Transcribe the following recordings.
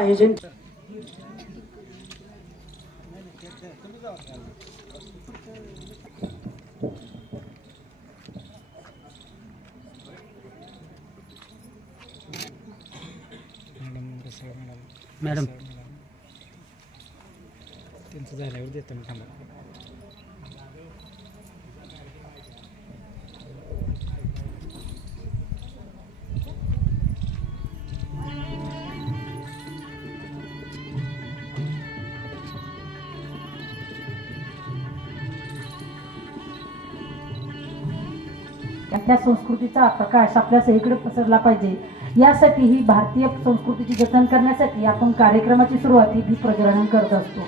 आयोजन मॅडम त्यांचं झाल्यावर देतो मी थांबा. आपल्या संस्कृतीचा प्रकाश आपल्या सगळीकडे पसरला पाहिजे. यासाठी ही भारतीय संस्कृतीची जतन करण्यासाठी आपण कार्यक्रमाची सुरुवात ही दीप प्रज्वलन करत असतो.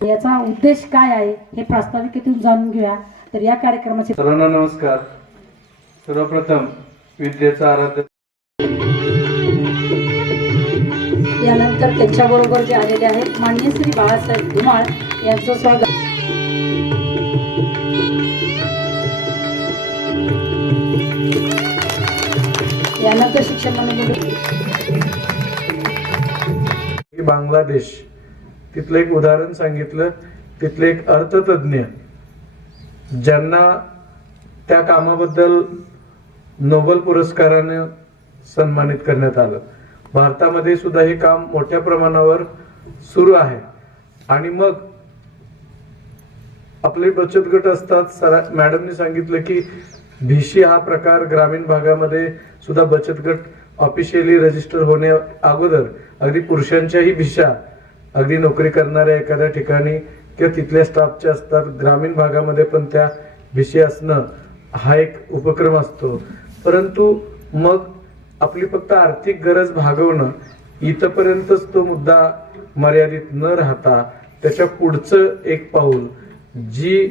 याचा उद्देश काय आहे हे प्रास्ताविकेतून जाणून घेऊया. तर या कार्यक्रमाचे सर्वांना नमस्कार. सर्वप्रथम विद्येचा आराध्य यानंतर त्यांच्याबरोबर जे आलेले आहेत माननीय श्री बाळासाहेब धुमाळ यांचं स्वागत. यानंतर शिक्षण मंडळ बांगलादेश तिथलं एक उदाहरण सांगितलं. तिथले एक अर्थतज्ञ ज्यांना त्या कामाबद्दल नोबेल पुरस्काराने सन्मानित करण्यात आलं. भारतामध्ये सुद्धा हे काम मोठ्या प्रमाणावर सुरू आहे. आणि मग आपले बचत गट असतात. मॅडमने सांगितलं की भिशी हा प्रकार ग्रामीण भागामध्ये सुद्धा बचत गट ऑफिशियली रजिस्टर होण्या अगोदर अगदी पुरुषांच्याही भिशा अगदी नोकरी करणाऱ्या एखाद्या ठिकाणी किंवा तिथल्या स्टाफच्या असतात. ग्रामीण भागामध्ये पण त्या भिशी असणं हा एक उपक्रम असतो. परंतु मग आपली फक्त आर्थिक गरज भागवणं इथपर्यंतच तो मुद्दा मर्यादित न राहता त्याच्या पुढचं एक पाऊल जी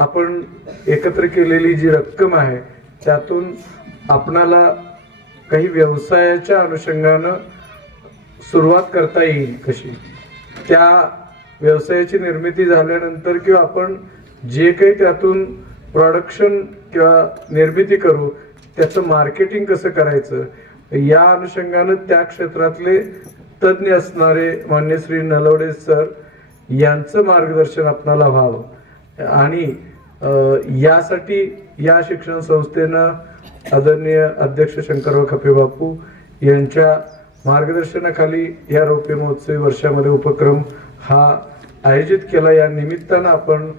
आपण एकत्र केलेली जी रक्कम आहे त्यातून आपणाला काही व्यवसायाच्या अनुषंगानं सुरुवात करता येईल कशी, त्या व्यवसायाची निर्मिती झाल्यानंतर किंवा आपण जे काही त्यातून प्रोडक्शन किंवा निर्मिती करू त्याचं मार्केटिंग कसं करायचं या अनुषंगानं त्या क्षेत्रातले तज्ज्ञ असणारे मान्य श्री नलवडे सर यांचं मार्गदर्शन आपणाला व्हावं. आणि यासाठी या शिक्षण संस्थेनं आदरणीय अध्यक्ष शंकरराव खपे बापू यांच्या मार्गदर्शनाखाली या रौप्य महोत्सवी वर्षामध्ये उपक्रम हा आयोजित केला. या निमित्तानं आपण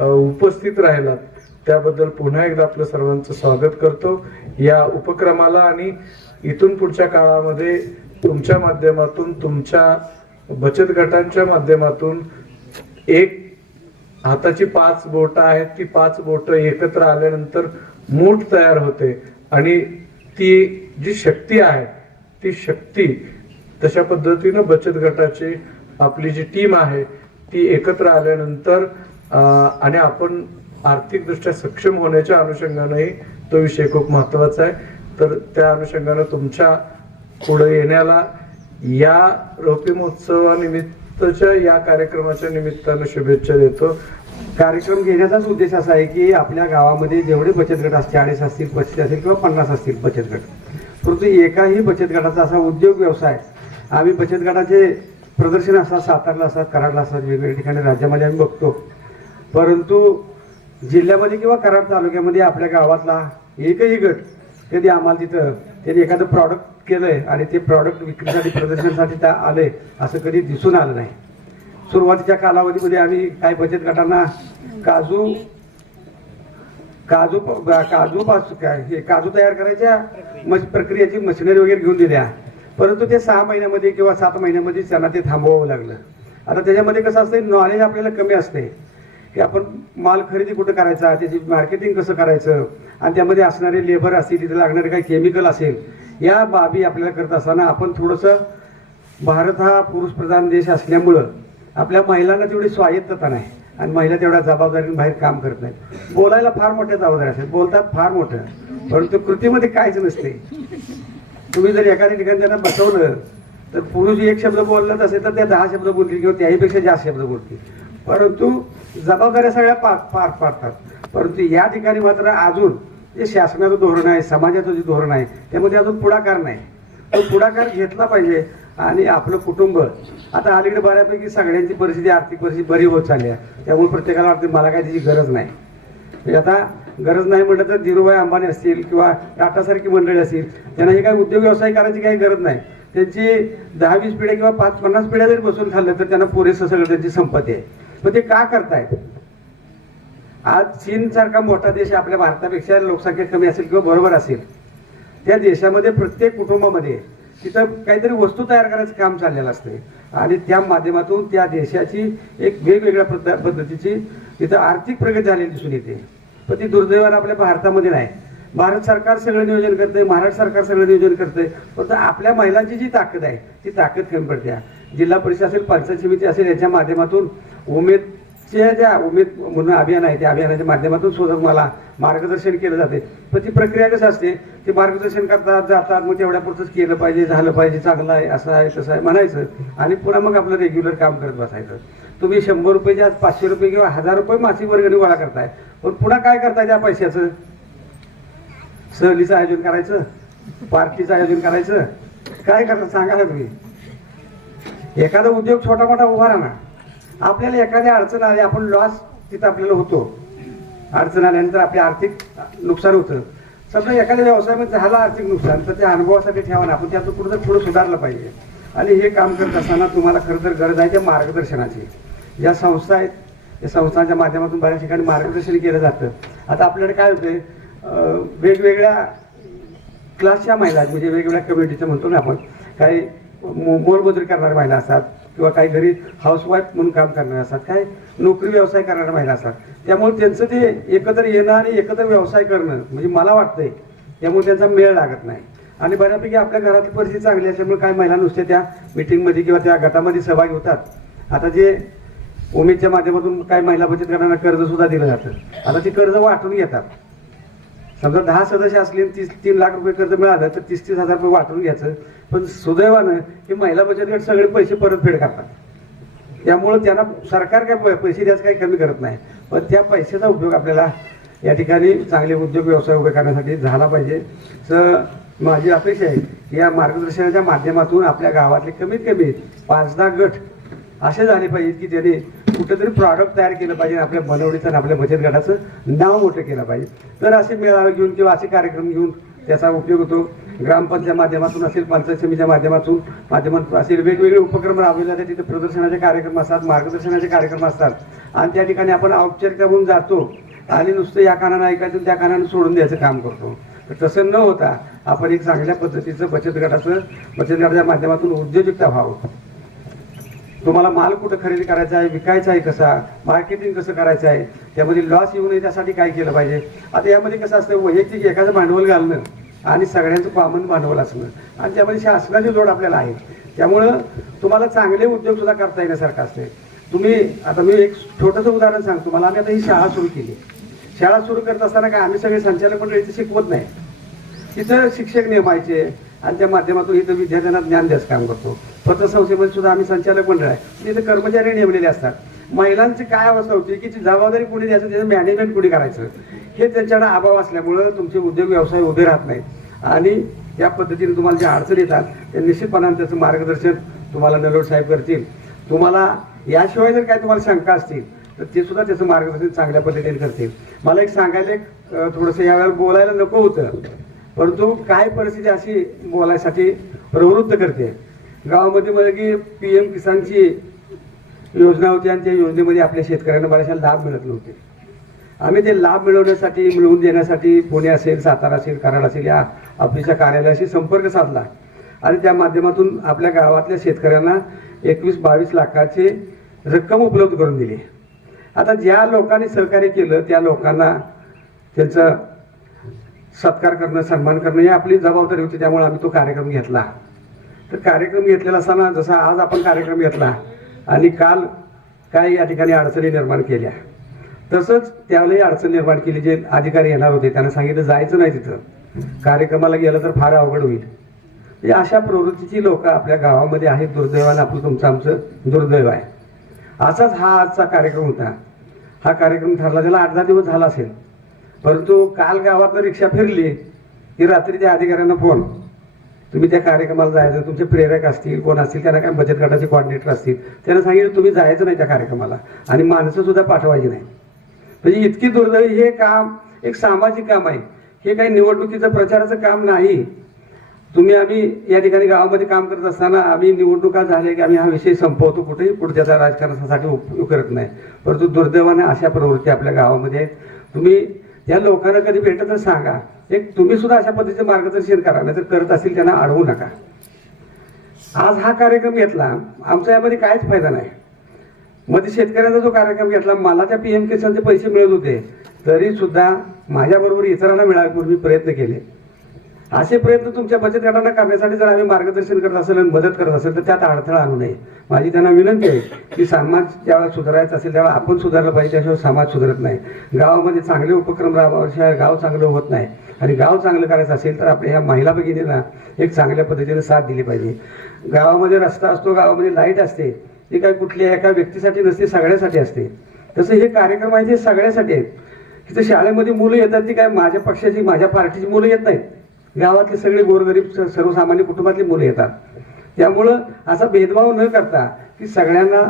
उपस्थित राहिलात त्याबद्दल पुन्हा एकदा आपलं सर्वांचं स्वागत करतो. या उपक्रमाला आणि इथून पुढच्या काळामध्ये तुमच्या माध्यमातून तुमच्या बचत गटांच्या माध्यमातून एक हाताची 5 बोटं आहेत, ती 5 बोटं एकत्र आल्यानंतर मूठ तयार होते आणि ती जी शक्ती आहे ती शक्ती तशा पद्धतीनं बचत गटाची आपली जी टीम आहे ती एकत्र आल्यानंतर आणि आपण आर्थिकदृष्ट्या सक्षम होण्याच्या अनुषंगानेही तो विषय खूप महत्वाचा आहे. तर त्या अनुषंगानं तुमच्या पुढे येण्याला या रौप्य महोत्सवानिमित्तच्या या कार्यक्रमाच्या निमित्तानं शुभेच्छा देतो. कार्यक्रम घेण्याचाच उद्देश असा आहे की आपल्या गावामध्ये जेवढे बचत गट असतील 40 असतील 35 असतील किंवा 50 असतील बचत गट, परंतु एकाही बचत गटाचा असा उद्योग व्यवसाय आम्ही बचत गटाचे प्रदर्शन असतात, सातारला असतात, कराडला असतात, वेगवेगळ्या ठिकाणी राज्यामध्ये आम्ही बघतो. परंतु जिल्ह्यामध्ये किंवा कराड तालुक्यामध्ये आपल्या गावातला एकही गट कधी आम्हाला तिथं त्यांनी एखादं प्रॉडक्ट केलंय आणि ते प्रॉडक्ट विक्रीसाठी प्रदर्शनासाठी त्या आले असं कधी दिसून आलं नाही. सुरुवातीच्या कालावधीमध्ये आम्ही काही बचत गटांना काजू तयार करायच्या प्रक्रियेची मशिनरी वगैरे घेऊन दिल्या. परंतु ते 6 महिन्यामध्ये किंवा 7 महिन्यामध्ये त्यांना ते थांबवावं लागलं. आता त्याच्यामध्ये कसं असतं, नॉलेज आपल्याला कमी असते की आपण माल खरेदी कुठं करायचा, त्याची मार्केटिंग कसं करायचं आणि त्यामध्ये असणारे लेबर असतील, तिथे लागणारे काही केमिकल असेल, या बाबी आपल्याला करत असताना आपण थोडंसं, भारत हा पुरुषप्रधान देश असल्यामुळं आपल्या महिलांना तेवढी स्वायत्तता नाही आणि महिला तेवढ्या जबाबदारीने बाहेर काम करत नाहीत. बोलायला फार मोठ्या जबाबदारी असतात, बोलतात फार मोठं, परंतु कृतीमध्ये काहीच नसते. तुम्ही जर एखाद्या ठिकाणी त्यांना बसवलं तर पुरुष एक शब्द बोलत असेल तर त्या 10 शब्द बोलतील किंवा त्याहीपेक्षा जास्त शब्द बोलतील, परंतु जबाबदाऱ्या सगळ्या पार पाडतात. परंतु या ठिकाणी मात्र अजून जे शासनाचं धोरण आहे, समाजाचं जे धोरण आहे, त्यामध्ये अजून पुढाकार नाही. तो पुढाकार घेतला पाहिजे. आणि आपलं कुटुंब आता अलीकडे बऱ्यापैकी सगळ्यांची परिस्थिती, आर्थिक परिस्थिती बरी होत चालली आहे. त्यामुळे प्रत्येकाला वाटते मला काय त्याची गरज नाही. म्हणजे आता गरज नाही म्हटलं तर धीरूभाई अंबानी असतील किंवा टाटासारखी मंडळी असतील, त्यांना हे काही उद्योग व्यवसाय करायची काही गरज नाही. त्यांची 10-20 पिढ्या किंवा 5-50 पिढ्या जरी बसून खाल्लं तर त्यांना पुरेसं सगळं त्यांची संपत्ती आहे. पण ते का करतायत? आज चीन सारखा मोठा देश आपल्या भारतापेक्षा लोकसंख्या कमी असेल किंवा बरोबर असेल, त्या देशामध्ये प्रत्येक कुटुंबामध्ये तिथं काहीतरी वस्तू तयार करायचं काम चाललेलं असते आणि त्या माध्यमातून त्या देशाची एक वेगवेगळ्या पद्धतीची तिथं आर्थिक प्रगती झालेली दिसून येते. पण ती दुर्दैवानं आपल्या भारतामध्ये नाही. भारत सरकार सगळं नियोजन करतंय, महाराष्ट्र सरकार सगळं नियोजन करतंय, फक्त आपल्या महिलांची जी ताकद आहे ती ताकद कमी पडते. जिल्हा परिषद असेल, पंचायत समिती असेल, याच्या माध्यमातून उमेदच्या ज्या उमेद म्हणून अभियान आहे त्या अभियानाच्या माध्यमातून सुद्धा मला मार्गदर्शन केलं जाते. पण ती प्रक्रिया कशी असते, ते मार्गदर्शन करतात जातात, मग तेवढ्या पुरतंच केलं पाहिजे, झालं पाहिजे, चांगलं आहे, असं आहे, तसं आहे म्हणायचं आणि पुन्हा मग आपलं रेग्युलर काम करत बसायचं. तुम्ही 100 रुपये आज 500 रुपये किंवा 1000 रुपये मासिक वर्गणी गोळा करताय, पण पुन्हा काय करताय त्या पैशाचं? सहलीचं आयोजन करायचं, पार्टीचं आयोजन करायचं, काय करता सांगा ना तुम्ही? एखादा उद्योग छोटा मोठा उभा राहणार, आपल्याला एखादी अडचण आली, आपण लॉस तिथं आपल्याला होतो, अडचण आल्यानंतर आपले आर्थिक नुकसान होतं. समजा एखाद्या व्यवसायामध्ये झालं आर्थिक नुकसान, तर त्या अनुभवासाठी ठेवा ना, आपण त्यातून पुढं सुधारलं पाहिजे. आणि हे काम करत असताना तुम्हाला खरं तर गरज आहे त्या मार्गदर्शनाची. ज्या संस्था आहेत त्या संस्थांच्या माध्यमातून बऱ्याच ठिकाणी मार्गदर्शन केलं जातं. आता आपल्याकडे काय होतंय, वेगवेगळ्या क्लासच्या महिला आहेत, म्हणजे वेगवेगळ्या कम्युनिटीचं म्हणतो ना आपण, काही मोलमजुरी करणाऱ्या महिला असतात किंवा काही घरी हाऊसवाईफ म्हणून काम करणाऱ्या असतात, काही नोकरी व्यवसाय करणाऱ्या महिला असतात. त्यामुळे त्यांचं ते एकत्र येणं आणि एकत्र व्यवसाय करणं म्हणजे मला वाटतंय त्यामुळे त्यांचा मेळ लागत नाही. आणि बऱ्यापैकी आपल्या घरातली परिस्थिती चांगली असल्यामुळे काही महिला नुसते त्या मिटिंगमध्ये किंवा त्या गटामध्ये सहभागी होतात. आता जे उमेदच्या माध्यमातून काही महिला बचत गटांना कर्ज सुद्धा दिलं जातं. आता ते कर्ज वाटून घेतात. समजा 10 सदस्य असले 3 लाख रुपये कर्ज मिळालं तर 30-30 हजार रुपये वाटून घ्यायचं. पण सुदैवानं हे महिला बचत गट सगळे पैसे परतफेड करतात. त्यामुळं त्यांना सरकार काय पैसे द्यायचं काही कमी करत नाही, पण त्या पैशाचा उपयोग आपल्याला या ठिकाणी चांगले उद्योग व्यवसाय उभे करण्यासाठी झाला पाहिजे. तर माझी अपेक्षा आहे की या मार्गदर्शनाच्या माध्यमातून आपल्या गावातले कमीत कमी 5-10 गट असे झाले पाहिजेत की ज्याने कुठेतरी प्रॉडक्ट तयार केलं पाहिजे, आपल्या बनवणीचं आणि आपल्या बचत गटाचं नाव मोठं केलं पाहिजे. तर असे मेळावे घेऊन किंवा असे कार्यक्रम घेऊन त्याचा उपयोग होतो. ग्रामपंचायत माध्यमातून असेल, पंचायत समितीच्या माध्यमातून असेल, वेगवेगळे उपक्रम राबवले जातात. तिथे प्रदर्शनाचे कार्यक्रम असतात, मार्गदर्शनाचे कार्यक्रम असतात आणि त्या ठिकाणी आपण औपचारिकता म्हणून जातो आणि नुसतं या कानानं ऐकायचं त्या कानानं सोडून द्यायचं काम करतो. तर तसं न होता आपण एक चांगल्या पद्धतीचं बचत गटाच्या माध्यमातून उद्योजकता व्हावं. तुम्हाला माल कुठं खरेदी करायचा आहे, विकायचा आहे कसा, मार्केटिंग कसं करायचं आहे, त्यामध्ये लॉस येऊ नये त्यासाठी काय केलं पाहिजे. आता यामध्ये कसं असतं, वैयक्तिक एखादं भांडवल घालणं आणि सगळ्यांचं कॉमन भांडवल असणं आणि त्यामध्ये शासनाची जोड आपल्याला आहे. त्यामुळं तुम्हाला चांगले उद्योग सुद्धा करता येण्यासारखं असते. तुम्ही आता मी एक छोटंसं उदाहरण सांगतो. मला आम्ही आता ही शाळा सुरू केली. शाळा सुरू करत असताना काय आम्ही सगळे संचालक मंडळी इथे शिकवत नाही, तिथं शिक्षक नेमायचे आणि त्या माध्यमातून इथं विद्यार्थ्यांना ज्ञान द्यायचं काम करतो. पतसंस्थेमध्ये सुद्धा आम्ही संचालक मंडळ आहे, तिथे कर्मचारी नेमलेले असतात. महिलांची काय अवस्था होती की ती जबाबदारी कोणी द्यायचं, त्याचं मॅनेजमेंट कोणी करायचं हे त्यांच्याकडे अभाव असल्यामुळं तुमचे उद्योग व्यवसाय उभे राहत नाहीत आणि या पद्धतीने तुम्हाला ज्या अडचणी येतात त्या निश्चितपणाने त्याचं मार्गदर्शन तुम्हाला नलोड साहेब करतील. तुम्हाला याशिवाय जर काय तुम्हाला शंका असतील तर ते सुद्धा त्याचं मार्गदर्शन चांगल्या पद्धतीने करतील. मला एक सांगायला थोडंसं यावेळेला बोलायला नको होतं, परंतु काय परिस्थिती अशी बोलायसाठी प्रवृत्त करते. गावामध्ये मला की PM किसानची योजना होती आणि त्या योजनेमध्ये आपल्या शेतकऱ्यांना बऱ्याचशा लाभ मिळत नव्हते. आम्ही ते लाभ मिळवून देण्यासाठी पुणे असेल, सातारा असेल, कराड असेल या ऑफिसच्या कार्यालयाशी संपर्क साधला आणि त्या माध्यमातून आपल्या गावातल्या शेतकऱ्यांना 21-22 लाखाची रक्कम उपलब्ध करून दिली. आता ज्या लोकांनी सहकार्य केलं त्या लोकांना त्यांचं सत्कार करणं, सन्मान करणं ही आपली जबाबदारी होती. त्यामुळे आम्ही तो कार्यक्रम घेतला. तर कार्यक्रम घेतलेला असताना जसा आज आपण कार्यक्रम घेतला आणि काल काय या ठिकाणी अडचणी निर्माण केल्या, तसंच त्यावेळी अडचण निर्माण केली. जे अधिकारी येणार होते त्यांना सांगितलं जायचं नाही, तिथं कार्यक्रमाला गेलं तर फार अवघड होईल. म्हणजे अशा प्रवृत्तीची लोक आपल्या गावामध्ये आहेत. दुर्दैवानं आपलं तुमचं आमचं दुर्दैव आहे. असाच हा आजचा कार्यक्रम होता. हा कार्यक्रम ठरला त्याला 8-10 दिवस झाला असेल, परंतु काल गावातनं रिक्षा फिरली की रात्री त्या अधिकाऱ्यांना फोन, तुम्ही त्या कार्यक्रमाला जायचं, तुमचे प्रेरक असतील कोण असतील त्यांना काय बचत गटाचे कोऑर्डिनेटर असतील त्यांना सांगितलं तुम्ही जायचं नाही त्या कार्यक्रमाला आणि माणसं सुद्धा पाठवायची नाही. म्हणजे इतकी दुर्दैवी. हे काम एक सामाजिक काम आहे. हे काही निवडणुकीचं प्रचाराचं काम नाही. आम्ही या ठिकाणी गावामध्ये काम करत असताना आम्ही निवडणुका झाल्या की आम्ही हा विषय संपवतो, कुठेही पुढच्याचा राजकारणासाठी उपयोग करत नाही. परंतु दुर्दैवाने अशा प्रवृत्ती आपल्या गावामध्ये आहेत. तुम्ही त्या लोकांना कधी भेटत तर सांगा, एक तुम्ही सुद्धा अशा पद्धतीचे मार्गदर्शन करा, नाही तर करत असतील त्यांना अडवू नका. आज हा कार्यक्रम घेतला, आमचा यामध्ये काहीच फायदा नाही. मध्ये शेतकऱ्यांचा जो कार्यक्रम घेतला, मला त्या PM किसानचे पैसे मिळत होते, तरी सुद्धा माझ्याबरोबर इतरांना मिळावे म्हणून मी प्रयत्न केले. असे प्रयत्न तुमच्या बचत गटांना करण्यासाठी जर आम्ही मार्गदर्शन करत असेल आणि मदत करत असेल तर त्यात अडथळा आणू नये. माझी त्यांना विनंती आहे की समाज ज्यावेळेला सुधारायचा असेल त्यावेळेला आपण सुधारलं पाहिजे, त्याशिवाय समाज सुधारत नाही. गावामध्ये चांगले उपक्रम राबवल्याशिवाय गाव चांगलं होत नाही. आणि गाव चांगलं करायचं असेल तर आपल्या ह्या महिला भगिनींना एक चांगल्या पद्धतीने साथ दिली पाहिजे. गावामध्ये रस्ता असतो, गावामध्ये लाईट असते, ती काय कुठल्या एका व्यक्तीसाठी नसते, सगळ्यासाठी असते. तसं हे कार्यक्रम आहे ते सगळ्यासाठी आहेत. तिथं शाळेमध्ये मुलं येतात ती काय माझ्या पक्षाची माझ्या पार्टीची मुलं येत नाहीत, गावातले सगळे गोरगरीब सर्वसामान्य कुटुंबातली मुलं येतात. त्यामुळं असा भेदभाव न करता की सगळ्यांना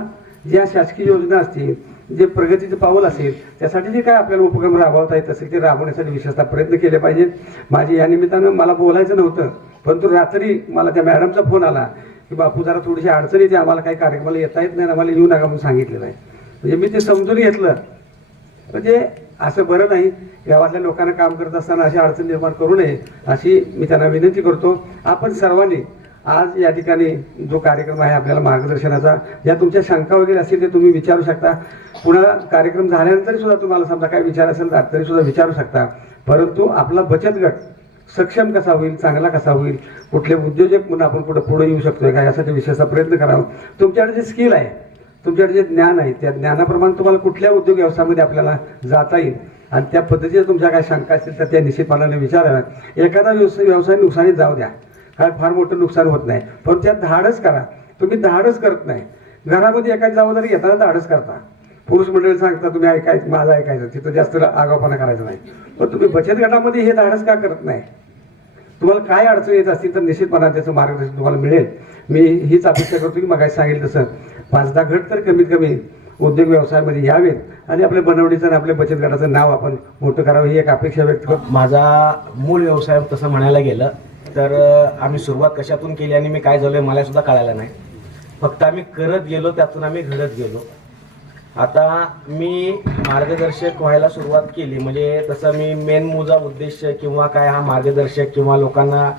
ज्या शासकीय योजना असतील, जे प्रगतीचं पाऊल असेल, त्यासाठी जे काय आपल्याला उपक्रम राबवता येत असेल ते राबवण्यासाठी विशेषतः प्रयत्न केले पाहिजेत. माझी या निमित्तानं मला बोलायचं नव्हतं, परंतु रात्री मला त्या मॅडमचा फोन आला की बापू जरा थोडीशी अडचण येते, आम्हाला काही कार्यक्रमाला येता येत नाही, आम्हाला येऊ नका म्हणून सांगितलेलं आहे. म्हणजे मी ते समजून घेतलं. म्हणजे असं बरं नाही. गावातल्या लोकांना काम करत असताना अशी अडचण निर्माण करू नये अशी मी त्यांना विनंती करतो. आपण सर्वांनी आज या ठिकाणी जो कार्यक्रम आहे आपल्याला मार्गदर्शनाचा, ज्या तुमच्या शंका वगैरे असतील ते तुम्ही विचारू शकता. पुन्हा कार्यक्रम झाल्यानंतर सुद्धा तुम्हाला समजा काय विचार असेल तरी सुद्धा विचारू शकता. परंतु आपला बचत गट सक्षम कसा होईल, चांगला कसा होईल, कुठले उद्योजक म्हणून आपण पुढे येऊ शकतोय का, यासाठी विशेषतः प्रयत्न करावा. तुमच्याकडे जे स्किल आहे, तुमच्याकडे जे ज्ञान आहे, त्या ज्ञानाप्रमाणे तुम्हाला कुठल्या उद्योग व्यवसायामध्ये आपल्याला जाता येईल आणि त्या पद्धतीने तुमच्या काय शंका असतील तर त्या निश्चितपणाने विचाराव्या. एखादा व्यवसाय नुकसानीत जाऊ द्या, काय फार मोठं नुकसान होत नाही, पण त्यात धाडस करा. तुम्ही धाडस करत नाही. घरामध्ये एखादी जबाबदारी घेताना धाडस करता. पुरुष मंडळी सांगता तुम्ही ऐकायचं, माझं ऐकायचं, तिथं जास्त आगाऊपणा करायचा नाही. पण तुम्ही बचत गटामध्ये हे धाडस का करत नाही? तुम्हाला काय अडचण येत असतील तर निश्चितपणाने त्याचं मार्गदर्शन तुम्हाला मिळेल. मी हीच अपेक्षा करतो की मग सांगितलं तसं 5-10 गट तर कमीत कमी उद्योग व्यवसायामध्ये यावेत आणि आपल्या बनवडीचं आणि आपल्या बचत गटाचं नाव आपण मोठं करावं ही एक अपेक्षा व्यक्त करतो. माझा मूळ व्यवसाय तसं म्हणायला गेलं तर आम्ही सुरुवात कशातून केली आणि मी काय झालोय मला सुद्धा कळायला नाही. फक्त आम्ही करत गेलो, त्यातून आम्ही घडत गेलो. आता मी मार्गदर्शक व्हायला सुरुवात केली म्हणजे तसं मी मेन मुजा उद्देश किंवा काय हा मार्गदर्शक किंवा लोकांना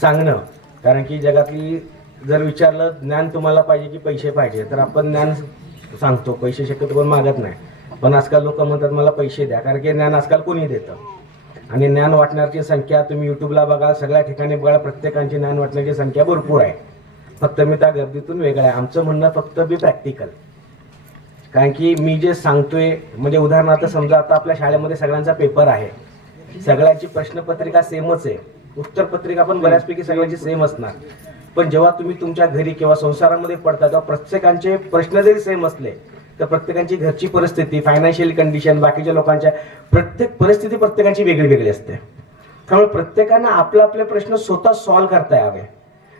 सांगणं. कारण की जगातली जर विचारलं ज्ञान तुम्हाला पाहिजे की पैसे पाहिजे तर आपण ज्ञान सांगतो, पैसे शक्यतो पण मागत नाही. पण आजकाल लोक म्हणतात मला पैसे द्या, कारण की ज्ञान आजकाल कोणी देतं. आणि ज्ञान वाटण्याची संख्या तुम्ही यूट्यूबला बघा, सगळ्या ठिकाणी बघा, प्रत्येकाची ज्ञान वाटण्याची संख्या भरपूर आहे. फक्त मी त्या गर्दीतून वेगळं आहे. आमचं म्हणणं फक्त बी प्रॅक्टिकल. कारण की मी जे सांगतोय म्हणजे उदाहरणार्थ समजा आता आपल्या शाळेमध्ये सगळ्यांचा पेपर आहे, सगळ्यांची प्रश्नपत्रिका सेमच आहे, उत्तरपत्रिका पण बऱ्याचपैकी सगळ्यांची सेम असणार. पण जेव्हा तुम्ही तुमच्या घरी किंवा संसारामध्ये पडता तेव्हा प्रत्येकांचे प्रश्न जरी सेम असले तर प्रत्येकाची घरची परिस्थिती, फायनान्शियल कंडिशन, बाकीच्या लोकांच्या प्रत्येक परिस्थिती प्रत्येकाची वेगळी वेगळी असते. त्यामुळे प्रत्येकानं आपले आपले प्रश्न स्वतः सॉल्व्ह करता यावे.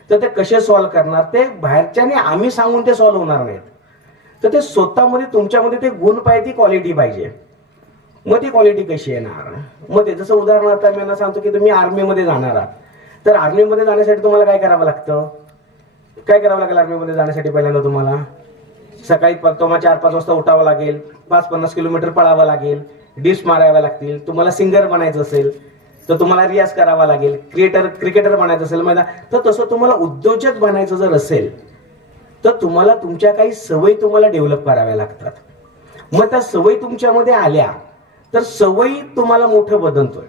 तर ते कसे सॉल्व्ह करणार, ते बाहेरच्याने आम्ही सांगून ते सॉल्व्ह होणार नाहीत. तर ते स्वतःमध्ये तुमच्यामध्ये ते गुण पाहिजे, ती क्वालिटी पाहिजे. मग ती क्वालिटी कशी येणार? मग ते जसं उदाहरणार्थ मी यांना सांगतो की तुम्ही आर्मीमध्ये जाणार आहात, तर आर्मीमध्ये जाण्यासाठी तुम्हाला काय करावं लागतं? काय करावं लागेल आर्मीमध्ये जाण्यासाठी? पहिल्यांदा तुम्हाला सकाळी 4-5 वाजता उठावं लागेल, 5-50 किलोमीटर पळावं लागेल, डिप्स माराव्या लागतील. तुम्हाला सिंगर बनायचं असेल तर तुम्हाला रियाज करावा लागेल. क्रिकेटर बनायचं असेल तर तसं तुम्हाला उद्योजक बनायचं जर असेल तर तुम्हाला तुमच्या काही सवयी तुम्हाला डेव्हलप कराव्या लागतात. मग त्या सवयी तुमच्यामध्ये आल्या तर सवयी तुम्हाला मोठं बनवतोय.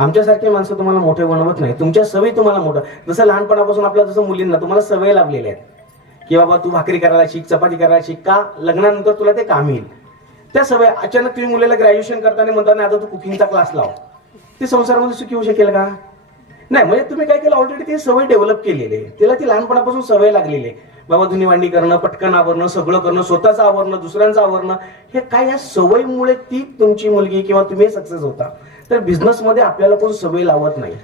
आमच्यासारखे माणसं तुम्हाला मोठे बनवत नाही, तुमच्या सवयी तुम्हाला मोठं. जसं लहानपणापासून आपल्या जसं मुलींना तुम्हाला सवय लाभलेल्या आहेत की बाबा तू भाकरी करायला शिक, चपाती करायला शिक, का लग्नानंतर तुला ते काम येईल. त्या सवय अचानक तुम्ही मुलीला ग्रॅज्युएशन करताना म्हणताना आता तू कुकिंगचा क्लास लाव, ती संसारामध्ये सुखी होऊ शकेल का? नाही. म्हणजे तुम्ही काय केलं, ऑलरेडी ती सवय डेव्हलप केलेली आहे, तिला ती लहानपणापासून सवय लागलेली आहे. बाबा धुनी भांडी करणं, पटकन आवरणं, सगळं करणं, स्वतःचं आवरणं, दुसऱ्यांचं आवरणं, हे काय या सवयीमुळे ती तुमची मुलगी किंवा तुम्ही सक्सेस होता. तर बिझनेसमध्ये आपल्याला कोण सवय लावत नाही.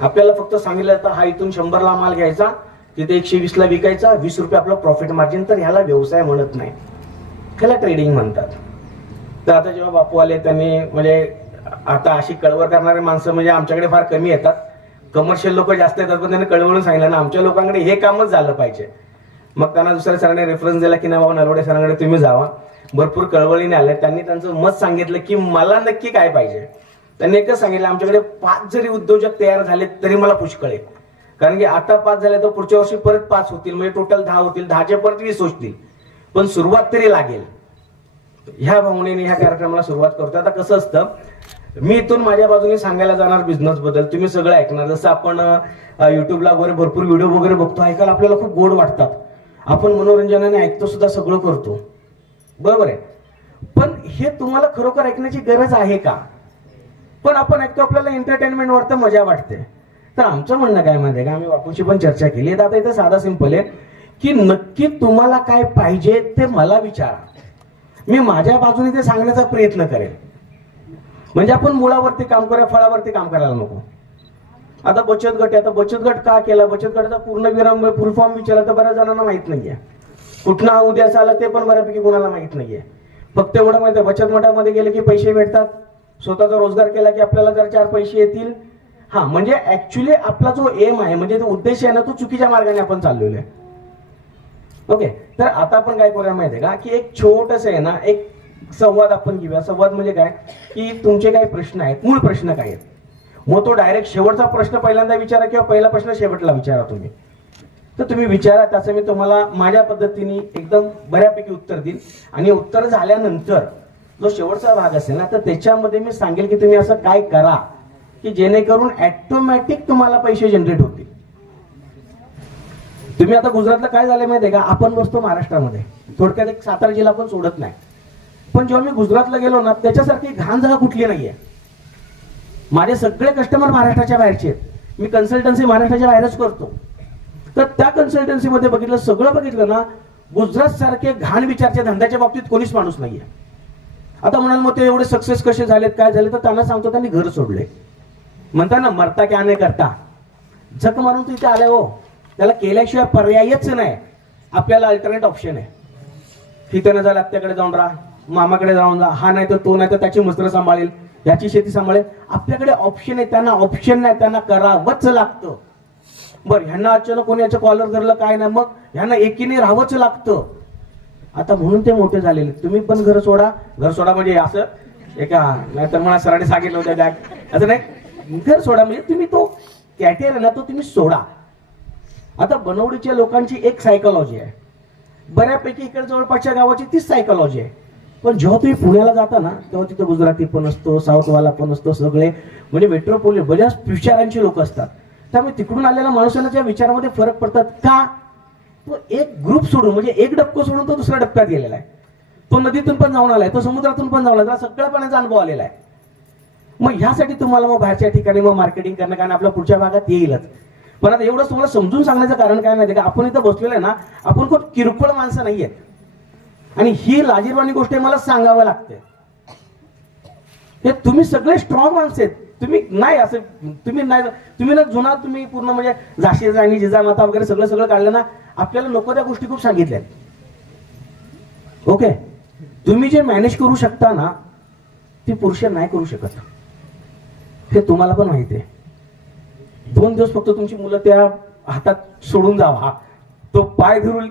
आपल्याला फक्त सांगितलं तर हा इथून 100ला माल घ्यायचा, तिथे 120ला विकायचा, 20 रुपये आपलं प्रॉफिट मार्जिन. तर ह्याला व्यवसाय म्हणत नाही, ह्याला ट्रेडिंग म्हणतात. तर आता जेव्हा बापू आले त्यांनी म्हणजे आता अशी कळवळ करणारे माणसं म्हणजे आमच्याकडे फार कमी येतात, कमर्शियल लोक जास्त येतात. पण त्यांनी कळवळून सांगितलं ना आमच्या लोकांकडे हे कामच झालं पाहिजे. मग त्यांना दुसऱ्या सरांनी रेफरन्स दिला की नाही बाबा नलवडे सरांकडे तुम्ही जावा. भरपूर कळवळीने आले, त्यांनी त्यांचं मत सांगितलं की मला नक्की काय पाहिजे. त्यांनी एकच सांगितलं आमच्याकडे 5 जरी उद्योजक तयार झाले तरी मला पुष्कळ आहे. कारण की आता 5 झाले तर पुढच्या वर्षी परत 5 होतील, म्हणजे टोटल 10 होतील, 10चे परत 20 होतील, पण सुरुवात तरी लागेल. ह्या भावनेने ह्या कार्यक्रमाला सुरुवात करतो. आता कसं असतं, मी इथून माझ्या बाजूने सांगायला जाणार बिझनेस बद्दल, तुम्ही सगळं ऐकणार. जसं आपण युट्यूबला वगैरे भरपूर व्हिडिओ वगैरे बघतो, ऐकायला आपल्याला खूप गोड वाटतात, आपण मनोरंजनाने ऐकतो सुद्धा, सगळं करतो, बरोबर आहे. पण हे तुम्हाला खरोखर ऐकण्याची गरज आहे का? पण आपण ऐकतो, आपल्याला एंटरटेनमेंट वाटतं, मजा वाटते. तर आमचं म्हणणं काय माहिती आहे का, आम्ही बापूंशी पण चर्चा केली. आता इथं साधा सिंपल आहे की नक्की तुम्हाला काय पाहिजे ते मला विचारा, मी माझ्या बाजूने ते सांगण्याचा प्रयत्न करेन. म्हणजे आपण मुळावरती काम करूया, फळावरती काम करायला नको. आता बचत गट आहे, आता बचत गट का केला, बचत गटाचा पूर्ण विराम फुल फॉर्म विचारला तर बऱ्याच जणांना माहित नाहीये. कुठला उद्याचा आला ते पण बऱ्यापैकी कोणाला माहित नाहीये. फक्त एवढं माहिती आहे बचत गटामध्ये गेले की पैसे भेटतात, स्वतःचा रोजगार केला की आपल्याला जर 4 पैसे येतील. हा, म्हणजे ऍक्च्युली आपला जो एम आहे, म्हणजे तो उद्देश आहे ना, तो चुकीच्या मार्गाने आपण चाललेलो आहे. ओके. तर आता आपण काय करूया माहिती आहे का, की एक छोटस आहे ना, एक संवाद आपण घेऊया. संवाद म्हणजे काय की तुमचे काय प्रश्न आहेत, मूळ प्रश्न काय आहेत, मग तो डायरेक्ट शेवटचा प्रश्न पहिल्यांदा विचारा किंवा पहिला प्रश्न शेवटला विचारा तुम्ही. तर तुम्ही विचारा, त्याचं मी तुम्हाला माझ्या पद्धतीने एकदम बऱ्यापैकी उत्तर देईन. आणि उत्तर झाल्यानंतर जो शेवटचा भाग असेल ना, तर त्याच्यामध्ये मी सांगेल की तुम्ही असं काय करा की जेणेकरून ऑटोमॅटिक तुम्हाला पैसे जनरेट होतील. तुम्ही आता गुजरातला काय झालं माहिती आहे का, आपण बसतो महाराष्ट्रामध्ये, थोडक्यात एक सातारा जिल्हा पण सोडत नाही. पण जेव्हा मी गुजरातला गेलो ना, त्याच्यासारखी घाण जागा कुठली नाहीये. माझे सगळे कस्टमर महाराष्ट्राच्या बाहेरचे आहेत, मी कन्सल्टन्सी महाराष्ट्राच्या बाहेरच करतो. तर त्या कन्सल्टन्सीमध्ये बघितलं, सगळं बघितलं ना, गुजरात सारखे घाण विचारच्या धंद्याच्या बाबतीत कोणीच माणूस नाहीये. आता म्हणाल मग ते एवढे सक्सेस कसे झालेत, काय झाले, तर त्यांना सांगतो त्यांनी घर सोडले. म्हणता ना मरता क्या नाही करता, झक मारून तिथे आले हो, त्याला केल्याशिवाय पर्यायच नाही. आपल्याला अल्टरनेट ऑप्शन आहे, तिथे न झालं आत्याकडे जाऊन राहा, मामाकडे जाऊन जा, हा नाही तर तो नाही तर त्याची मस्त्र सांभाळेल, याची शेती सांभाळेल. आपल्याकडे ऑप्शन आहे, त्यांना ऑप्शन नाही, त्यांना करावंच लागतं. बरं, ह्यांना अचानक कोणी याचं कॉलर धरलं काय नाही, मग ह्यांना एकीने राहावंच लागतं. आता म्हणून ते मोठे झालेले. तुम्ही पण घर सोडा, घर सोडा म्हणजे असं एका नाहीतर मला सरांनी सांगितलं होतं असं नाही, घर सोडा म्हणजे तुम्ही तो कॅटेर ना, तो तुम्ही सोडा. आता बनवडीच्या लोकांची एक सायकोलॉजी आहे, बऱ्यापैकी इकडे जवळपासच्या गावाची तीच सायकोलॉजी आहे. पण जेव्हा तुम्ही पुण्याला जाता ना, तेव्हा तिथं गुजराती पण असतो, साऊथवाला पण असतो, सगळे म्हणजे मेट्रोपोलिटन बऱ्याच विचारांची लोक असतात. त्यामुळे तिकडून आलेल्या माणसांच्या विचारामध्ये फरक पडतात का, तो एक ग्रुप सोडून म्हणजे एक डबकं सोडून तो दुसऱ्या डबक्यात गेलेला आहे, तो नदीतून पण जाऊन आलाय, तो समुद्रातून पण जाऊन आला, सगळ्या पाण्याचा अनुभव आलेला आहे. मग ह्यासाठी तुम्हाला मग बाहेरच्या ठिकाणी मग मार्केटिंग करणं, कारण आपल्या पुढच्या भागात येईलच. पण आता एवढंच तुम्हाला समजून सांगण्याचं कारण काय माहिती का, आपण इथं बसलेलं आहे ना, आपण खूप किरकोळ माणसं नाहीयेत. आणि ही लाजीरवाणी गोष्ट मला सांगावं लागते, हे तुम्ही सगळे स्ट्रॉंग माणसं आहेत. तुम्ही नाही असं तुम्ही ना जुना तुम्ही पूर्ण म्हणजे झाशी राणी जिजामाता वगैरे सगळं सगळं काढलं ना, आपल्याला नको त्या गोष्टी खूप सांगितल्या. ओके, तुम्ही जे मॅनेज करू शकता ना, ती पुरुष नाही करू शकत, हे तुम्हाला पण माहिती आहे. 2 दिवस फक्त तुमची मुलं त्या हातात सोडून जावा, तो पाय धरून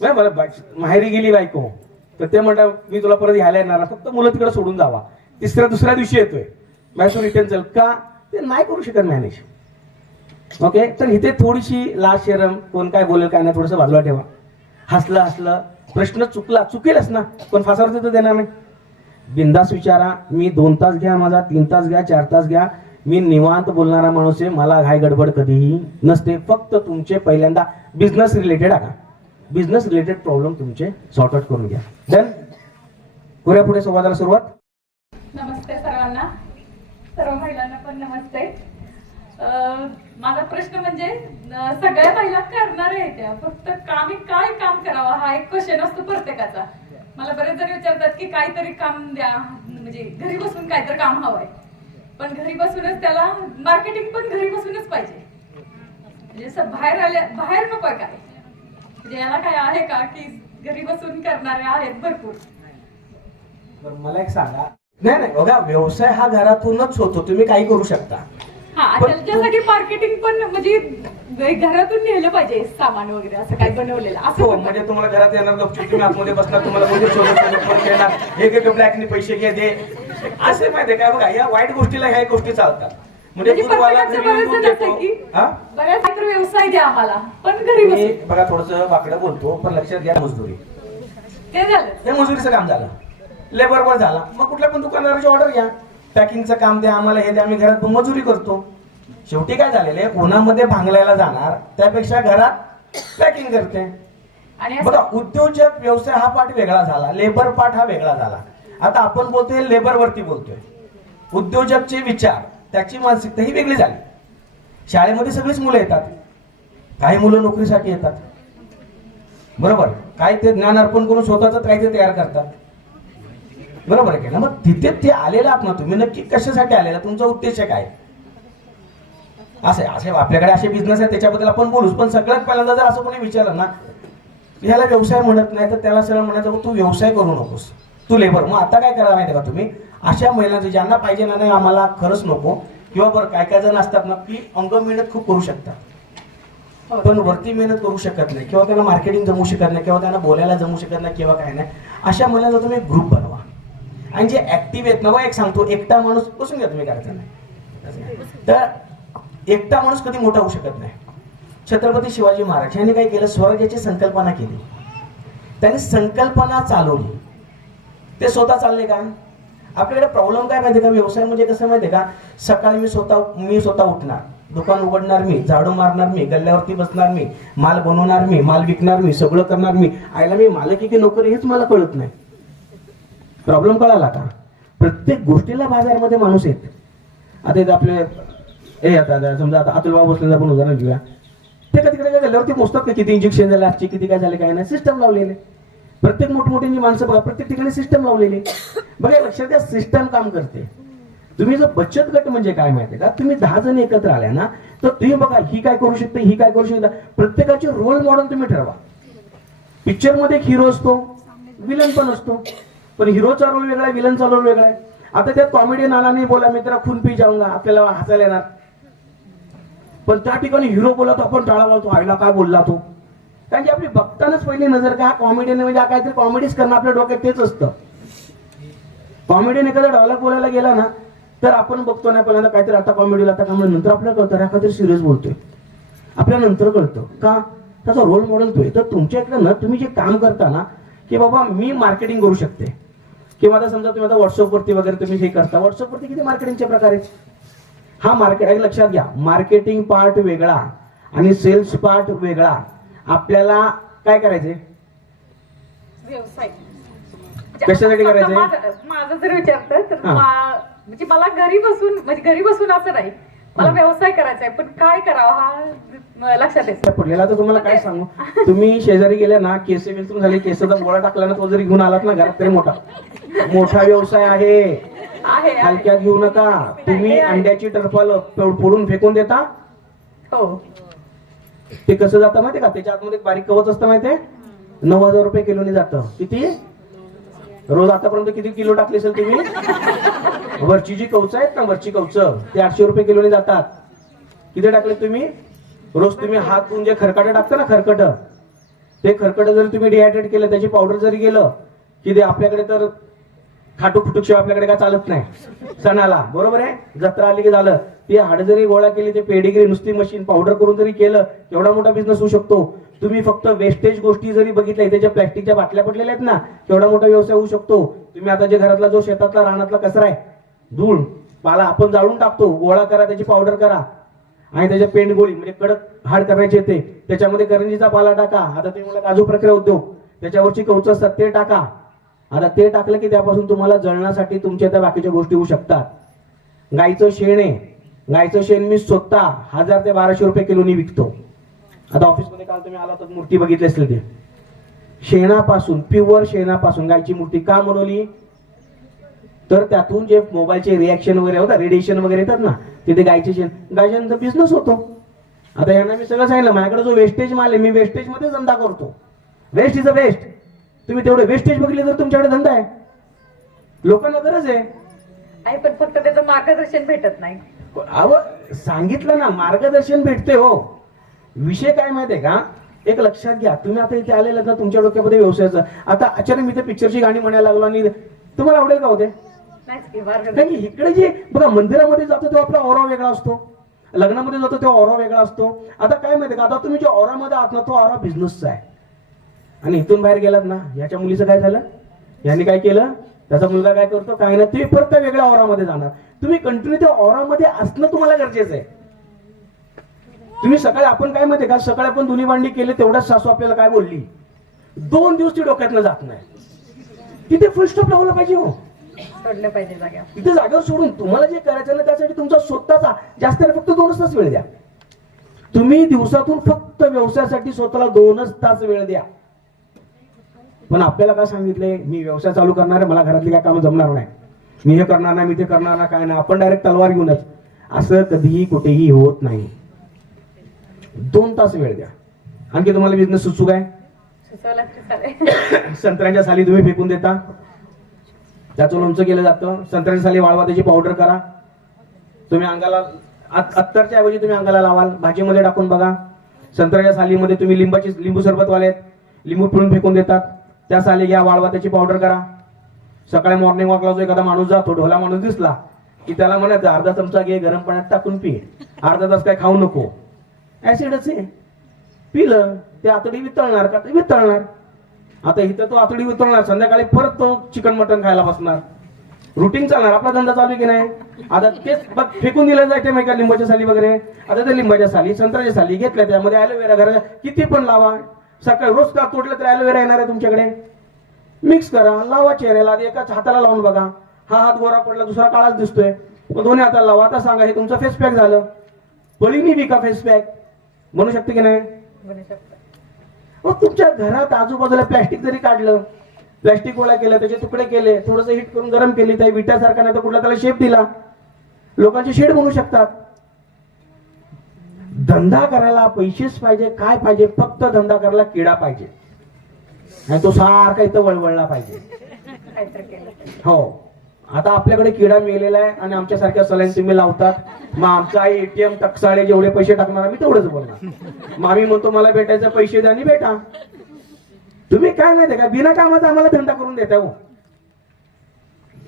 मला माहेरी गेली बायको तर ते म्हणतात मी तुला परत घ्यायला येणार, फक्त मुलं तिकडे सोडून जावा, दुसऱ्या दिवशी येतोय बायको रिटर्न चल का, ते नाही करू शकत मॅनेज. ओके, तर इथे थोडीशी लाज शरम, कोण काय बोलेल काय नाही, थोडंसं बाजूला ठेवा. हसलं प्रश्न चुकेलच ना, पण फासावर तर देणार नाही. बिंदास विचारा, मी 2 तास घ्या माझा, 3 तास घ्या, 4 तास घ्या, मी निवांत बोलणारा माणूस आहे, मला घाई गडबड कधीही नसते. फक्त तुमचे पहिल्यांदा बिझनेस रिलेटेड आहे का, बिझनेस रिलेटेड प्रॉब्लेम तुमचे सॉर्ट आउट करून घ्या. डन. करूया पुढे संवादाला सुरुवात. नमस्ते सर्वांना, सर्व महिलांना पण नमस्ते. माझा प्रश्न म्हणजे सगळ्या महिला करणाऱ्या आहेत त्या, फक्त आम्ही काय काम करावं हा एक क्वेश्चन असतो प्रत्येकाचा. मला बरेच जण विचारतात की काहीतरी काम द्या, म्हणजे घरी बसून काहीतरी काम हवंय, पण घरी बसूनच त्याला मार्केटिंग पण घरी बसूनच पाहिजे, म्हणजे असं बाहेर नकोय काय, म्हणजे याला काय आहे का की घरी बसून करणारे आहेत भरपूर. बरं, मला एक सांगा. नाही बघा, व्यवसाय हा घरातूनच होतो, तुम्ही काही करू शकता. हा, त्याच्यासाठी मार्केटिंग पण म्हणजे घरातून नेलं पाहिजे सामान वगैरे, असं काय बनवलेलं हो, असं. म्हणजे तुम्हाला घरात येणार गपचूप, तुम्ही आतमध्ये बसणार, तुम्हाला कोणी शोधत येणार, एक ब्लॅकने पैसे घे दे, असे माहितीये का. बघा, या वाईट गोष्टीला ह्या गोष्टी चालतात. म्हणजे प्रत्येकाचं बरेच जण असं की बऱ्याच काहीतरी व्यवसाय द्या आम्हाला, पण घरी बसून. बघा, थोडस वाकडं बोलतो, पण लक्षात घ्या, मजदुरी ते झालं, हे मजुरीचं काम झालं, लेबरवर झाला. मग कुठल्या पण दुकानदाराची ऑर्डर घ्या, पॅकिंगचं काम द्या आम्हाला, हे द्या, आम्ही घरात मजुरी करतो. शेवटी काय झालेलं आहे, उन्हामध्ये भांगलायला जाणार त्यापेक्षा घरात पॅकिंग करते. आणि बघा, उद्योजक व्यवसाय हा पार्ट वेगळा झाला, लेबर पार्ट हा वेगळा झाला. आता आपण बोलतोय लेबर वरती बोलतोय. उद्योजकचे विचार, त्याची मानसिकता ही वेगळी झाली. शाळेमध्ये सगळीच मुलं येतात, काही मुलं नोकरीसाठी येतात, बरोबर, काय ते ज्ञान अर्पण करून स्वतःच काही ते तयार करतात, बरोबर आहे का. मग तिथे ते आलेला आहात ना तुम्ही, नक्की कशासाठी आलेला, तुमचा उद्देश काय. असे आपल्याकडे असे बिझनेस आहे, त्याच्याबद्दल आपण बोलूच. पण सगळ्यात पहिल्यांदा जर असं कोणी विचारलं ना, ह्याला व्यवसाय म्हणत नाही, तर त्याला सरळ म्हणायचं तू व्यवसाय करू नकोस, तू लेबर. मग आता काय करायला माहिती का तुम्ही, अशा महिलांचं ज्यांना पाहिजे ना, नाही आम्हाला खरंच नको, किंवा बरं काय काय जण असतात ना की अंग मेहनत खूप करू शकतात, पण वरती मेहनत करू शकत नाही, किंवा त्यांना मार्केटिंग जमू शकत नाही, किंवा त्यांना बोलायला जमू शकत नाही, किंवा काय नाही. अशा महिलांचा तुम्ही ग्रुप बनवा. आणि जे ऍक्टिव्ह आहेत ना, बघा एक सांगतो, एकटा माणूस बसून घ्या तुम्ही, करायचं नाही. तर एकटा माणूस कधी मोठा होऊ शकत नाही. छत्रपती शिवाजी महाराज यांनी काय केलं, स्वराज्याची संकल्पना केली, त्यांनी संकल्पना चालवली, ते स्वतः चालले का. आपल्याकडे प्रॉब्लेम काय माहितीये का, व्यवसाय म्हणजे कसं माहितीये का, सकाळी मी स्वतः उठणार, दुकान उघडणार मी, झाडू मारणार मी, गल्ल्यावरती बसणार मी, माल बनवणार मी, माल विकणार मी, सगळं करणार मी. आईला मी मालकी की नोकरी हेच मला कळत नाही. प्रॉब्लेम कळाला का. प्रत्येक गोष्टीला बाजारमध्ये माणूस आहेत. आता आपले आता समजा आता अतुल बाबू बसले, आपण उदाहरण घेऊया, ते कधी कधी गल्ल्यावरती मोजतात का किती इंजेक्शन झाले आजची, किती काय झाले, काय नाही, सिस्टम लावलेले. प्रत्येक मोठमोठी माणसं बघा, प्रत्येक ठिकाणी सिस्टम लावलेली. बघा, लक्षात द्या, सिस्टम काम करते. तुम्ही जर बचत गट म्हणजे काय माहितीये का, तुम्ही 10 जण एकत्र आल्या ना, तर तुम्ही बघा ही काय करू शकते, ही काय करू शकता, प्रत्येकाचे रोल मॉडेल तुम्ही ठरवा. पिक्चर मध्ये एक हिरो असतो, विलन पण असतो, पण हिरोचा रोल वेगळा आहे, विलनचा रोल वेगळा आहे. आता त्यात कॉमेडियन आला नाही, बोला मी त्याला खून पी जाऊंगा, आपल्याला हसायला येणार. पण त्या ठिकाणी हिरो बोला तो आपण टाळा मारतो, आईला काय बोलला तो. कारण की आपली बघतानाच पहिली नजर का, हा कॉमेडियन म्हणजे काहीतरी कॉमेडीच करणं आपल्या डोक्यात तेच असतं. कॉमेडियन एखादा डायलॉग बोलायला गेला ना, तर आपण बघतो ना पहिल्यांदा काहीतरी आता कॉमेडीला, आता कॉमेडी, नंतर आपल्याला कळतं हा काहीतरी सिरियस बोलतोय, आपल्या नंतर कळतं का, त्याचा रोल मॉडेल तोय. तर तुमच्या इकडे ना तुम्ही जे काम करता ना, की बाबा मी मार्केटिंग करू शकते, किंवा आता समजा तुम्ही आता व्हॉट्सअपवरती वगैरे तुम्ही हे करता, व्हॉट्सअपवरती किती मार्केटिंगचे प्रकार आहेत. हा मार्केट लक्षात घ्या, मार्केटिंग पार्ट वेगळा आणि सेल्स पार्ट वेगळा. आपल्याला काय करायचे, व्यवसाय कशासाठी करायचंय? माझं जर विचारतं तर म्हणजे मला घरी बसून असं नाही, मला व्यवसाय करायचा आहे, पण काय करावं हा लक्षात येत पडलेला. तर तुम्हाला काय सांगू, तुम्ही शेजारी गेले ना, केस विसरून झाले, केसाचा गोळा टाकला ना, तो जरी घेऊन आलात ना घरात, तरी मोठा व्यवसाय आहे. हलक्यात घेऊ नका. तुम्ही अंड्याची टरफल फोडून फेकून देता, हो, ते कसं जातं माहितीये का, त्याच्या आतमध्ये बारीक कवच असतं माहितीये, 9,000 रुपये किलोने जातं. किती रोज आतापर्यंत किती किलो टाकले असेल तुम्ही. वरची जी कवच आहेत ना, वरची कवच, ते 800 रुपये किलोने जातात. किती टाकले तुम्ही रोज. तुम्ही हात धुवून जे खरकट टाकता ना, खरकट, ते खरकट जर तुम्ही डिहायड्रेट केलं, त्याची पावडर जरी गेलं की ते आपल्याकडे तर खाटूक फुटूक शिवाय आपल्याकडे काय चालत नाही सणाला, बरोबर आहे. जत्रा आली की झालं, ती हाड जरी गोळा केली, ते पेडिग्री नुसती मशीन पावडर करून जरी केलं, केवढा मोठा बिझनेस होऊ शकतो. तुम्ही फक्त वेस्टेज गोष्टी जरी बघितल्या, त्याच्या प्लॅस्टिकच्या बाटल्या पडलेल्या आहेत ना, केवढा मोठा व्यवसाय होऊ शकतो. तुम्ही आता जे घरातला जो शेतातला रानातला कचरा आहे, धूळ, पाला आपण जाळून टाकतो, गोळा करा, त्याची पावडर करा आणि त्याच्या पेंड गोळी म्हणजे कडक हाड करायचे ते, त्याच्यामध्ये करंजीचा पाला टाका. आता ते मला काजू प्रक्रिया उद्योग, त्याच्यावरची कवच असतात ते टाका. आता ते टाकलं की त्यापासून तुम्हाला जळण्यासाठी तुमच्या त्या बाकीच्या गोष्टी होऊ शकतात. गाईचं शेण आहे, गाईचं शेण मी स्वतः 1000 ते 1200 रुपये किलोनी विकतो. आता ऑफिसमध्ये काल तुम्ही आला तर मूर्ती बघितली असेल, ते शेणापासून, प्युअर शेणापासून गायची मूर्ती का बनवली, तर त्यातून जे मोबाईलचे रिॲक्शन वगैरे होतात, रेडिएशन वगैरे येतात ना, तिथे गायचे शेण, गायच्या बिझनेस होतो. आता यांना मी सगळं सांगितलं, माझ्याकडे जो वेस्टेज माल आहे मी वेस्टेज मध्ये धंदा करतो. Waste is a waste. तुम्ही तेवढे वेस्टेज बघितले तर तुमच्याकडे धंदा आहे. लोकांना गरज आहे, पण फक्त त्याचं मार्गदर्शन भेटत नाही. अहो सांगितलं ना, मार्गदर्शन भेटते हो. विषय काय माहितीये का, एक लक्षात घ्या, तुम्ही आता इथे आलेला ना, तुमच्या डोक्यामध्ये व्यवसायाचं, आता अचानक मी ते पिक्चरची गाणी म्हणायला लागलो आणि तुम्हाला आवडेल का होते? नाही. इकडे जे बघा, मंदिरामध्ये जातो तेव्हा आपला ऑरा वेगळा असतो, लग्नामध्ये जातो तेव्हा ऑरा वेगळा असतो. आता काय माहितीये का, आता तुम्ही जो ऑरामध्ये आहात ना, तो ऑरा बिझनेसचा आहे. आणि इथून बाहेर गेलात ना, याच्या मुलीचं काय झालं, यांनी काय केलं, त्याचा मुलगा काय करतो, काय नाही, तुम्ही परत त्या वेगळ्या ऑरामध्ये जाणार. तुम्ही कंटिन्यू त्या ऑरामध्ये असणं तुम्हाला गरजेचं आहे. तुम्ही सकाळी, आपण काय माहितीये का, सकाळी आपण धुनी भांडी केले तेवढ्याच सासू आपल्याला काय बोलली, 2 दिवस ती डोक्यातनं जात नाही. तिथे फुल स्टॉप लावला पाहिजे हो, सोडलं पाहिजे जाग्यावर. तिथे जागेवर सोडून तुम्हाला जे करायचं ना, त्यासाठी तुमचा स्वतःचा जास्त नाही, फक्त 2 तास वेळ द्या. तुम्ही दिवसातून फक्त व्यवसायासाठी स्वतःला 2 तास वेळ द्या. पण आपल्याला काय सांगितलंय, मी व्यवसाय चालू करणार आहे, मला घरातली काय कामं जमणार नाही, मी हे करणार नाही, मी ते करणार नाही, काय नाही, आपण डायरेक्ट तलवार घेऊनच, असं कधीही कुठेही होत नाही. 2 तास वेळ द्या. आणखी तुम्हाला बिझनेस सुचू काय, संत्र्याच्या साली तुम्ही फेकून देता, त्याचं लोणचं केलं जातं. संत्र्याच्या साली वाळवा, त्याची पावडर करा. तुम्ही अंगाला, अत्तरच्या ऐवजी तुम्ही अंगाला लावाल, भाजीमध्ये टाकून बघा. संत्र्याच्या सालीमध्ये तुम्ही लिंबू सरबत वाले लिंबू पिळून फेकून देतात, त्या साली घ्या, वाळवा, त्याची पावडर करा. सकाळी मॉर्निंग वॉकला जो एखादा माणूस जातो, ढोला माणूस दिसला की त्याला म्हणायचं, अर्धा चमचा घे, गरम पाण्यात टाकून पी, अर्धा तास काय खाऊ नको, ऍसिडच आहे. पिलं ते आतडी वितळणार का, वितळणार. आता इथं तो आतडी वितळणार, संध्याकाळी परत तो चिकन मटन खायला बसणार, रुटीन चालणार. आपला धंदा चालू आहे की नाही. आता तेच बघ, फेकून दिलं जायचे माहिती का, लिंबाच्या साली वगैरे. आता ते लिंबाच्या साली, संत्र्याच्या साली घेतल्या, त्यामध्ये ॲलोवेरा घराच्या किती पण लावा, सकाळी रोज का तोडलं तर ॲलोवेरा येणार आहे तुमच्याकडे. मिक्स करा, लावा चेहऱ्याला, एकाच हाताला लावून बघा, हा हात गोरा पडला, दुसरा काळाच दिसतोय, दोन्ही हाताला लावा. आता सांगा, हे तुमचं फेस पॅक झालं. पळीनी विका फेस पॅक, बनू शकते की नाही. मग तुमच्या घरात आजूबाजूला प्लॅस्टिक जरी काढलं, प्लॅस्टिक गोळा केलं, त्याचे तुकडे केले, थोडंसं हिट करून गरम केली, त्या विटासारखा नाही तर कुठला त्याला शेप दिला, लोकांचे शेड बनवू शकतात. धंदा करायला पैसेच पाहिजे, काय पाहिजे, फक्त धंदा करायला किडा पाहिजे, आणि तो सारखा इथं वळवळला पाहिजे. हो, आता आपल्याकडे किडा मेलेला आहे आणि आमच्यासारख्या सलाईन तुम्ही लावतात. मग आमचा एटीएम टकसाळे जेवढे पैसे टाकणार आम्ही तेवढंच बोलणार. मग आम्ही म्हणतो मला भेटायचं, पैसे द्या आणि भेटा. तुम्ही काय माहितीये का, बिना कामाचा आम्हाला धंदा करून देता हो.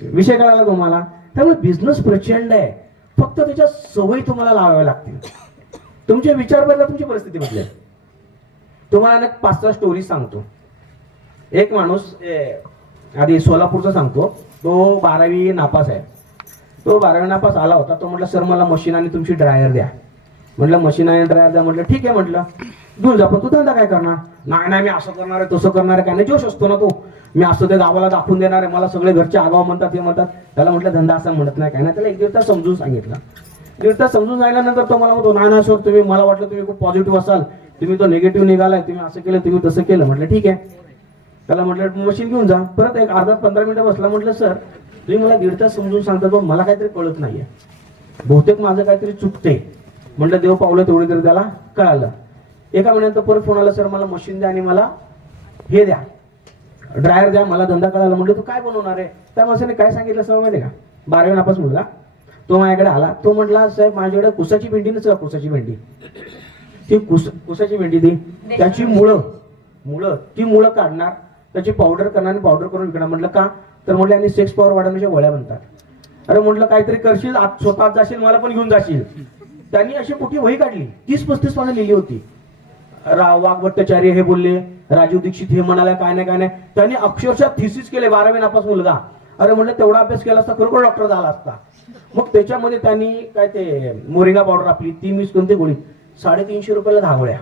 विषय कळाला तुम्हाला. त्यामुळे बिझनेस प्रचंड आहे, फक्त त्याच्या सवयी तुम्हाला लावाव्या लागतील. तुमचे विचार बदला, तुमची परिस्थिती बदलेल. तुम्हाला 5-6 स्टोरी सांगतो. एक माणूस, आधी सोलापूरचा सांगतो, तो 12वी नापास आहे. तो 12वी नापास आला होता. तो म्हटलं, सर मला मशीन आणि तुमची ड्रायर द्या. म्हटलं मशीन आणि ड्रायर द्या. म्हटलं ठीक आहे, म्हटलं घेऊन जा, पण तू धंदा काय करणार. नाही मी असं करणार आहे, तसं करणार आहे, काय नाही, जोश असतो ना तो, मी असं ते गावाला दाखवून देणार आहे, मला सगळे घरचे आगाव म्हणतात, हे म्हणतात. त्याला म्हटलं धंदा असं म्हणत नाही, काय नाही. त्याला 1-1.5 तास समजून सांगितलं. 1.5 तास समजून सांगितल्यानंतर तो मला म्हणतो, नाही सर तुम्ही, मला वाटलं तुम्ही खूप पॉझिटिव्ह असाल, तुम्ही तो निगेटिव्ह निघालाय, तुम्ही असं केलं, तुम्ही तसं केलं. म्हटलं ठीक आहे. त्याला म्हटलं मशीन घेऊन जा. परत एक अर्धा 15 मिनिटं बसला. म्हटलं सर तुम्ही मला 1.5 तास समजून सांगता, पण मला काहीतरी कळत नाहीये, बहुतेक माझं काहीतरी चुकते. म्हटलं देव पावलं तेवढे तरी त्याला कळालं. एका महिन्यानंतर परत फोन आला, सर मला मशीन द्या आणि मला हे द्या, ड्रायर द्या, मला धंदा कळाला. म्हटलं तू काय बनवणार आहे. त्या माणसाने काय सांगितलं सर माहिती का, 12वी नापास मुलगा, तो माझ्याकडे आला. तो म्हटला साहेब माझ्याकडे कुसाची भेंडी नसतं, कुसाची भेंडी, ती कुसाची भेंडी ती, त्याची मुळं ती मुळं काढणार, त्याची पावडर करणार आणि पावडर करून विकणार. म्हटलं का, तर म्हटलं आणि सेक्स पॉवर वाढवण्याच्या गोळ्या बनतात. अरे म्हटलं काहीतरी करशील, स्वतः जाशील, मला पण घेऊन जाशील. त्यांनी अशी मोठी वही काढली, 30-35 पानं लिहिली होती. वाघ भट्टाचार्य हे बोलले, राजीव दीक्षित हे म्हणाले, काय नाही. त्यांनी अक्षरशः थिसिस केले. 12वी नापास मुलगा अरे म्हणलं तेवढा अभ्यास केला असता खरोखर डॉक्टर झाला असता. मग त्याच्यामध्ये त्यांनी काय ते मोरिंगा पावडर आपली ती मिक्स करून ते गोळी 350 रुपयाला 10 गोळ्या,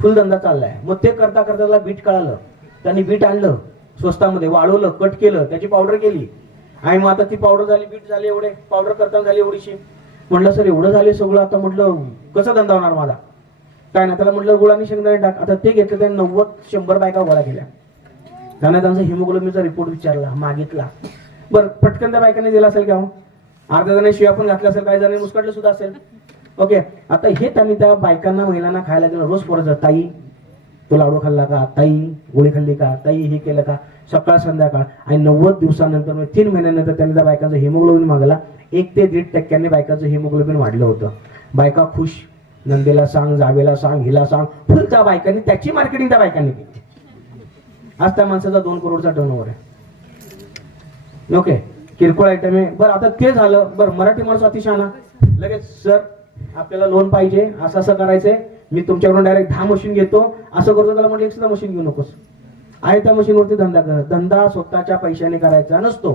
फुल धंदा चाललाय. मग ते करता करता त्याला बीट कळालं, त्यांनी बीट आणलं स्वस्तामध्ये, वाळवलं, कट केलं, त्याची पावडर केली आणि मग आता ती पावडर झाली, बीट झाली एवढे, पावडर करताना झाली एवढीशी. म्हटलं सर एवढं झाले सगळं, आता म्हटलं कसा धंदा होणार माझा, काय ना. त्याला म्हटलं गुळानी शेंगदाणे टाक. आता ते घेतलं, त्याने 90-100 बायका गोळा केल्या. त्याने त्यांचा हिमोग्लोबिनचा रिपोर्ट विचारला, मागितला. बरं पटकन त्या बायकांनी दिला असेल का हो, अर्ध्या जणांनी शिव्या पण घातल्या असेल, काही जणांनी मुस्कटलं सुद्धा असेल. ओके, आता हे त्यांनी त्या बायकांना महिलांना खायला दिलं. रोज परत ताई तो लाडू खाल्ला का, ताई गोळी खाल्ली का, ताई हे केलं का, सकाळ संध्याकाळ. आणि 90 दिवसानंतर 3 महिन्यानंतर त्यांनी त्या बायकांचं हिमोग्लोबिन मागला. 1 ते 1.5% बायकांचं हिमोग्लोबिन वाढलं होतं. बायका खुश, नंदेला सांग, जावेला सांग, हिला सांग, फुल त्या बायकांनी, त्याची मार्केटिंग त्या बायकांनी केली. आज त्या माणसाचा 2 करोडचा टर्नओव्हर आहे. ओके, किरकोळ आयटम आहे. बरं आता ते झालं. बरं मराठी माणूस अतिशहाणा, लगेच सर आपल्याला लोन पाहिजे, असं असं करायचंय, मी तुमच्याकडून डायरेक्ट 10 मशीन घेतो, असं करतो. त्याला म्हटलं 1 सुद्धा मशीन घेऊ नकोस, आहे त्या मशीनवरती धंदा कर. धंदा स्वतःच्या पैशाने करायचा नसतो.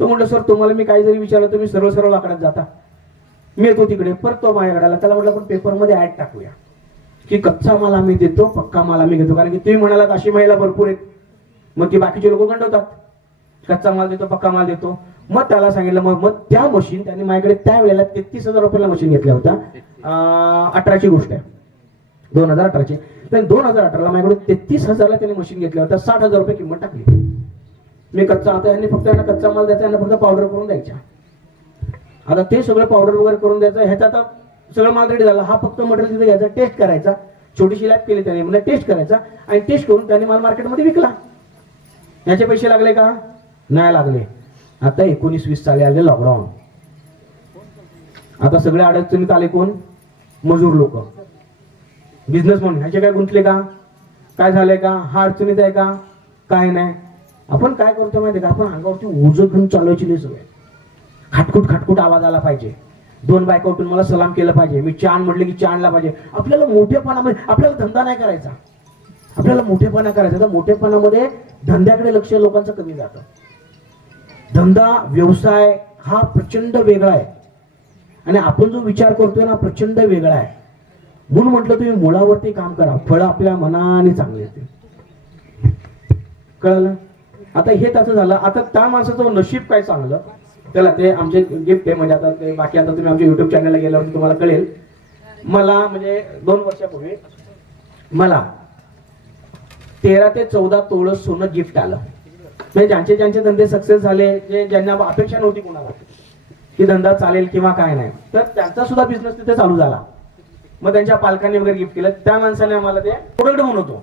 तो म्हटलं सर तुम्हाला मी काही जरी विचारलं तुम्ही सरळ सरळ लाकडात जाता, मी येतो तिकडे. परत तो माझ्याकडे. त्याला म्हटलं पण पेपरमध्ये ऍड टाकूया की कच्चा माल आम्ही देतो, पक्का माल आम्ही घेतो. कारण की तुम्ही म्हणालात अशी महिला भरपूर आहेत, मग ती बाकीचे लोक गंडवतात, कच्चा माल देतो, पक्का माल देतो. मग त्याला सांगितलं, मग त्या मशीन त्यांनी माझ्याकडे त्यावेळेला 33,000 रुपयाला मशीन घेतल्या होत्या. 18ची गोष्ट आहे, 2018ची. तर 2018ला माझ्याकडे 33,000ला त्यांनी मशीन घेतल्या होत्या. 60,000 रुपये किंमत टाकली. मी कच्चा, आता यांनी फक्त यांना कच्चा माल द्यायचा, यांना फक्त पावडर करून द्यायचा. आता ते सगळं पावडर वगैरे करून द्यायचं. ह्याचा आता सगळं माल रेडी झाला. हा फक्त मटेरियल तिथे घ्यायचा, टेस्ट करायचा. छोटीशी लॅब केली त्यांनी, म्हणजे टेस्ट करायचा आणि टेस्ट करून त्यांनी माल मार्केटमध्ये विकला. याचे पैसे लागले का? नाही लागले. आता 19-20 साली आले लॉकडाऊन. आता सगळे अडचणीत आले कोण? मजूर लोक, बिझनेस म्हणून. ह्याचे काय गुंतले का? काय झालंय का? हा अडचणीत आहे का? काय नाही. आपण काय करतो माहिती का, आपण अंगावरती ओझं घेऊन चालवायची नाही सवय. खाटखुट खाटखुट आवाज आला पाहिजे, 2 बायका उठून मला सलाम केलं पाहिजे, मी चान म्हटलं की चानला पाहिजे. आपल्याला मोठेपणामध्ये, आपल्याला धंदा नाही करायचा, आपल्याला मोठेपणा करायचा. तर मोठेपणामध्ये धंद्याकडे लक्ष लोकांचं कमी जातं. धंदा व्यवसाय हा प्रचंड वेगळा आहे आणि आपण जो विचार करतोय ना प्रचंड वेगळा आहे. म्हणून म्हटलं तुम्ही मुळावरती काम करा, फळ आपल्या मनाने चांगले येते. कळलं? आता हे त्याचं झालं. आता त्या माणसाचं नशीब काय चांगलं, त्याला ते आमचे गिफ्ट आहे. म्हणजे आता ते बाकी आता तुम्ही आमच्या युट्यूब चॅनलला गेल्यावर तुम्हाला कळेल. मला म्हणजे 2 वर्षापूर्वी मला 13 ते 14 तोळ सोनं गिफ्ट आलं. म्हणजे ज्यांचे ज्यांचे धंदे सक्सेस झाले, जे ज्यांना अपेक्षा नव्हती कोणाला की धंदा चालेल किंवा काय नाही, तर त्यांचा सुद्धा बिझनेस तिथे चालू झाला. मग त्यांच्या पालकांनी वगैरे गिफ्ट केलं. त्या माणसाने आम्हाला ते प्रोडक्ट बनवतो.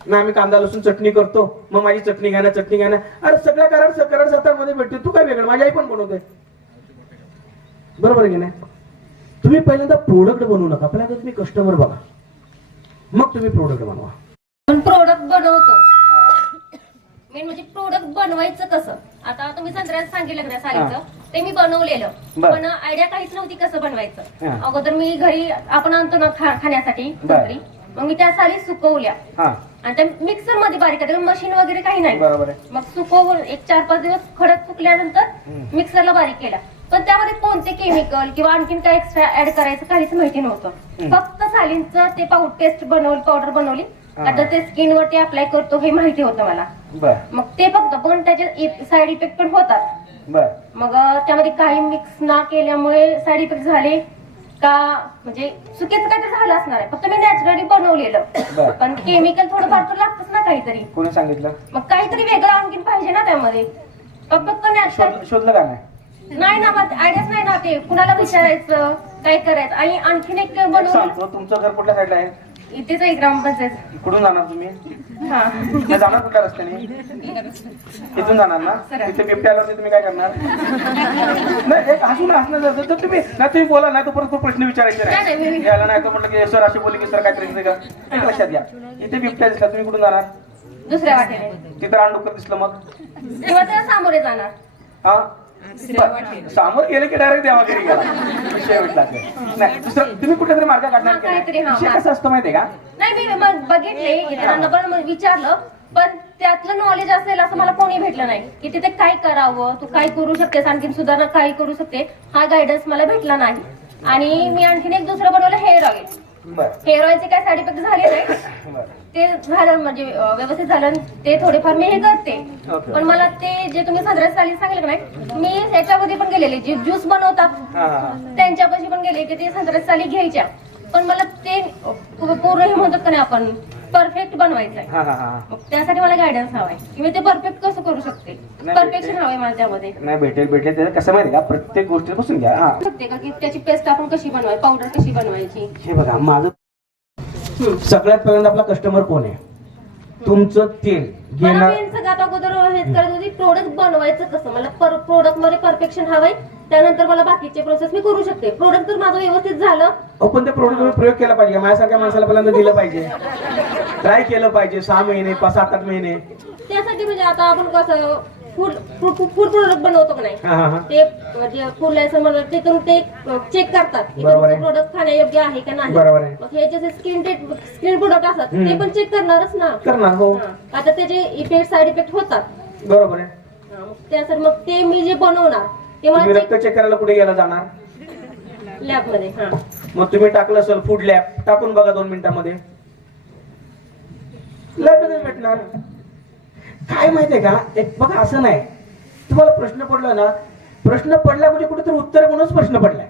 मग आम्ही कांदा लसूण चटणी करतो, मग माझी चटणी घ्या. अरे सगळ्या कराड सत्तामध्ये भेटते, तू काय वेगळं, माझी आई पण बनवते. बरोबर आहे की नाही? तुम्ही पहिल्यांदा प्रोडक्ट बनवू नका, पहिल्यांदा तुम्ही कस्टमर बघा, मग तुम्ही प्रोडक्ट बनवा. पण प्रोडक्ट बनवतो मेन म्हणजे प्रोडक्ट बनवायचं कसं. आता तुम्ही संत्र्याचं सांगितलं ना सालीचं, ते मी बनवलेलं, पण आयडिया काहीच नव्हती कसं बनवायचं. अगोदर मी घरी आपण आणतो ना खाण्यासाठी घरी, मग मी त्या साली सुकवल्या आणि त्या मिक्सर मध्ये बारीक करायचं, मशीन वगैरे काही नाही. मग सुकवून 1-4-5 दिवस खडक सुकल्यानंतर मिक्सरला बारीक केला. पण त्यामध्ये कोणते केमिकल किंवा आणखीन काय एक्स्ट्रा ऍड करायचं काहीच माहिती नव्हतं. फक्त सालींचं ते पावडर बनवली. आता ते स्किन वरती अप्लाय करतो हे माहिती होतं मला. मग ते फक्त, पण त्याचे साईड इफेक्ट पण होतात. मग त्यामध्ये काही मिक्स ना केल्यामुळे साईड इफेक्ट झाले का, म्हणजे चुकीचं काय तर झालं असणार आहे. फक्त मी नॅचरली बनवलेलं, पण केमिकल थोडं फार तर लागतच ना काहीतरी. कोणी सांगितलं? मग काहीतरी वेगळं आणखीन पाहिजे ना त्यामध्ये. फक्त नॅचरल शोधलं का नाही ना, मग आयडियाच नाही ना, ते कुणाला विचारायचं काय करायचं. आणि आणखीन एक बनवलं. तुमचं घर कुठल्या साईडला आहे? इथेच आहे ग्रामपंचायत. कुठून जाणार तुम्ही? हा जाणार कुठल्या रस्त्याने? इथून जाणार ना? तिथे बिबट्या आल्यावरती तुम्ही काय करणार? नाही, एक हसून हसणं तर तुम्ही नाही, तुम्ही बोला नाही तो परत प्रश्न विचारायचे नाही. याला नाही तो म्हटलं की सर अशी बोलली की सर काय करायचं का, एक लक्षात घ्या. इथे बिबट्या दिसला, तुम्ही कुठून जाणार? दुसऱ्या वाटेने. तिथं रानडुक्कर दिसलं मग तेव्हा त्याला सामोरे जाणार. हा समोर गेले की डायरेक्ट देवाकडे गेला विषय म्हटला ते. नाही दुसरं तुम्ही कुठे तरी मार्ग काढणार हा, काहीतरी, हा, विषय कसा असतो माहितीये का? नाही मी मग बघितले इतरांना पण विचारलं, पण त्यातलं नॉलेज असेल असं मला कोणी भेटलं नाही की तिथे काय करावं, तू काय करू शकतेस, आणखीन सुधारणा काय करू शकते, हा गायडन्स मला भेटला नाही. आणि मी आणखीन एक दुसरं बनवलं हेअर ऑइल. बरं हेअर ऑइलचे काय साईड इफेक्ट झाले नाही, बरं ते झालं म्हणजे व्यवस्थित झालं. ते थोडेफार मी हे करते, ओके. पण मला ते जे तुम्ही संत्र्याच्या साली सांगितलं का नाही, मी ह्याच्यामध्ये पण गेलेले जे ज्यूस बनवतात हा हा हा. त्यांच्यापाशी पण गेले की ते संत्र्याच्या साली घ्यायच्या, पण मला ते पूर्ण हे म्हणतात का नाही आपण परफेक्ट बनवायचं आहे. हा हा हा. मग त्यासाठी मला गायडन्स हवाय की मी ते परफेक्ट कसं करू शकते, नाही, परफेक्शन हवंय मला त्यामध्ये. नाही भेटेल त्याचं कसं माहिती का, प्रत्येक गोष्टीपासून घ्या. हा शकते का की त्याची पेस्ट आपण कशी बनवायची, पावडर कशी बनवायची. हे बघा माझं सगळ्यात पहिल्यांदा आपला कस्टमर कोण आहे, तुमचं तेल मला घेणार. मेन सगळ्यात अगोदर हेच करत होती, प्रोडक्ट बनवायचं कसं. मला प्रोडक्ट मध्ये परफेक्शन हवंय, त्यानंतर मला बाकीचे प्रोसेस मी करू शकते. प्रोडक्ट जर माझं व्यवस्थित झालं, पण ते प्रोडक्ट तुम्ही प्रयोग केला पाहिजे. माझ्यासारख्या माणसाला पहिल्यांदा दिलं पाहिजे, ट्राय केलं पाहिजे 6 महिने 7-8 महिने. त्यासाठी म्हणजे आता आपण कसं फूड प्रोडक्ट बनवतो का हा, हा, नाही, हा. ते म्हणजे फूड लायसन म्हणलं ते करून ते चेक करतात की बरोबर आहे. तुमचं प्रोडक्ट खाण्यायोग्य आहे का नाही. बरोबर आहे. मग हे जे स्किन प्रोडक्ट असतात ते पण चेक करणारच ना. करणार हो. हा. आता त्याचे इफेक्ट साईड इफेक्ट होतात. बरोबर आहे. हा, मग त्यासाठी मग ते मी जे बनवणार ते तुम्ही मला रक्त चेक करायला कुठे गेला जाणार, लॅब मध्ये. हा मग तुम्ही टाकलं असेल फूड लॅब, टाकून बघा 2 मिनिटांमध्ये लॅबमध्येच भेटणार. काय माहितीये का, एक बघा असं नाही, तुम्हाला प्रश्न पडला ना, प्रश्न पडला म्हणजे कुठेतरी उत्तर म्हणूनच प्रश्न पडलाय.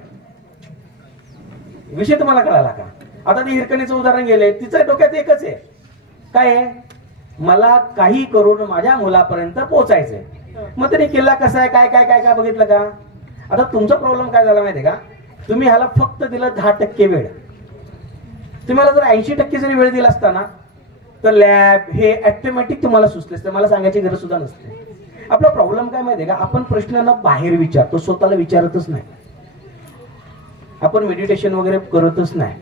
विषय तुम्हाला कळाला का? आता ते हिरकणीचं उदाहरण गेले, तिचं डोक्यात एकच आहे, काय आहे, मला काही करून माझ्या मुलापर्यंत पोहोचायचंय. मग तरी किल्ला कसा आहे, काय काय काय काय बघितलं का? आता तुमचा प्रॉब्लेम काय झाला माहितीये का, तुम्ही ह्याला फक्त दिलं 10% वेळ. तुम्हाला जर 80% जरी वेळ दिला असता ना, तर लॅब हे ऑटोमॅटिक तुम्हाला सुचले असते, मला सांगायची गरज सुद्धा नसते. आपला प्रॉब्लेम काय माहितीये का, आपण प्रश्न बाहेर विचारतो, स्वतःला विचारतच नाही. आपण मेडिटेशन वगैरे करतच नाही.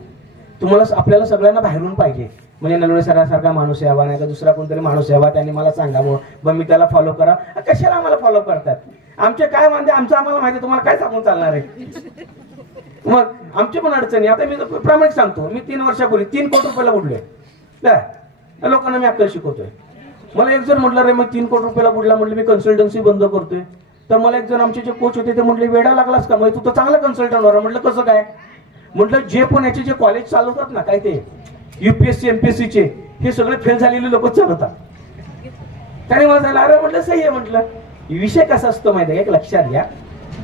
तुम्हाला आपल्याला सगळ्यांना बाहेरून पाहिजे, म्हणजे नलवडे सरासारखा माणूस यावा, नाही का दुसरा कोणतरी माणूस यावा, त्यांनी मला सांगावं बघ मी त्याला फॉलो करा. कशाला आम्हाला फॉलो करतात, आमचे काय म्हणजे आमचं आम्हाला माहिती, तुम्हाला काय सांगून चालणार आहे. मग आमची पण अडचणी. आता मी प्रामाणिक सांगतो, मी 3 वर्षापूर्वी 3 कोटी रुपयाला उडलोय. काय लोकांना मी अक्कल शिकवतोय. मला एक जण म्हटलं रे मग 3 कोटी रुपयाला बुडला, म्हटलं मी कन्सल्टन्सी बंद करतोय. तर मला एक जण आमचे जे कोच होते ते म्हटले वेडा लागलास का, म्हणजे तू तर चांगला कन्सल्टंट होणार. म्हटलं कसं काय, म्हटलं जे पण याचे जे कॉलेज चालवतात ना, काय ते UPSC MPSC चे, हे सगळे फेल झालेले लोक चालवतात. त्याने मला सांगितलं अरे म्हटलं सही आहे. म्हटलं विषय कसा असतो माहिती आहे, एक लक्षात घ्या,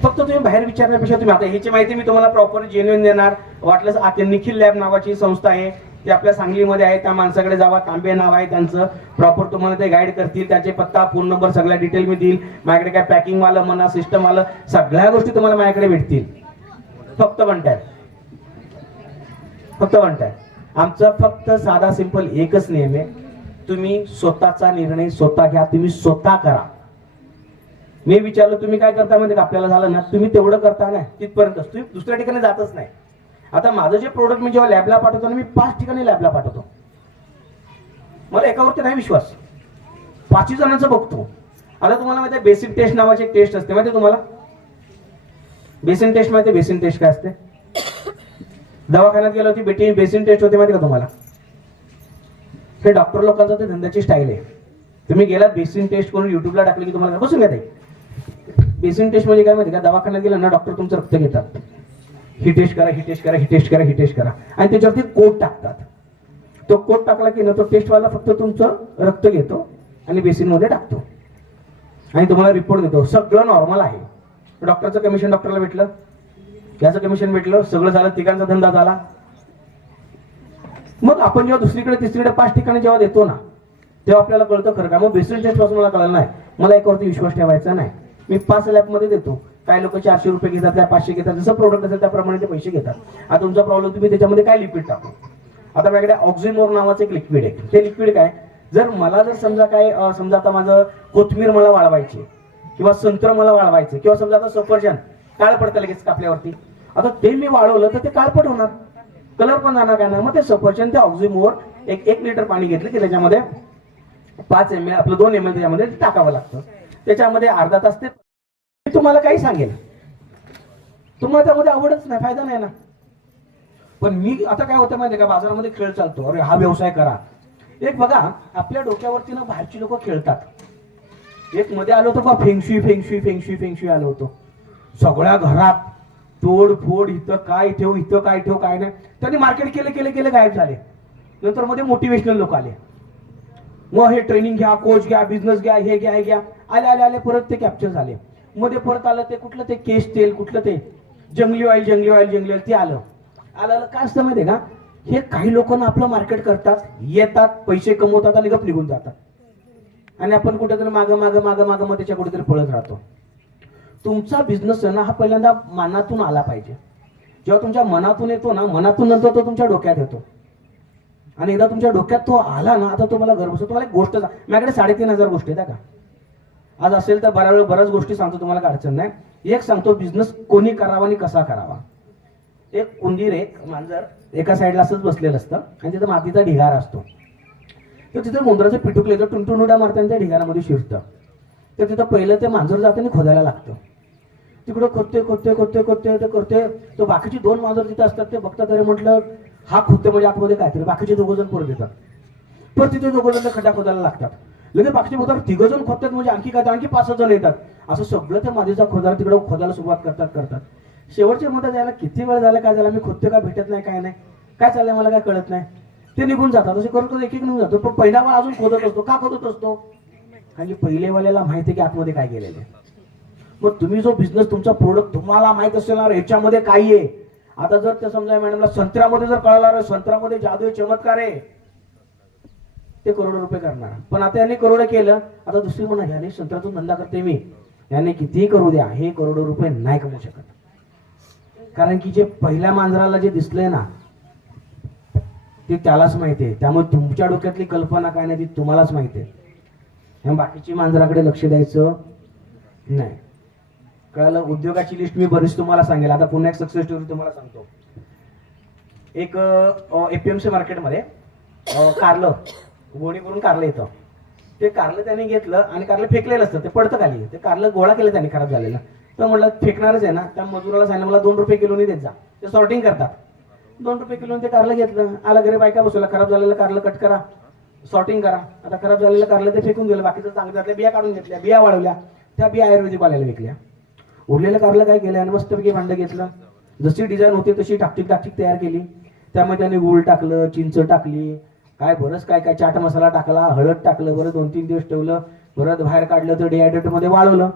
फक्त तुम्ही बाहेर विचारण्यापेक्षा तुम्ही आता ह्याची माहिती मी तुम्हाला प्रॉपर जेन्युइन देणार. वाटलंच आता निखिल लॅब नावाची संस्था आहे, ते आपल्या सांगलीमध्ये आहे, त्या माणसाकडे जावा, तांबे नाव आहे त्यांचं, प्रॉपर तुम्हाला ते गाईड करतील. त्याचे पत्ता फोन नंबर सगळ्या डिटेल मी देईल. माझ्याकडे काय पॅकिंग वालं म्हणा, सिस्टम वालं, सगळ्या गोष्टी तुम्हाला माझ्याकडे भेटतील. फक्त वन टाइम आमचं फक्त साधा सिंपल एकच नियम आहे, तुम्ही स्वतःचा निर्णय स्वतः घ्या, तुम्ही स्वतः करा. मी विचारलं तुम्ही काय करता म्हणजे आपल्याला झालं ना, तुम्ही तेवढं करता ना तिथपर्यंत, तुम्ही दुसऱ्या ठिकाणी जातच नाही. आता माझं जे प्रोडक्ट मी जेव्हा लॅबला पाठवतो ना, मी 5 ठिकाणी लॅबला पाठवतो. मला एकावरती नाही विश्वास, 5 जणांचं बघतो. आता तुम्हाला माहिती आहे बेसिक टेस्ट नावाची एक टेस्ट असते, माहिती आहे तुम्हाला बेसिन टेस्ट? माहिती आहे बेसिन टेस्ट काय असते? दवाखान्यात गेलो होती बेसिन टेस्ट होते, माहिती का तुम्हाला? हे डॉक्टर लोकांचं ते धंद्याची स्टाईल आहे. तुम्ही गेला बेसिन टेस्ट करून युट्यूबला टाकले की तुम्हाला बसून घेता येईल. बेसिन टेस्ट म्हणजे काय माहिती का, दवाखान्यात गेला ना डॉक्टर तुमचं रक्त घेतात, ही टेस्ट करा, ही टेस्ट करा, ही टेस्ट करा, ही टेस्ट करा, आणि त्याच्यावरती कोड टाकतात. तो कोड टाकला की ना तो टेस्टवाला फक्त तुमचं रक्त घेतो आणि बेसिन मध्ये टाकतो आणि तुम्हाला रिपोर्ट देतो. सगळं नॉर्मल आहे. डॉक्टरचं कमिशन डॉक्टरला भेटलं, याचं कमिशन भेटलं, सगळं झालं, तिघांचा धंदा झाला. मग आपण जेव्हा दुसरीकडे तिसरीकडे 5 ठिकाणी जेव्हा देतो ना, तेव्हा आपल्याला कळतं खरं का. मग बेसिन टेस्ट पासून मला कळलं नाही, मला एकावरती विश्वास ठेवायचा नाही. मी 5 लॅबमध्ये देतो, काही लोक 400 रुपये घेतात, काय 500 घेतात, जसं प्रोडक्ट असेल त्याप्रमाणे ते पैसे घेतात. आता तुमचा प्रॉब्लेम, तुम्ही त्याच्यामध्ये काय लिक्विड टाकू. आता माझ्याकडे ऑक्झिमोर नावाचं एक लिक्विड आहे. ते लिक्विड काय, जर मला जर समजा काय समजा आता माझं कोथमीर मला वाळवायची किंवा संत्र मला वाळवायचे किंवा समजा आता सफरचंद काळ पडतं लगेच कापल्यावरती, आता ते मी वाळवलं तर ते काळपट होणार, कलर पण जाणार काय ना. मग ते सफरचंद ते ऑक्झिमोर 1 लिटर पाणी घेतलं की त्याच्यामध्ये 5 ml आपलं 2 ml त्याच्यामध्ये टाकावं लागतं. त्याच्यामध्ये अर्धा तास ते तुम्हाला काही सांगेन, तुम्हाला त्यामध्ये आवडच नाही, फायदा नाही ना. पण मी आता काय होतं माहिती का, बाजारामध्ये खेळ चालतो, अरे हा व्यवसाय करा. एक बघा, आपल्या डोक्यावरती ना बाहेरची लोक खेळतात. एक मध्ये आलो होतो बा, फेंगशुई फेंगशुई फेंगशुई फेंगशुई आलो होतो. सगळ्या घरात तोड फोड, इथं काय ठेव, इथं काय ठेव, काय नाही. त्यांनी मार्केट केले केले केले गायब झाले. नंतर मध्ये मोटिवेशनल लोक आले, मग हे ट्रेनिंग घ्या, कोच घ्या, बिझनेस घ्या, हे घ्या, हे घ्या. आले आले आले परत ते कॅप्चर झाले. मध्ये परत आलं ते कुठलं ते केश तेल, कुठलं ते जंगली ऑइल जंगली ऑइल जंगली ऑइल, ते आलं. आलं काय असतं माहितीये का, हे काही लोकांना आपलं मार्केट करतात, येतात, पैसे कमवतात आणि गप निघून जातात. आणि आपण कुठेतरी मागं मागं मागं मागं मग त्याच्या कुठेतरी पळत राहतो. तुमचा बिझनेस आहे ना, हा पहिल्यांदा मनातून आला पाहिजे. जेव्हा तुमच्या मनातून येतो ना, मनातून नंतर तो तुमच्या डोक्यात येतो. आणि एकदा तुमच्या डोक्यात तो आला ना, आता तुम्हाला गर्व असतो. तुम्हाला एक गोष्ट, माझ्याकडे 3500 गोष्टी आहेत का, आज असेल तर बऱ्याच गोष्टी सांगतो, तुम्हाला काय अडचण नाही. एक सांगतो, बिझनेस कोणी करावा आणि कसा करावा. एक उंदीर, एक मांजर एका साईडला असंच बसलेलं असतं आणि तिथं मातीचा ढिगारा असतो. तर तिथं उंदराचं पिटुकले तर टुनटुन उड्या मारताना त्या ढिगारामध्ये शिरतं. तर तिथं पहिलं ते मांजर जातं आणि खोदायला लागतं. तिकडं खोदते खोदते खोदते खोदते ते करते. तर बाकीची 2 मांजर तिथं असतात, ते बघतात, तरी म्हटलं हा खोदते म्हणजे आतमध्ये काहीतरी. बाकीचे 2 जण परत येतात, पण तिथे 2 जण खड्डा खोदायला लागतात. लगेच बाकीचे बोलतात 3 जण खोदतात म्हणजे आणखी काय, आणखी 5 जण येतात. असं सगळं त्या मातीचा खोदाला तिकडं खोदायला सुरुवात करतात. शेवटचे म्हणतात याला किती वेळ झाला, काय झाला, मी खोदते का भेटत नाही, काय नाही, काय चाललंय मला काय कळत नाही. ते निघून जातात. असे करतो एक एक निघून जातो. पण पहिला वेळ अजून खोदत असतो. का खोदत असतो, कारण की पहिलेवाल्याला माहिती आहे की आतमध्ये काय गेलेलं आहे. मग तुम्ही जो बिझनेस, तुमचा प्रोडक्ट तुम्हाला माहित असेल ना ह्याच्यामध्ये काय आहे. आता जर ते समजा मॅडमला संत्र्यामध्ये जर कळाला, संत्र्यामध्ये जादू आहे, चमत्कार आहे, ते करोडो रुपये करणार. पण आता यांनी करोड केलं, आता दुसरी म्हणा ह्याने संत्र्यातून धंदा करते मी, याने कितीही करू द्या, हे करोडो रुपये नाही कमवू शकत. कारण की जे पहिल्या मांजराला जे दिसलंय ना, ते त्यालाच माहिती आहे. त्यामुळे तुमच्या डोक्यातली कल्पना काय नाही, ती तुम्हालाच माहिती आहे. बाकीची मांजराकडे लक्ष द्यायचं नाही. कळलं. उद्योगाची लिस्ट मी बरीच तुम्हाला सांगेल. आता पुन्हा एक सक्सेस स्टोरी तुम्हाला सांगतो. एक एपीएमसी मार्केटमध्ये कारलं, गोणी करून कारलं येतं. ते कारलं त्याने घेतलं आणि कारलं फेकलेलं असतं, ते पडतं खाली. ते कारलं गोळा केलं त्याने खराब झालेलं. तर म्हटलं फेकणारच आहे ना, त्या मजुराला सांगितलं मला 2 रुपये किलोनी देत जा. ते सॉर्टिंग करतात. 2 रुपये किलोनी ते कारलं घेतलं, आला घरी, बायका बसवला, खराब झालेलं कारलं कट करा, सॉर्टिंग करा. आता खराब झालेलं कारलं ते फेकून दिलं, बाकीचं चांगलं त्यातल्या बिया काढून घेतल्या, बिया वाढवल्या, त्या बिया आयुर्वेदिक वाल्याला विकल्या. उरलेलं कारलं काय केलं, आणि मस्तपैकी भांडं घेतलं, जशी डिझाईन होती तशी टाकटिक तयार केली. त्यामध्ये त्याने गूळ टाकलं, चिंच टाकली, काय बरंच काय काय, चाट मसाला टाकला, हळद टाकलं, बरं 2-3 दिवस ठेवलं, परत बाहेर काढलं तर डिहायड्रेट मध्ये वाळवलं.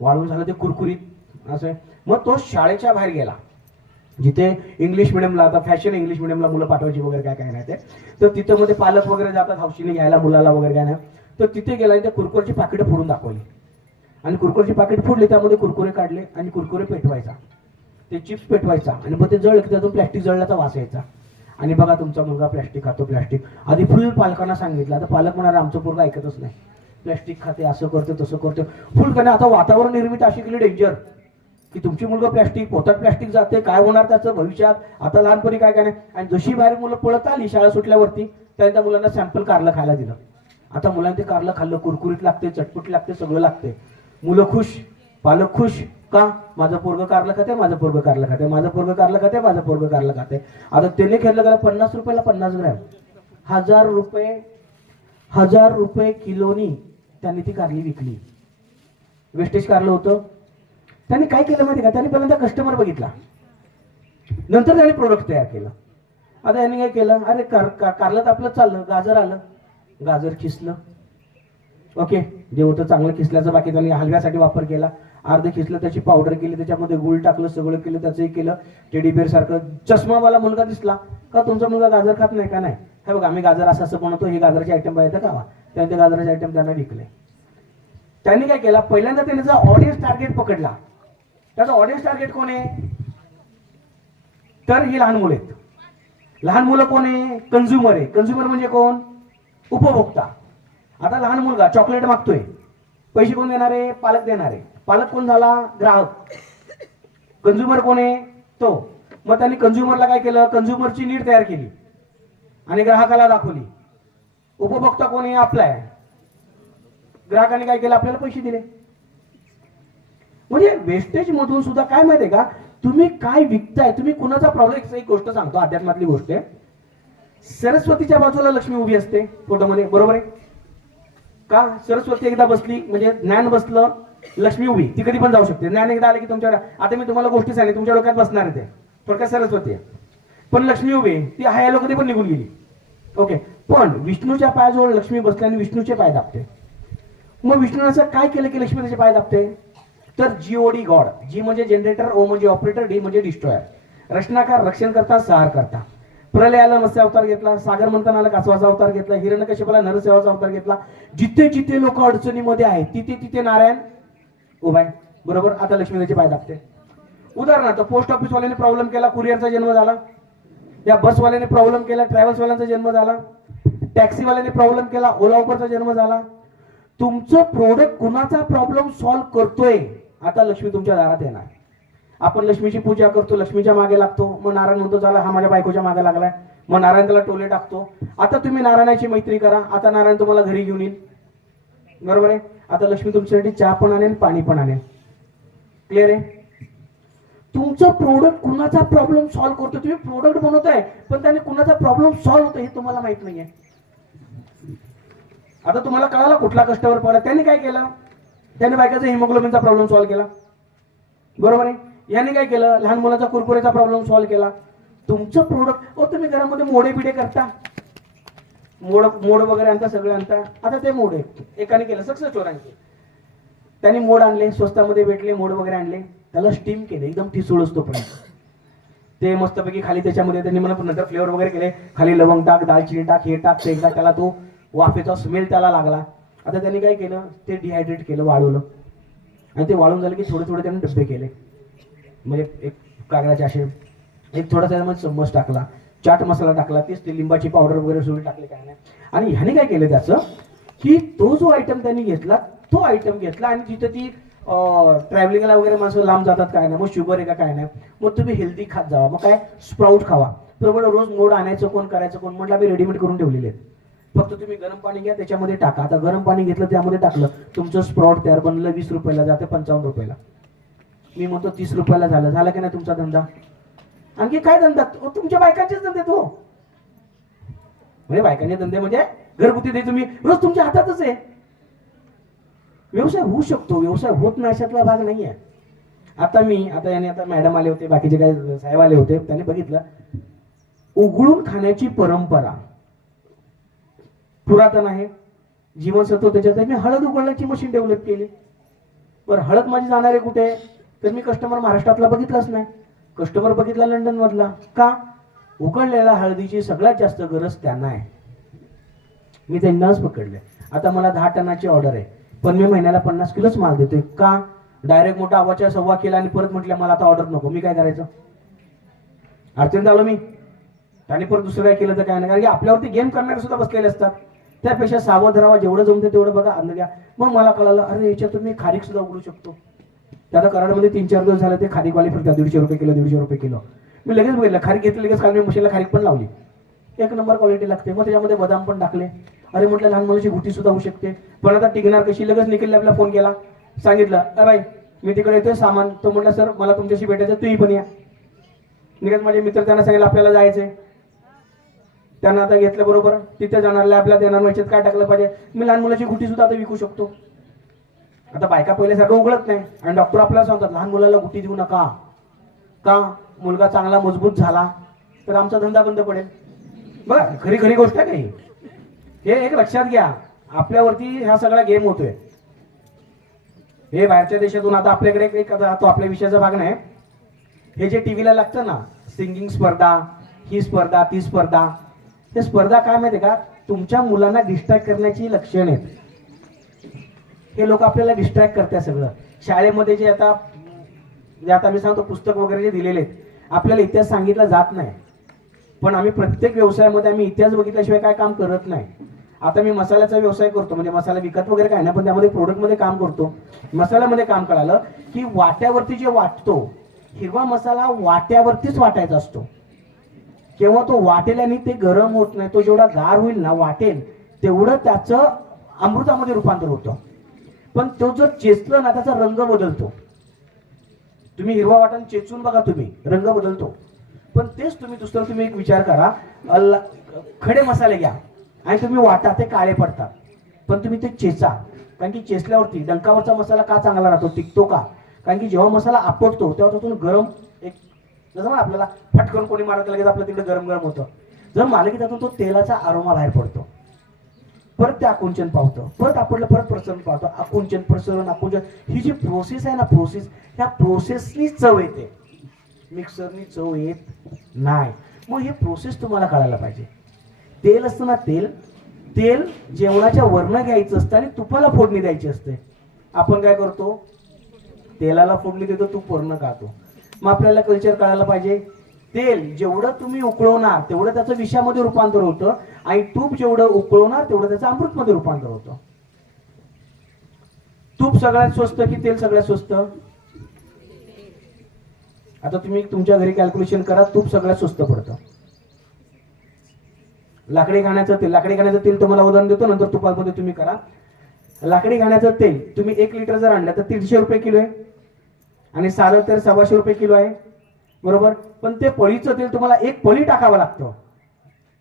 वाळून झालं ते कुरकुरीत असं. मग तो शाळेच्या बाहेर गेला, जिथे इंग्लिश मिडियमला, आता फॅशन इंग्लिश मिडियमला मुलं पाठवायची वगैरे काय काय नाही ते, तर तिथं मध्ये पालक वगैरे जातात हौशीने घ्यायला मुलाला वगैरे काय नाही. तर तिथे गेला आणि त्या कुरकुरची पाकिटं फोडून दाखवली आणि कुरकुरची पाकिट फोडली, त्यामध्ये कुरकुरे काढले आणि कुरकुरे पेटवायचा, ते चिप्स पेटवायचा आणि मग ते जळलं की त्यातून प्लॅस्टिक जळल्याचा वास यायचा. आणि बघा तुमचा मुलगा प्लॅस्टिक खातो, प्लॅस्टिक. आधी फुल पालकांना सांगितलं, आता पालक म्हणाले आमचं पोरगा ऐकतच नाही, प्लॅस्टिक खाते, असं करते तसं करते, फुल करणे. आता वातावरण निर्मित अशी केली डेंजर की तुमची मुलगा प्लॅस्टिक, पोटात प्लॅस्टिक जाते, काय होणार त्याचं भविष्यात, आता लहानपणी काय काय नाही. आणि जशी बाहेर मुलं पळत आली शाळा सुटल्यावरती, त्या मुलांना सॅम्पल कारलं खायला दिलं. आता मुलांनी ते कारलं खाल्लं, कुरकुरीत लागते, चटपट लागते, सगळं लागते. मुलं खुश, पालक खुश. का, माझं पोरगं कारलं खाते, माझं पोरगं कारलं खाते, माझं पोरगं कारलं खाते, माझं पोरगं कारलं खाते. आता त्याने खेळलं का 50 रुपयाला 50 ग्रॅम, 1000 रुपये किलोनी त्यांनी ती कारली विकली. वेस्टेज कारलं होतं. त्यांनी काय केलं माहिती का, त्यांनी पहिल्यांदा कस्टमर बघितला, नंतर त्यांनी प्रोडक्ट तयार केलं. आता यांनी काय केलं, अरे कारलं तर आपलं चाललं, गाजर आलं, गाजर खिसलं, ओके, जे होतं चांगलं खिसल्याचं, बाकी त्यांनी हलव्यासाठी वापर केला. अर्ध खिसलं, त्याची पावडर केली, त्याच्यामध्ये गुळ टाकलं, सगळं केलं, त्याचं केलं. टेडीबेअर सारखं चष्मावाला मुलगा दिसला का, तुमचा मुलगा गाजर खात नाही का, नाही, हे बघा आम्ही गाजर असं असं बनवतो, हे गाजराचे आयटम पाहिजे का, त्यांचे गाजराचे आयटम त्यांना विकले. त्यांनी काय केला, पहिल्यांदा त्याने ऑडियन्स टार्गेट पकडला. त्याचा ऑडियन्स टार्गेट कोण आहे, तर ही लहान मुलं आहेत. लहान मुलं कोण आहे, कंझ्युमर आहे. कंझ्युमर म्हणजे कोण, उपभोक्ता. आता लहान मुलगा चॉकलेट मागतोय, पैसे कोण देणार आहे, पालक देणार आहे. पालक कोण झाला, ग्राहक. कंझ्युमर कोण आहे, तो. मग त्यांनी कंझ्युमरला काय केलं, कंझ्युमरची नीड तयार केली आणि ग्राहकाला दाखवली. उपभोक्ता कोण आहे, आपला आहे. ग्राहकाने काय केलं, आपल्याला पैसे दिले. म्हणजे वेस्टेज मधून सुद्धा काय माहितीये का, तुम्ही काय विकताय, तुम्ही कुणाचा प्रॉब्लेम. एक गोष्ट सांगतो, अध्यात्मातली गोष्ट आहे. सरस्वतीच्या बाजूला लक्ष्मी उभी असते फोटोमध्ये, बरोबर आहे का? सरस्वती एकदा बसली म्हणजे ज्ञान बसलं, लक्ष्मी उभी, ती कधी पण जाऊ शकते. ज्ञान एकदा आले की तुमच्याकडे, आता मी तुम्हाला गोष्टी सांगितल्या, तुमच्या डोक्यात बसणार आहे ते, थोडक्यात सरस्वती आहे. पण लक्ष्मी उभी आहे, ती हाय कधी पण निघून गेली. ओके, पण विष्णूच्या पायाजवळ लक्ष्मी बसली आणि विष्णूचे पाय दाबते. मग विष्णूने असं काय केलं की लक्ष्मी त्याचे पाय दाबते? तर जीओडी गॉड, जी म्हणजे जनरेटर, ओ म्हणजे ऑपरेटर, डी म्हणजे डिस्ट्रॉयर. रचनाकार, रक्षण करता, सहार करता. प्रलयाला मत्स्य अवतार घेतला, सागर मंथनाला कासवाचा अवतार घेतला, हिरण्यकश्यपाला नरसेवाचा अवतार घेतला. जिथे जिथे लोक अडचणीमध्ये आहेत तिथे तिथे नारायण उभा आहे, बरोबर. आता लक्ष्मी त्याचे पाय दाबते. उदाहरणार्थ पोस्ट ऑफिस वाल्याने प्रॉब्लेम केला, कुरिअरचा जन्म झाला. या बसवाल्याने प्रॉब्लेम केला, ट्रॅव्हल्सवाल्यांचा जन्म झाला. टॅक्सीवाल्याने प्रॉब्लेम केला, ओला उबरचा जन्म झाला. तुमचं प्रोडक्ट कुणाचा प्रॉब्लेम सॉल्व्ह करतोय, आता लक्ष्मी तुमच्या दारात येणार. आपण लक्ष्मीची पूजा करतो, लक्ष्मीच्या मागे लागतो, मग नारायण म्हणतो चला हा माझ्या बायकोच्या मागे लागलाय, मग नारायण त्याला टोले टाकतो. आता तुम्ही नारायणाची मैत्री करा, आता नारायण तुम्हाला घरी घेऊन येईल, बरोबर आहे. आता लक्ष्मी तुमच्यासाठी चहा पण आणेल, पाणी पण आणेल. क्लिअर आहे? तुमचं प्रोडक्ट कुणाचा प्रॉब्लेम सॉल्व्ह करतो, तुम्ही प्रोडक्ट बनवताय पण त्याने कुणाचा प्रॉब्लेम सॉल्व्ह होतो हे तुम्हाला माहित नाहीये. आता तुम्हाला कळाला कुठला कस्टमर पडला, त्याने काय केलं, त्याने बायकाचा हिमोग्लोबिनचा प्रॉब्लेम सॉल्व्ह केला, बरोबर आहे. याने काय केलं, लहान मुलाचा कुरकुरेचा प्रॉब्लेम सॉल्व्ह केला. तुमचं प्रोडक्ट, तुम्ही घरामध्ये मोडे बिडे करता, मोड वगैरे आणता, सगळे आणता. आता ते मोड एकाने केलं, सक्सेस चोरांचे, त्यांनी मोड आणले, स्वस्तामध्ये भेटले, मोड वगैरे आणले, त्याला स्टीम केले, एकदम ठिसूळ असतो पण ते मस्तपैकी. खाली त्याच्यामध्ये त्यांनी मला नंतर फ्लेवर वगैरे केले, खाली लवंग टाक, दालचिनी टाक, हे टाक, ते एकदा त्याला तो वाफेचा स्मेल त्याला लागला. आता त्यांनी काय केलं, ते डिहायड्रेट केलं, वाळवलं, आणि ते वाळून झालं की थोडे थोडे त्यांनी डब्बे केले, म्हणजे एक कागदाचे असे, एक थोडासा त्यामध्ये चम्मच टाकला, चाट मसाला टाकला, तेच ते लिंबाची पावडर वगैरे सगळी टाकले, काय नाही. आणि ह्याने काय केलं त्याचं की तो जो आयटम त्यांनी घेतला तो आयटम घेतला, आणि तिथे ती ट्रॅव्हलिंगला वगैरे माणसं लांब जातात, काय नाही, मग शुगर आहे का काय नाही, मग तुम्ही हेल्दी खात जावा, मग काय स्प्राऊट खावा, बरोबर. रोज मोड आणायचं कोण, करायचं कोण, म्हटलं आम्ही रेडीमेड करून ठेवलेले आहेत, फक्त तुम्ही गरम पाणी घ्या, त्याच्यामध्ये टाका. आता गरम पाणी घेतलं, त्यामध्ये टाकलं, तुमचं स्प्राऊट तयार बनलं. 20 रुपयाला जाते, 55 रुपयाला. मी म्हणतो 30 रुपयाला झालं की नाही तुमचा धंदा? आणखी काय धंदा, तुमच्या बायकांचेच धंदे तो, म्हणजे बायकांचे धंदे म्हणजे घरगुती दे, तुम्ही रोज तुमच्या हातातच आहे. व्यवसाय होऊ शकतो, व्यवसाय होत नाही अशातला भाग नाहीये. आता मॅडम आले होते, बाकीचे काही साहेब आले होते, त्यांनी बघितलं उघडून खाण्याची परंपरा पुरातन आहे, जीवनसत्व त्याच्यात. मी हळद उघडण्याची मशीन डेव्हलप केली. बरं, हळद माझी जाणार आहे कुठे, तर मी कस्टमर महाराष्ट्रातला बघिटलाच नाही, कस्टमर बघितला लंडन मधला. का? उघडलेल्या हळदीची सगळ्यात जास्त गरज त्यांना आहे. मी त्यांनाच पकडले. आता मला 10 टनाची ऑर्डर आहे, पण मी महिन्याला 50 किलोच माल देतोय. का? डायरेक्ट मोठा आवाजच्या सव्वा केला आणि परत म्हटलं मला आता ऑर्डर नको. मी काय करायचं, अडचणीत आलो मी. आणि परत दुसरं काय केलं तर काय नाही, कारण की आपल्यावरती गेम करणारे सुद्धा बसलेले असतात. त्यापेक्षा सावध राहावा, जेवढं जमते तेवढं बघा, अंदाज घ्या. मग मला कळालं, अरे याच्यातून मी खारीक सुद्धा उघडू शकतो. आता कराडमध्ये 3-4 दिवस झाले ते खारीकवाले फिरतात, 150 रुपये किलो, 150 रुपये किलो. मी लगेच बघितलं, खारीक घेतली, लगेच काल मी मशीनला खारीक पण लावली, 1 नंबर क्वालिटी लागते. मग त्याच्यामध्ये बदाम पण टाकले. अरे म्हटलं लहान मुलाची गुटी सुद्धा होऊ शकते, पण आता टिकणार कशी. लगेच निखिल आपला फोन केला, सांगितलं अरे मी तिकडे येतोय सामान. तो म्हटलं सर मला तुमच्याशी भेटायचं, तुम्ही पण या. निघत माझे मित्र त्यांना सांगितलं आपल्याला जायचंय, त्यांना आता घेतलं बरोबर, तिथे जाणार लॅबला देणार. व्हायच्यात काय टाकलं पाहिजे, मी लहान मुलाची गुटी सुद्धा आता विकू शकतो. आता बायका पहिल्यासारखं उघडत नाही, आणि डॉक्टर आपल्याला सांगतात लहान मुलाला गुटी देऊ नका. का? मुलगा चांगला मजबूत झाला तर आमचा धंदा बंद पडेल. बघा, खरी खरी गोष्ट आहे काही. हे एक लक्षात घ्या, आपल्यावरती हा सगळा गेम होतोय. हे बाहेरच्या देशातून आता आपल्याकडे एक तो आपल्या विषयाचा भाग नाही, हे जे टीव्हीला लागतं ना, सिंगिंग स्पर्धा, ही स्पर्धा, ती स्पर्धा. हे स्पर्धा काय माहिती का, तुमच्या मुलांना डिस्ट्रॅक्ट करण्याची लक्षण आहेत. हे लोक आपल्याला डिस्ट्रॅक्ट करतात सगळं. शाळेमध्ये जे आता मी सांगतो पुस्तक वगैरे जे दिलेले आहेत, आपल्याला इतिहास सांगितला जात नाही, पण आम्ही प्रत्येक व्यवसायामध्ये आम्ही इतिहास बघितल्याशिवाय काय काम करत नाही. आता मी मसाल्याचा व्यवसाय करतो, म्हणजे मसाला विकत वगैरे काय नाही, पण त्यामध्ये प्रोडक्टमध्ये काम करतो. मसाल्यामध्ये काम कळालं की वाट्यावरती जे वाटतो, हिरवा मसाला वाट्यावरतीच वाटायचा असतो. केव्हा तो वाटेल्याने ते गरम होत नाही, तो जेवढा गार होईल ना, वाटेल तेवढं त्याचं अमृतामध्ये रूपांतर होतं. पण तो जर चेचलं ना, त्याचा रंग बदलतो. तुम्ही हिरवा वाटण चेचून बघा, तुम्ही रंग बदलतो. पण तेच तुम्ही तुम्ही एक विचार करा, खडे मसाले घ्या आणि तुम्ही वाटा, ते काळे पडतात. पण तुम्ही ते चेचा, कारण की चेचल्यावरती डंकावरचा मसाला का चांगला राहतो, टिकतो का? कारण की जेव्हा मसाला आपटतो तेव्हा त्यातून गरम एक, जसं ना आपल्याला फटकन कोणी मारत लगेच आपल्या तिकडे गरम गरम होतं. जर मारलं की त्यातून तो तेलाचा आरोमा बाहेर पडतो. परत ते आकुंचन पावतं, परत आपलं परत प्रसरण पावतं, आकुंचन प्रसरण आकुंचन, ही जी प्रोसेस आहे ना, ह्या प्रोसेसनी चव येते, मिक्सरनी चव येत नाही. मग हे प्रोसेस तुम्हाला कळायला पाहिजे. तेल असतं ना, तेल जेवणाच्या वरनं घ्यायचं असतं आणि तुपाला फोडणी द्यायची असते. आपण काय करतो, तेलाला फोडणी देतो, तूप वरनं खातो. मग आपल्याला कल्चर कळायला पाहिजे, तेल जेवढं तुम्ही उकळवणार तेवढं त्याचं विषामध्ये रूपांतर होतं, आणि तूप जेवढं उकळवणार तेवढं त्याचं अमृतमध्ये रूपांतर होतं. तूप सगळ्यात स्वस्त की तेल सगळ्यात स्वस्त? आता तुम्ही तुमच्या घरी कॅल्क्युलेशन करा, तूप सगळ्यात स्वस्त पडतं. लाकडी घाण्याचं तेल तुम्हाला उदाहरण देतो, नंतर तुपामध्ये तुम्ही करा. लाकडी घाण्याचं तेल तुम्ही 1 लिटर जर आणलं तर 300 रुपये किलो आहे, आणि साधं तेल 125 रुपये किलो आहे, बरोबर. पण ते पळीचं तेल तुम्हाला 1 पळी टाकावं लागतं.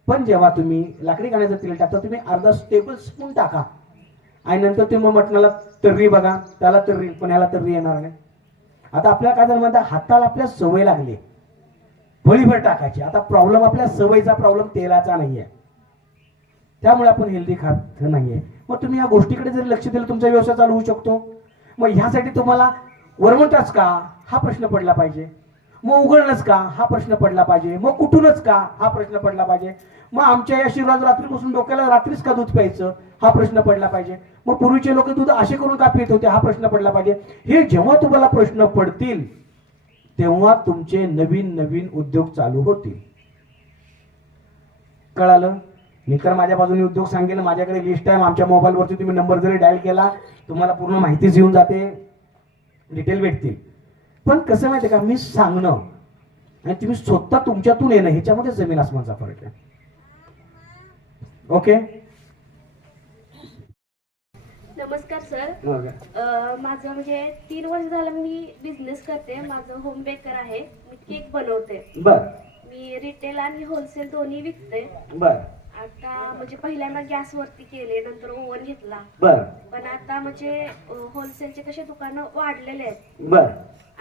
पण जेव्हा तुम्ही लाकडी घाण्याचं तेल टाकता, तुम्ही अर्धा टेबल स्पून टाका, आणि नंतर तुम्ही मटणाला तर्री बघा, त्याला तर्री, पण ह्याला तर्री येणार नाही. आता आपल्याला काय झालं म्हणतात, हाताला आपल्या सवय लागली पळीभर टाकायची. आता प्रॉब्लेम आपल्या सवयीचा प्रॉब्लेम तेलाचा नाहीये, त्यामुळे आपण हेल्दी खात नाहीये. मग तुम्ही या गोष्टीकडे जर लक्ष दिलं, तुमचा व्यवसाय चालू होऊ शकतो. मग ह्यासाठी तुम्हाला वरवंटाच का हा प्रश्न पडला पाहिजे, मग उघडणंच का हा प्रश्न पडला पाहिजे, मग कुठूनच का हा प्रश्न पडला पाहिजे, मग आमच्या या शिवराज रात्रीपासून डोक्याला रात्रीच का दूध प्यायचं हा प्रश्न पडला पाहिजे, मग पूर्वीचे लोक दूध असे करून का पित होते हा प्रश्न पडला पाहिजे. हे जेव्हा तुम्हाला प्रश्न पडतील तेव्हा तुमचे नवीन नवीन उद्योग चालू होतील. कळालं? मी तर माझ्या बाजूने उद्योग सांगेल, माझ्याकडे लिस्ट आहे. आमच्या मोबाईलवरती तुम्ही नंबर जरी डायल केला तुम्हाला पूर्ण माहितीच येऊन जाते, डिटेल भेटतील. पण कसं माहिती का, मी सांगणं आणि तुम्ही स्वतः तुमच्यातून येणं ह्याच्यामध्ये जमीन आसमानचा फरक आहे. ओके. नमस्कार सर. माझं म्हणजे 3 वर्ष झालं मी बिझनेस करते. माझं होम बेकर आहे, मी केक बनवते. बर. मी रिटेल आणि होलसेल दोन्ही विकते. बर. आता म्हणजे पहिल्यांदा गॅसवरती केले, नंतर ओव्हन घेतला. बर. पण आता म्हणजे होलसेलचे कसे दुकानं वाढलेले आहेत. बर.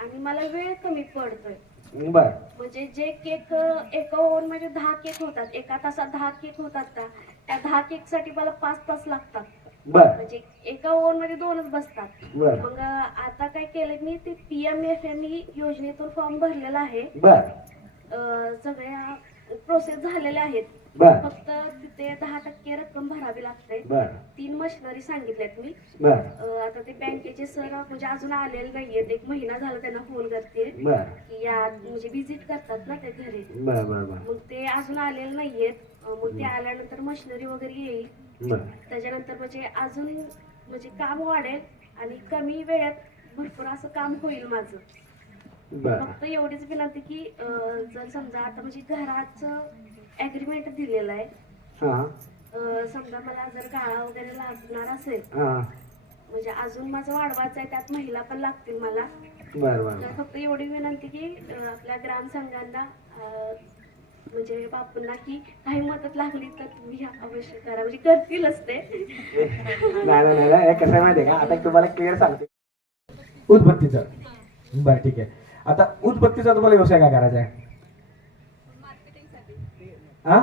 आणि मला वेळ कमी पडतोय. बर. म्हणजे जे केक एका ओव्हन मध्ये 10 केक होतात, एका तासात 10 केक होतात का, त्या 10 केक साठी मला 5 तास लागतात. बर. म्हणजे एका ओव्हन मध्ये 2च बसतात. बर. मग आता काय केलं मी, ते PMFME योजनेतून फॉर्म भरलेला आहे. बर. सगळ्या प्रोसेस झालेल्या आहेत. बर. फक्त तिथे 10% रक्कम भरावी लागते. बर. 3 मशिनरी सांगितल्यात मी. बर. आता ते बँकेचे सर म्हणजे अजून आलेले नाहीयेत. 1 महिना झाला त्यांना फोन करते बर. की या म्हणजे व्हिजिट करतात ना ते घरी. बर. बर. बर. मग ते अजून आलेले नाहीयेत. मग ते आल्यानंतर मशिनरी वगैरे येईल. बर. त्याच्यानंतर म्हणजे अजून म्हणजे काम वाढेल आणि कमी वेळात भरपूर असं काम होईल माझं. बर. फक्त एवढीच विनंती की जर समजा आता म्हणजे घराचं ॲग्रीमेंट दिलेलं आहे. हा. समजा मला जर गाळा वगैरे लागणार असेल, हा. म्हणजे अजून माझं वाढवायचं आहे, त्यात महिला पण लागतील मला. बर. बर. तर फक्त एवढी विनंती की आपल्या ग्रामसंघांना म्हणजे बापूंना की काही मदत लागली तर तुम्ही अवश्य करा, म्हणजे करतीलच ते. नाही कसं आहे माहितीये का, आता तुम्हाला क्लिअर सांगते. उदबत्तीचं. बरं ठीक आहे. आता उदबत्तीचा तुम्हाला व्यवसाय काय करायचा आहे? हा.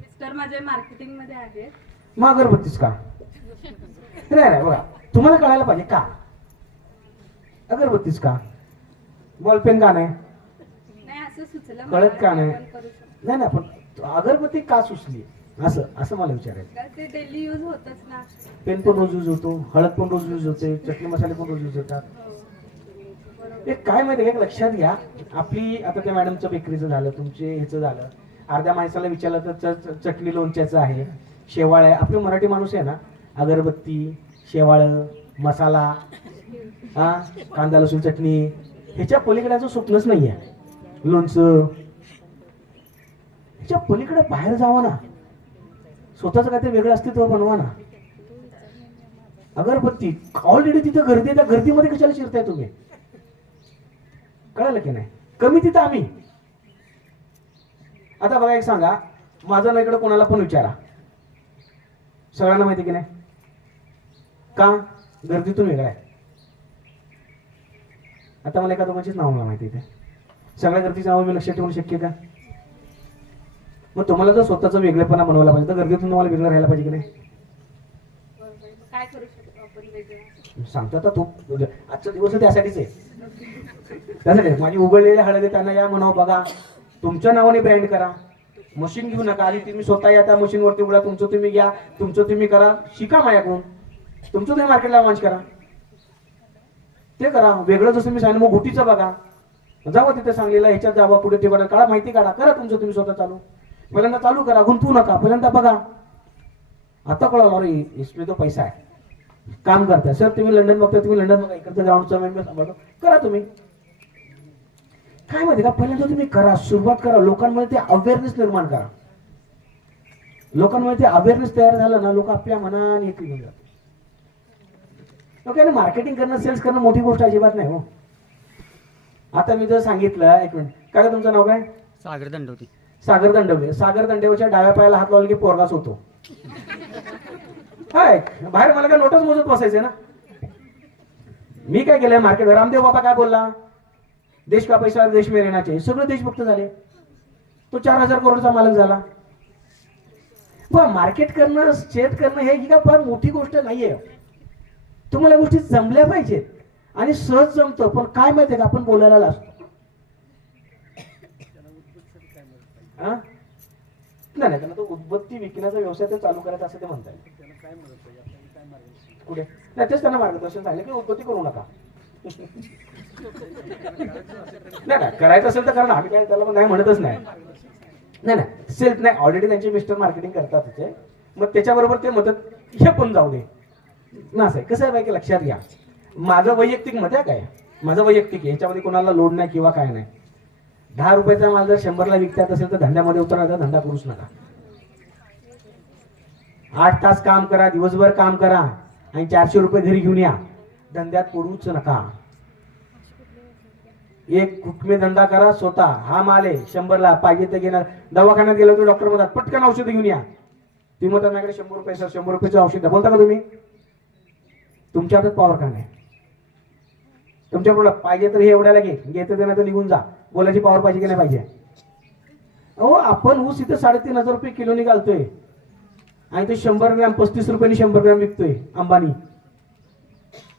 मिस्टर माझे मार्केटिंग मध्ये आहे. मग अगरबत्तीच का? नाही बघा, तुम्हाला कळायला पाहिजे का अगरबत्तीच का, बॉलपेन का नाही, असं सुचलं कळत का नाही. नाही पण अगरबत्ती का सुचली असं मला विचारायचं. ते डेली यूज होतच ना. पेन पण रोज यूज होतो, हळद पण रोज यूज होते, चटणी मसाले पण रोज यूज होतात. एक काय माहिती आहे, लक्षात घ्या. आपली आता त्या मॅडमचं बेकरीचं झालं, तुमचे ह्याचं झालं, अर्ध्या माणसाला विचारलं तर चटणी लोणच्याचं आहे, शेवाळ आहे. आपले मराठी माणूस आहे ना, अगरबत्ती, शेवाळ, मसाला, हा, कांदा लसूण चटणी, ह्याच्या पलीकड्याचं स्वप्नच नाही आहे. लोणचं, ह्याच्या पलीकडे बाहेर जावा ना, स्वतःच काहीतरी वेगळं अस्तित्व बनवा ना. अगरबत्ती ऑलरेडी तिथे गर्दी आहे, त्या गर्दीमध्ये कशाला शिरताय तुम्ही? कळलं की नाही? कमी तिथं आम्ही. आता बघा एक सांगा, माझं ना इकडे कोणाला पण विचारा, सगळ्यांना माहिती की नाही? का? गर्दीतून वेगळा आहे. आता मला एका दोघांचीच नाव मला माहिती आहे. सगळ्या गर्दीची नावं मी लक्षात ठेवणं शक्य का? मग तुम्हाला जर स्वतःचा वेगळेपणा बनवायला पाहिजे तर गर्दीतून तुम्हाला वेगळं राहायला पाहिजे की नाही? काय करू शकतो आपण वेगळं? सांगतो आता तू, आजचा दिवस त्यासाठीच आहे. त्यासाठी माझी उघडलेली हळद आहे, त्यांना या म्हणावं बघा, तुमच्या नावाने ब्रँड करा. मशीन घेऊ नका, आणि तुम्ही स्वतः या त्या मशीनवरती उघडा, तुमचं तुम्ही घ्या, तुमचं तुम्ही करा, शिका माझ्याकडून, तुमचं तुम्ही मार्केटला लॉन्च करा, ते करा. वेगळं जसं मी सांगितलं, मग गुटीचं बघा, जावं तिथे सांगलेलं ह्याच्यात जावं, पुढे ते बघा, काढा माहिती, काढा, करा तुमचं तुम्ही स्वतः चालू. पहिल्यांदा चालू करा, गुंतवू नका, पहिल्यांदा बघा. आता कळालं अरे इसमें तो पैसा आहे, काम करताय. सर तुम्ही लंडन बघता, तुम्ही लंडन बघा, इकडचं ग्राउंडचा मेंबर सांभाळतो, करा तुम्ही. काय माहिती का, पहिल्यांदा तुम्ही करा, सुरुवात करा, लोकांमध्ये ते अवेअरनेस निर्माण करा. लोकांमध्ये ते अवेअरनेस तयार झालं ना, लोक आपल्या मनाने येतील घेऊन जातात. ओके ना, मार्केटिंग करणं, सेल्स करणं मोठी गोष्ट अजिबात नाही हो. आता मी जर सांगितलं, एक मिनिट, काय तुमचं नाव काय? सागर दंडवती. सागर दंडवले. सागर दंडेवरच्या डाव्या पायाला हात लावला की पोरगाच होतो. हाय, बाहेर मला काय नोटच मोजत बसायचे ना. मी काय केलंय मार्केट, रामदेव बाबा काय बोलला, देश का पैसा देश में रहना चाहिए, सगळे देशभक्त झाले, तो 4,000 करोडचा मालक झाला. पण मार्केट करणं, शेत करणं हे ही का फार मोठी गोष्ट नाहीये. तुम्हाला गोष्टी जमल्या पाहिजेत, आणि सहज जमतं. पण काय माहितीये का, आपण बोलायला लागतो. नाही, त्यांना तो उदबत्ती विकण्याचा व्यवसाय ते चालू करायचा असं ते म्हणताय. कुठे नाही, तेच त्यांना मार्गदर्शन झालं की उदबत्ती करू नका. नाही करायचं असेल तर करा ना, आम्ही काय त्याला नाही म्हणतच नाही. नाही सेल्फ नाही, ऑलरेडी त्यांचे मिस्टर मार्केटिंग करतात तिथे, मग त्याच्याबरोबर ते मदत हे पण जाऊ दे ना. असं आहे, कसं आहे बाई की लक्षात घ्या, माझं वैयक्तिक मत आहे, काय माझं वैयक्तिक आहे, याच्यामध्ये कोणाला लोड नाही किंवा काय नाही. 10 रुपयाचा माल जर 100ला विकतात असेल तर धंद्यामध्ये उतरण्याचा धंदा करूच नका. 8 तास काम करा, दिवसभर काम करा, आणि 400 रुपये घरी घेऊन या, धंद्यात पडूच नका. एक हुकमे धंदा करा स्वतः. हा माल आहे 100ला, पाहिजे तर घेणार. दवाखान्यात गेलो तर डॉक्टर म्हणतात पटकन औषध घेऊन या, तुम्ही म्हणतात माझ्याकडे 100 रुपये सर, 100 रुपयाचं औषध बोलता का तुम्ही? तुमच्या हातात पॉवर का नाही? तुमच्या पुढे पाहिजे तर हे एवढ्याला घेतं देण्यात निघून जा, बोलायची पॉवर पाहिजे की नाही पाहिजे? अहो आपण ऊस इथे 3,500 रुपये किलो घालतोय, आणि ते 100 ग्रॅम 35 रुपयांनी 100 ग्रॅम विकतोय अंबानी.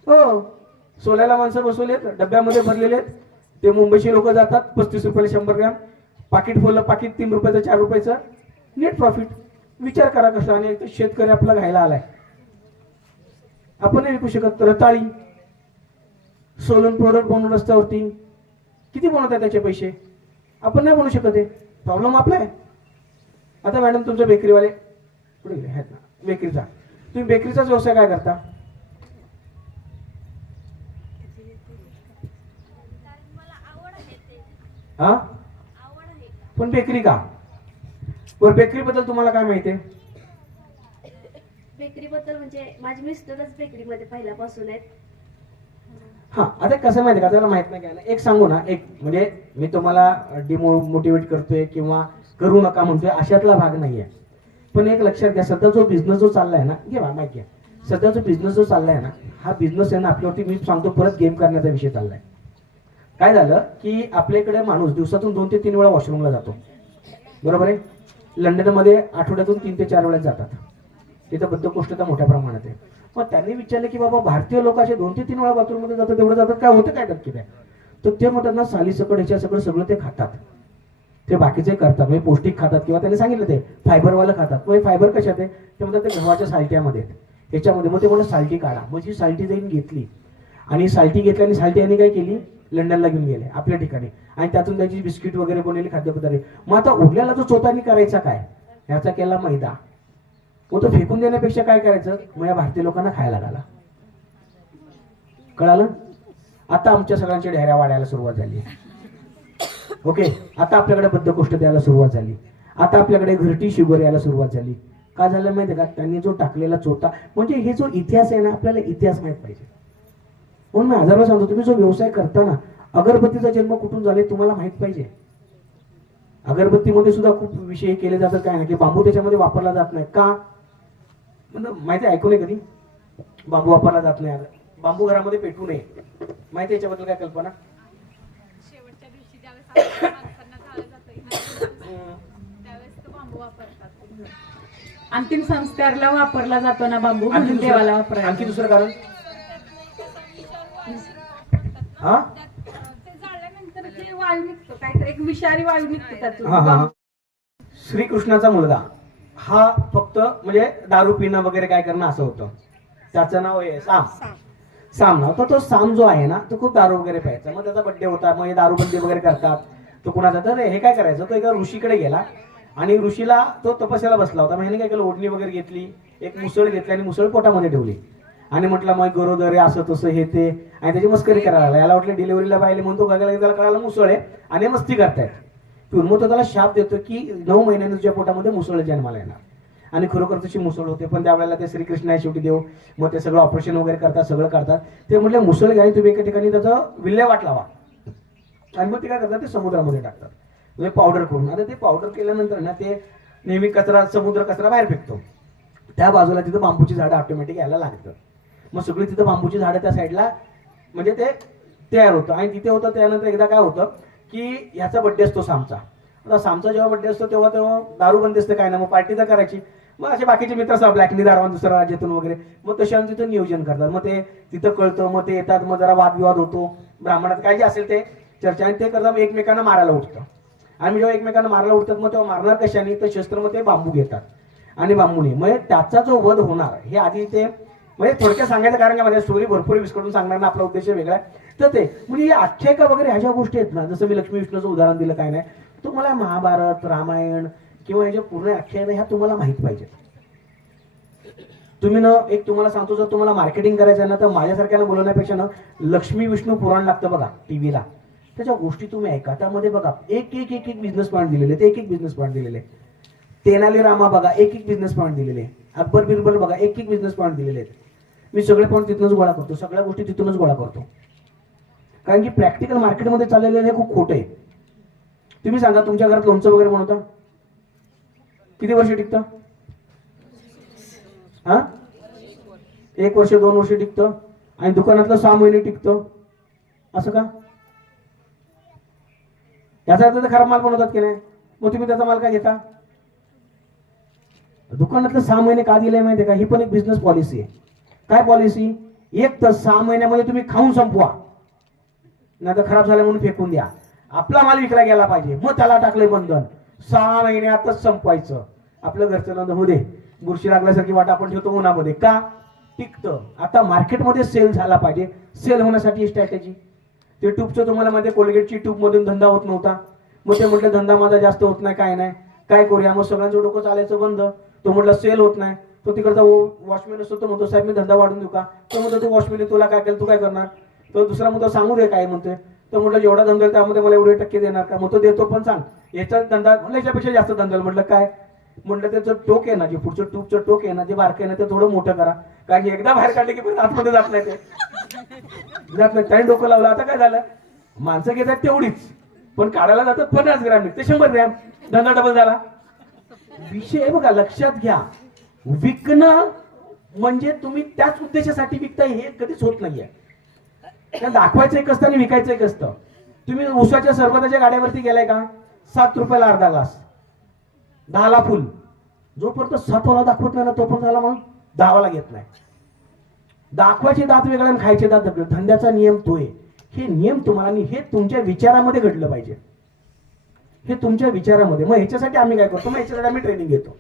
हो, सोल्याला माणसं बसवलेत, डब्यामध्ये भरलेले आहेत, ते मुंबईचे लोक जातात, 35 रुपयाला 100 ग्रॅम, पाकिट फुलं, पाकिट 3 रुपयाचं 4 रुपयाचं, नेट प्रॉफिट. विचार करा कसं. आणि शेतकरी आपला घायला आलाय, आपण नाही विकू शकत. रताळी सोलून प्रोडक्ट बनवून रस्त्यावरती किती बनवतात त्याचे पैसे, आपण नाही बनवू शकत. आहे प्रॉब्लेम आपला आहे. आता मॅडम तुमचं बेकरीवाले पुढे गेले आहेत ना, बेकरीचा, तुम्ही बेकरीचाच व्यवसाय काय करता? हा, पण बेकरी का? बरं, बेकरी बद्दल तुम्हाला काय माहिती आहे? बेकरी बद्दल म्हणजे माझे मिस्टरच बेकरीमध्ये पहिल्यापासून आहेत. हा, आता कसं माहिती का, त्याला माहित नाही काय ना, एक सांगू ना, एक म्हणजे मी तुम्हाला डिमोटिवेट करतोय किंवा करू नका म्हणतोय अशातला भाग नाहीये. पण एक लक्षात घ्या, सध्या जो बिझनेस जो चाललाय ना, घे माहिती घ्या, सध्या जो बिझनेस जो चाललाय ना, हा बिझनेस आहे ना आपल्यावरती, मी सांगतो परत, गेम करण्याचा विषय चाललाय. काय झालं की आपल्याकडे माणूस दिवसातून 2 ते 3 वेळा वॉशरूमला जातो, बरोबर आहे. लंडनमध्ये आठवड्यातून 3 ते 4 वेळा जातात, तिथं बद्धकोष्ठता मोठ्या प्रमाणात आहे. मग त्यांनी विचारलं की बाबा भारतीय लोकांचे 2 ते 3 वेळा बाथरूम मध्ये जातात, तेवढं जातात, काय होतं काय नक्की काय? तर ते म्हणतात ना, साली सकड ह्याच्या सकड सगळं ते खातात, ते बाकीचे करतात, म्हणजे पौष्टिक खातात, किंवा त्यांनी सांगितलं ते फायबरवालं खातात. मग फायबर कशात आहे ते म्हणतात ते गव्हाच्या साल्ट्यामध्ये ह्याच्यामध्ये. मग ते म्हणतात साल्टी काढा, मग जी साल्टी जाईन घेतली, आणि साल्टी घेतली, आणि साल्टी यांनी काय केली, लंडनला घेऊन गेले आपल्या ठिकाणी, आणि त्यातून त्याची बिस्किट वगैरे बनवलेली खाद्यपदार्थ. मग आता उरलेला जो चोतानी करायचा काय, ह्याचा केला मैदा, मग तो फेकून देण्यापेक्षा काय करायचं, मग या भारतीय लोकांना खायला घाला. कळालं? आता आमच्या सगळ्यांच्या ढेऱ्या वाढायला सुरुवात झाली. ओके, आता आपल्याकडे बद्धकोष्ठ द्यायला सुरुवात झाली, आता आपल्याकडे घरटी शुगर यायला सुरुवात झाली. का झालं माहिती का, त्यांनी जो टाकलेला चोथा, म्हणजे हे जो इतिहास आहे ना, आपल्याला इतिहास माहित पाहिजे. म्हणून मी हजारवेळा सांगतो, तुम्ही जो व्यवसाय करता ना, अगरबत्तीचा जन्म कुठून झाले तुम्हाला माहित पाहिजे. अगरबत्तीमध्ये सुद्धा खूप विषय केले जातात, काय नाही की बांबू त्याच्यामध्ये वापरला जात नाही का, म्हणजे माहिती आहे, ऐकू नये कधी बांबू वापरला जात नाही. बांबू घरामध्ये पेटू नये, माहिती आहे याच्याबद्दल काय कल्पना? शेवटच्या दिवशी ज्यावेळेस माणसांना जाळलं जातं त्यावेळेस तो बांबू वापरतात. अंतिम संस्कारला वापरला जातो ना बांबू, आणखी म्हणून देवाला दुसरं- वापरायला. आणखी दुसरं कारण हा ते जाळल्यानंतर जे वायू निघतो काहीतरी एक विषारी वायू निघतो हा त्यातून. हा श्रीकृष्णाचा मुलगा हा फक्त म्हणजे दारू पिणं वगैरे काय करणं असं होतं. त्याचं नाव आहे साम नाव. तर तो साम जो आहे ना तो खूप दारू वगैरे प्यायचा. मग त्याचा बड्डे होता, मग हे दारूबंदी वगैरे करतात. तो कुणाचा, तर हे काय करायचं, तो एका ऋषीकडे गेला आणि ऋषीला तो तपस्याला बसला होता. मग ह्याने काय केलं, ओढणी वगैरे घेतली, एक मुसळ घेतली आणि मुसळ पोटामध्ये ठेवली आणि म्हटलं मग गरोदर आहे असं तसं हे ते, आणि त्याची मस्करी करायला लागला. याला वाटलं डिलिव्हरीला पाहिले म्हणून तो बघायला त्याला कळाला मुसळ आहे आणि मस्ती करतायत. पिऊन मग तो त्याला शाप देतो की 9 महिन्याने तुझ्या पोटामध्ये मुसळ जन्माला येणार. आणि खरोखर तशी मुसळ होते. पण त्यावेळेला ते श्रीकृष्ण आहे शेवटी देव, मग ते सगळं ऑपरेशन वगैरे करतात, सगळं करतात. ते म्हटले मुसळ घ्या तुम्ही एका ठिकाणी त्याचं विल्हेवाट लावा, आणि मग ते काय करतात, ते समुद्रामध्ये टाकतात म्हणजे पावडर करून. आता ते पावडर केल्यानंतर ना ते नेहमी कचरा, समुद्र कचरा बाहेर फेकतो. त्या बाजूला तिथं बांबूची झाडं ऑटोमॅटिक यायला लागतात. मग सगळी तिथं बांबूची झाडं त्या साईडला म्हणजे ते तयार होतं. आणि तिथे होतं त्यानंतर एकदा काय होतं की ह्याचा बड्डे असतो सामचा. आता सामचा जेव्हा बड्डे असतो तेव्हा दारू बंदी असते, काय ना, मग पार्टी तर करायची. मग असे बाकीचे मित्र असतात ब्लॅकनी दारवा दुसऱ्या राज्यातून वगैरे, मग तसे आम्ही तिथं नियोजन करतात. मग ते तिथं कळतं, मग ते येतात, मग जरा वादविवाद होतो, ब्राह्मणात काय जे असेल ते चर्चा, आणि ते करतात मग एकमेकांना मारायला उठतं. आणि जेव्हा एकमेकांना मारायला उठतात मग तेव्हा मारणार कशाने, तर शस्त्र मग ते बांबू घेतात आणि बांबूने मग त्याचा जो वध होणार हे आधी ते म्हणजे थोडक्यात सांगायचं कारण काय, म्हणजे स्टोरी भरपूर विस्कटून सांगणार ना, आपला उद्देश वेगळा आहे. तर ते म्हणजे या आख्यायिका वगैरे ह्या ज्या गोष्टी आहेत ना, जसं मी लक्ष्मी विष्णूचं उदाहरण दिलं, काय नाही, तुम्हाला महाभारत, रामायण किंवा ह्याच्या पूर्ण आख्यायिका ह्या तुम्हाला माहित पाहिजेत. तुम्ही ना एक तुम्हाला सांगतो, जर तुम्हाला मार्केटिंग करायचं आहे ना, तर माझ्यासारख्याला बोलवण्यापेक्षा ना लक्ष्मी विष्णू पुराण लागतं बघा टीव्हीला, त्याच्या गोष्टी तुम्ही ऐका. त्यामध्ये बघा एक बिझनेस पॉईंट दिलेले, ते एक बिझनेस पॉईंट दिलेले. तेनाली रामा बघा एक बिझनेस पॉईंट दिलेले. अकबर बिरबल बघा एक बिझनेस पॉईंट दिलेले आहेत. मी सगळे पॉईंट तिथूनच गोळा करतो, सगळ्या गोष्टी तिथूनच गोळा करतो, कारण की प्रॅक्टिकल मार्केटमध्ये चाललेलं हे खूप खोटं आहे. तुम्ही सांगा तुमच्या घरात लोणचं वगैरे बनवता, किती वर्ष टिकतं? हा 1 वर्ष 2 वर्ष टिकतं, आणि दुकानातलं 6 महिने टिकतं. असं का? याचा अर्थ खराब माल बनवतात की नाही, मग तुम्ही त्याचा माल काय घेता? दुकानातलं 6 महिने का दिलंय माहितीये का? ही पण एक बिझनेस पॉलिसी आहे. काय पॉलिसी? एक तर 6 महिन्यामध्ये तुम्ही खाऊन संपवा, नाही तर खराब झालं म्हणून फेकून द्या. आपला माल विकला गेला पाहिजे, मग त्याला टाकलंय बंधन 6 महिन्यातच संपवायचं. आपलं घरचं नंद होऊ दे, बुरशी लागल्यासारखी वाट आपण ठेवतो उन्हामध्ये, का टिकतं. आता मार्केटमध्ये सेल झाला पाहिजे, सेल होण्यासाठी स्ट्रॅटेजी. ते ट्यूबचं तुम्हाला माहिती आहे, कोलगेटची ट्यूब मधून धंदा होत नव्हता, मग ते म्हटलं धंदा माझा जास्त होत नाही, काय नाही, काय करूया, मग सगळ्यांचं डोकं चालायचं बंद. तो म्हटलं सेल होत नाही, तो तिकडचा वॉचमॅन असतो, तो म्हणतो साहेब मी धंदा वाढून देऊ का? तो म्हणतो तू वॉचमॅन तुला काय केलं, तू काय करणार? तो दुसरा म्हणतो सांगू दे काय म्हणतोय. तो म्हटलं जेवढा धंदा त्यामध्ये मला एवढे टक्के देणार का? मग तो देतो, पण सांग याचा धंदा म्हटलं याच्यापेक्षा जास्त धंदा. म्हटलं काय? म्हटलं त्याचं टोक आहे ना, जे पुढचं ट्यूबचं टोक आहे ना, जे बारकं आहे ना, ते थोडं मोठं करा, कारण की एकदा बाहेर काढले की परत आतमध्ये जात नाही, ते जात नाही. त्याने डोकं लावलं. आता काय झालं, माणसं घेतात तेवढीच, पण काढायला जातात 50 ग्रॅम निघते 100 ग्रॅम, धंदा डबल झाला. विषय बघा लक्षात घ्या, विकणं म्हणजे तुम्ही त्याच उद्देशासाठी विकताय हे कधीच होत नाहीये. त्या दाखवायचं एक असतं आणि विकायचं एक असतं. तुम्ही उसाच्या सरबताच्या गाड्यावरती गेलाय का? 7 रुपयाला अर्धा ग्लास, 10ला फुल. जोपर्यंत 7 वाला दाखवत नाही ना, तो पण झाला मग 10 वाला घेत नाही. दाखवायचे दात वेगळे आणि खायचे दात वेगळे. धंद्याचा नियम तो आहे. हे नियम तुम्हाला आणि हे तुमच्या विचारामध्ये घडलं पाहिजे, हे तुमच्या विचारामध्ये. मग ह्याच्यासाठी आम्ही काय करतो, मग ह्याच्यासाठी आम्ही ट्रेनिंग घेतो.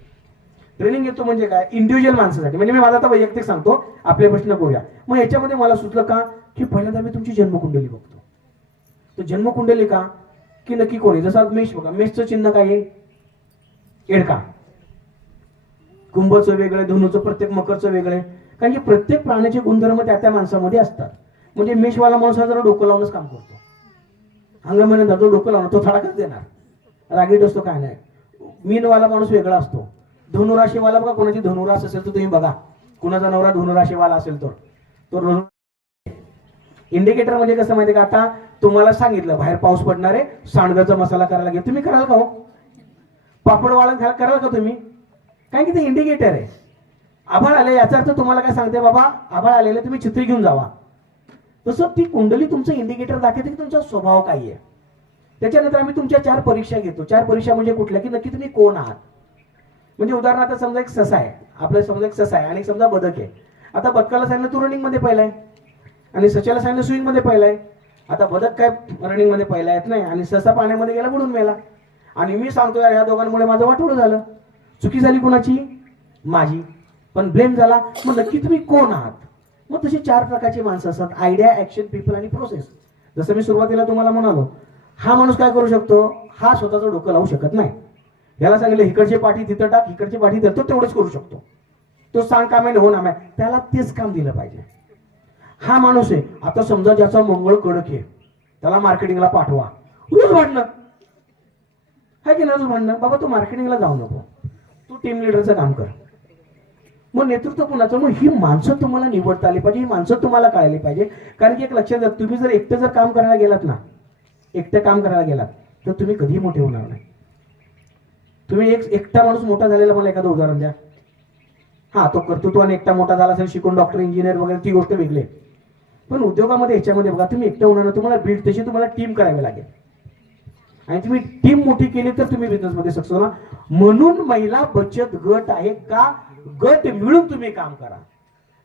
ट्रेनिंग घेतो म्हणजे काय, इंडिव्हिज्युअल माणसासाठी. म्हणजे मी माझा आता वैयक्तिक सांगतो, आपले प्रश्न करूया. मग ह्याच्यामध्ये मला सुचलं का की पहिल्यांदा मी तुमची जन्मकुंडली बघतो. तर जन्मकुंडली का की नक्की कोणी, जसं मेष बघा, मेषचं चिन्ह काय आहे? एडका. कुंभचं वेगळं, धनुचं, प्रत्येक मकरचं वेगळं, कारण की प्रत्येक प्राण्याचे गुणधर्म त्या माणसामध्ये असतात. म्हणजे मेषवाला माणूस हा जरा डोकं लावूनच काम करतो. हंगामाने जो डोकं लावणार तो थडाकच देणार, रागीट असतो, काय नाही. मीनवाला माणूस वेगळा असतो. धनुराशीवाला बघा, कोणाची धनुरास असेल तर तुम्ही बघा, कुणाचा नवरा धनुराशीवाला असेल तर तो इंडिकेटर म्हणजे कसं माहिती का, आता तुम्हाला सांगितलं बाहेर पाऊस पडणार आहे, सांडगाचा मसाला करायला घे, तुम्ही कराल का हो? पापड वाळण कराल का तुम्ही? कारण की ते इंडिकेटर आहे. आभाळ आले याचा अर्थ तुम्हाला काय सांगते, बाबा आभाळ आलेले तुम्ही छत्री घेऊन जावा. तसं ती कुंडली तुमचं इंडिकेटर दाखवते की तुमचा स्वभाव काय आहे. त्याच्यानंतर आम्ही तुमच्या 4 परीक्षा घेतो. 4 परीक्षा म्हणजे कुठल्या, की नक्की तुम्ही कोण आहात. म्हणजे उदाहरणार्थ समजा एक ससा आहे, आपल्याला समजा एक ससा आहे आणि समजा बदक आहे. आता बदकाला सांगितलं तू रनिंग मध्ये पहिला आहे आणि सच्याला सांगितलं स्विंग मध्ये पहिला आहे. आता बदक काय रनिंग मध्ये पहिला येत नाही आणि ससा पाण्यामध्ये गेला बुडून मेला. आणि मी सांगतो यार ह्या दोघांमुळे माझं वाटोळं झालं. चुकी झाली कुणाची? माझी. पण ब्लेम झाला. मग नक्की तुम्ही कोण आहात? मग तशी 4 प्रकारची माणसं असतात, आयडिया, ऍक्शन, पीपल आणि प्रोसेस. जसं मी सुरुवातीला तुम्हाला म्हणालो, हा माणूस काय करू शकतो, हा स्वतःचं डोकं लावू शकत नाही. याला सांगितलं इकडची पाठी तिथं टाक, इकडची पाठी तर तो तेवढंच करू शकतो. तो सांग काम आहे, हो नाम आहे, त्याला तेच काम दिलं पाहिजे. हा माणूस आहे, आता समजा ज्याचा मंगळ कडक आहे, त्याला मार्केटिंगला पाठवा, रोज भांडणं आहे की नाही, रोज भांडणं. बाबा तू मार्केटिंगला जाऊ नको, तू टीम लिडरचं काम कर. मग नेतृत्व कुणाचं? मग ही माणसं तुम्हाला निवडता आली पाहिजे, ही माणसं तुम्हाला कळाली पाहिजे. कारण की एक लक्षात घ्या, तुम्ही जर एकटं जर काम करायला गेलात ना, एकटं काम करायला गेलात तर तुम्ही कधीही मोठे होणार नाही. तुम्ही एकटा माणूस मोठा झालेला मला एखादं उदाहरण द्या. हा तो कर्तृत्वाने एकटा मोठा झाला असेल, शिकून डॉक्टर, इंजिनियर वगैरे, ती गोष्ट वेगळी. पण उद्योगामध्ये ह्याच्यामध्ये बघा, तुम्ही एकटं होणार, तुम्हाला बीट तशी तुम्हाला टीम करावी लागेल. आणि तुम्ही टीम मोठी केली तर तुम्ही बिझनेसमध्ये सक्सेस होणार. म्हणून महिला बचत गट आहे का, गट मिळून तुम्ही काम करा.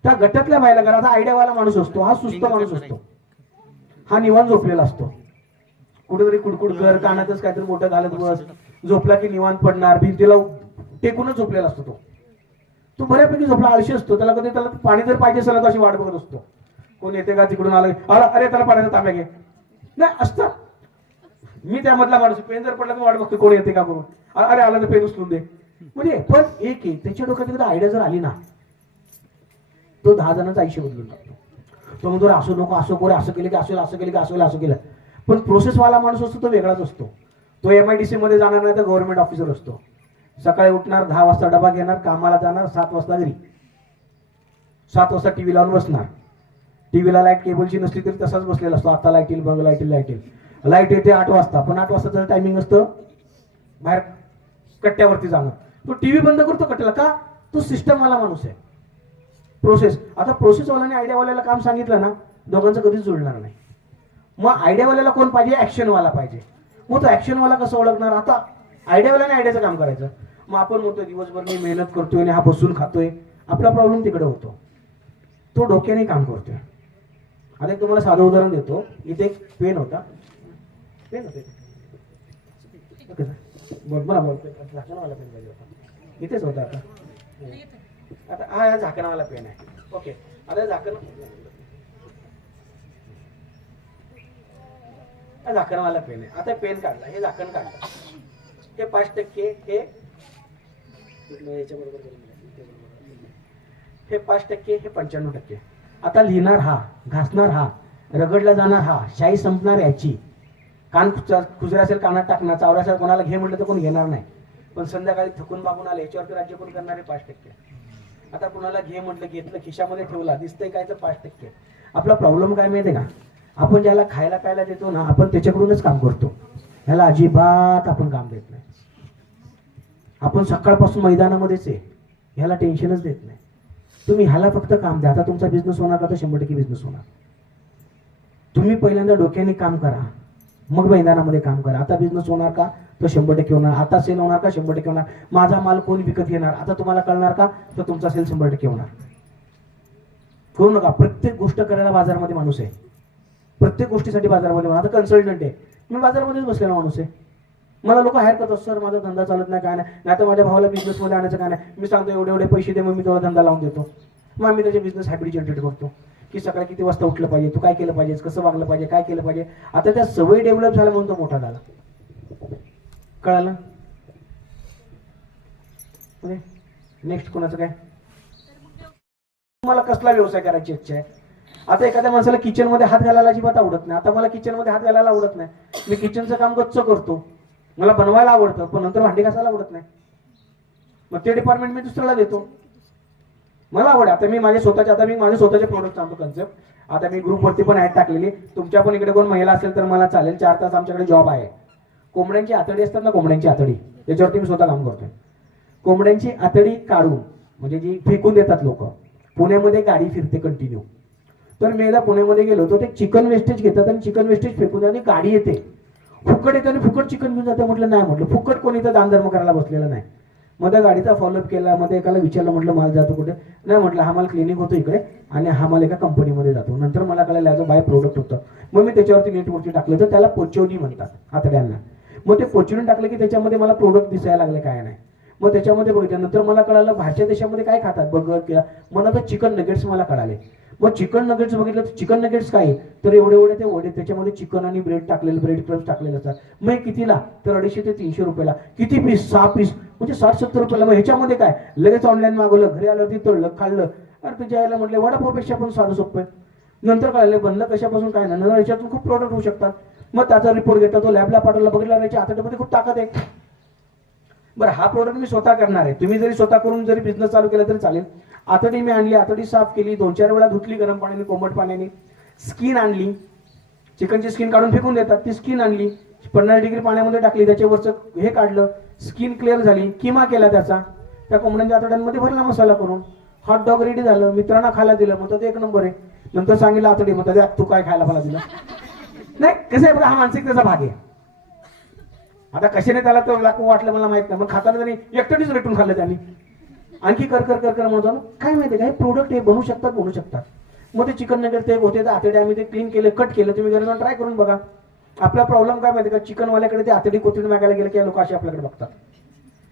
त्या गटातल्या बायला करा. आता आयडियावाला माणूस असतो, हा सुस्त माणूस असतो, हा निवांत झोपलेला असतो. कुठेतरी कुडकुड कर, कानातच काहीतरी मोठं घालत बस, झोपला की निवांत पडणार, भिंतीला टेकूनच झोपलेला असतो. तो बऱ्यापैकी झोपला, आळशी असतो. त्याला कधी त्याला पाणी जर पाहिजे असेल तर अशी वाट बघत असतो, कोण येते का तिकडून आलं, अरे त्याला पाण्याचा तांब्या घे, नाही असतं. मी त्यामधला माणूस, पेन जर पडला तर वाट बघतो कोण येते का करून, अरे आला तर पेन उचलून दे. म्हणजे पण एक त्याच्या डोक्यात एकदा आयडिया जर आली ना, तो 10 जणांचं आयुष्य बदलून टाकतो. तो म्हणतो असं नको, असं करे, असं केलं की असं, असं केलं की असं, असं केलं. पण प्रोसेसवाला माणूस असतो तो वेगळाच असतो. तो MIDC मध्ये जाणार नाही तर गव्हर्नमेंट ऑफिसर असतो. सकाळी उठणार, 10 वाजता डबा घेणार, कामाला जाणार, 7 वाजता घरी, 7 वाजता टीव्ही लावून बसणार. टीव्हीला लाईट केबलची नसली तरी तसाच बसलेला असतो. आता लाईट येईल, बंग लाईट येईल, लाईट येईल. लाईट येते 8 वाजता, पण 8 वाजताचं टायमिंग असतं बाहेर कट्ट्यावरती जाणं. तो टीव्ही बंद करतो कट्ट्याला का, तो सिस्टमवाला माणूस आहे. प्रोसेस. आता प्रोसेसवाल्याने आयडियावाल्याला काम सांगितलं ना, दोघांचं कधीच जुळणार नाही. मग आयडियावाल्याला कोण पाहिजे, ऍक्शनवाला पाहिजे. मग तो ऍक्शनवाला कसं ओळखणार? आता आयडियावाल्याने आयडियाचं काम करायचं. मग आपण म्हणतोय दिवसभर मी मेहनत करतोय आणि हा बसून खातोय, आपला प्रॉब्लेम तिकडे होतो. तो डोक्याने काम करतोय. आता एक तुम्हाला साधं उदाहरण देतो. इथे एक पेन होता, पेन होते झाकणवाला पेन पाहिजे होता, इथेच होता. आता हा झाकणवाला पेन आहे. ओके, आता झाकणवाला पेन आहे. आता पेन काढला, हे झाकण काढलं, हे 5%, हे 5%, हे 95%. आता लिहिणार हा, घासणार हा, रगडला जाणार हा, शाई संपणार याची. कान खुजरा असेल कानात टाकणार, चावरा असेल कोणाला घे म्हटलं तर कोण घेणार नाही. पण संध्याकाळी थकून बागून आले, याच्यावरती राज्य कोण करणारे 5%. आता कुणाला घे म्हटलं, घेतलं, खिशामध्ये ठेवला, दिसतंय काय तर 5%. आपला प्रॉब्लेम काय माहितीये का, आपण ज्याला खायला प्यायला देतो ना, आपण त्याच्याकडूनच काम करतो, ह्याला अजिबात आपण काम देत नाही. आपण सकाळपासून मैदानामध्येच आहे, ह्याला टेन्शनच देत नाही. तुम्ही ह्याला फक्त काम द्या. आता तुमचा बिझनेस होणार का, तर 100% बिझनेस होणार. तुम्ही पहिल्यांदा डोक्याने काम करा, मग मैदानामध्ये काम करा. आता बिझनेस होणार का, तर 100% होणार. आता सेल होणार का, 100% होणार. माझा माल कोण विकत घेणार, आता तुम्हाला कळणार का, तर तुमचा सेल 100% होणार. करू नका. प्रत्येक गोष्ट करायला बाजारामध्ये माणूस आहे, प्रत्येक गोष्टीसाठी बाजारामध्ये. आता कन्सल्टंट आहे, मी बाजारामध्येच बसलेला माणूस आहे. मला लोक हायर करतात, सर माझा धंदा चालत नाही, काय नाही तर माझ्या भावाला बिझनेसमध्ये आणायचं काय नाही. मी सांगतो एवढे एवढे पैसे दे, मग मी तेवढा धंदा लावून देतो. मग आम्ही त्याचे बिझनेस हॅबिट जनरेट करतो, की सकाळी किती वाजता उठलं पाहिजे, तू काय केलं पाहिजे, कसं वागलं पाहिजे, काय केलं पाहिजे. आता त्या सवयी डेव्हलप झाल्या म्हणून तो मोठा झाला. कळालं? नेक्स्ट कोणाचं काय, तुम्हाला कसला व्यवसाय करायची इच्छा आहे? आता एखाद्या माणसाला किचन मध्ये हात घालायला अजिबात आवडत नाही. आता मला किचन मध्ये हात घालायला आवडत नाही, मी किचनचं काम गच्च करतो. मला बनवायला आवडतं, पण नंतर भांडी घासायला आवडत नाही. मग ते डिपार्टमेंट मी दुसऱ्याला देतो. मला आवड आहे. आता मी माझे स्वतःचे प्रोडक्ट सांगतो कन्सेप्ट. आता मी ग्रुपवरती पण ऍड टाकलेली. तुमच्या पण इकडे कोण महिला असेल तर मला चालेल. 4 तास आमच्याकडे जॉब आहे. कोंबड्यांची आतडी असतात ना, कोंबड्यांची आतडी, त्याच्यावरती मी स्वतः काम करतोय. कोंबड्यांची आतडी काढून म्हणजे जी फेकून देतात लोक, पुण्यामध्ये गाडी फिरते कंटिन्यू. तर मी एकदा पुण्यामध्ये गेलो होतो, ते चिकन वेस्टेज घेतात आणि चिकन वेस्टेज फेकून आणि गाडी येते, फुकट येते आणि फुकट चिकन घेऊन जाते. म्हटलं नाही, म्हटलं फुकट कोणी इथं दान धर्म करायला बसलेला नाही. मग त्या गाडीचा फॉलोअप केला. मध्ये एकाला विचारलं, म्हटलं माल जातो कुठे? नाही म्हटलं हा माल क्लिनिक होतो इकडे आणि हा माल एका कंपनीमध्ये जातो. नंतर मला कळलं याचं बाय प्रोडक्ट होतं. मग मी त्याच्यावरती नेटवरती टाकलं, तर त्याला पोचवणी म्हणतात आतड्यांना. मग ते पोचवून टाकलं की त्याच्यामध्ये मला प्रोडक्ट दिसायला लागले काय नाही. मग त्याच्यामध्ये बघितलं, नंतर मला कळालं बाहेरच्या देशामध्ये काय खातात बर्गर किंवा मला तर चिकन नगेट्स मला कळाले. मग चिकन नगेट्स बघितलं तर चिकन नगेट्स काय तर एवढे ते वडे, त्याच्यामध्ये चिकन आणि ब्रेड टाकलेलं, ब्रेड क्रम्स टाकलेले असतात. मग कितीला तर 250 ते 300 रुपयाला. किती पीस? 6 पीस, म्हणजे 60-70 रुपयाला. मग ह्याच्यामध्ये काय लगेच ऑनलाईन मागवलं, घरी आल्यावरती तळलं, खाल्लं. अरे तुझ्या यायला म्हटलं वडापावपेक्षा पण साधं सोपं आहे. नंतर कळलं बनलं कशापासून काय नाही, याच्यातून खूप प्रोडक्ट होऊ शकतात. मग त्याचा रिपोर्ट घेता, तो लॅबला पाठवला, बघितला याच्या आतड्यामध्ये खूप ताकद आहे. बरं, हा प्रोडक्ट मी स्वतः करणार आहे. तुम्ही जरी स्वतः करून जरी बिझनेस चालू केला तरी चालेल. आतडी मी आणली, आतडी साफ केली, 2-4 वेळा धुतली गरम पाण्याने, कोमट पाण्याने. स्किन आणली, चिकनची स्किन काढून फेकून देतात, ती स्किन आणली, 50 डिग्री पाण्यामध्ये टाकली, त्याच्यावरचं हे काढलं, स्किन क्लिअर झाली. किमा केला त्याचा, त्या कोंबड्यांच्या आतड्यांमध्ये भरला मसाला करून. हॉट डॉग रेडी झालं, मित्रांना खायला दिलं, मग ते 1 नंबर आहे. नंतर सांगितलं आतडी, मग तू काय खायला मला दिलं नाही. कसं आहे बघा, हा मानसिकतेचा भाग आहे. आता कशाने त्याला तो वाटलं मला माहित नाही, मग खाताना त्यांनी एकटंच रेटून खाल्लं त्यांनी. आणखी कर कर कर कर म्हणतो. काय माहिती काय प्रोडक्ट हे बनवू शकतात. मग ते चिकन नगेट ते होते, आतडे आम्ही ते क्लीन केले, कट केलं. तुम्ही घरी जाऊन ट्राय करून बघा. आपला प्रॉब्लेम काय माहिती का, चिकनवाल्याकडे ते आतडी कोथिंबीर मागायला गेले की लोक असे आपल्याकडे बघतात.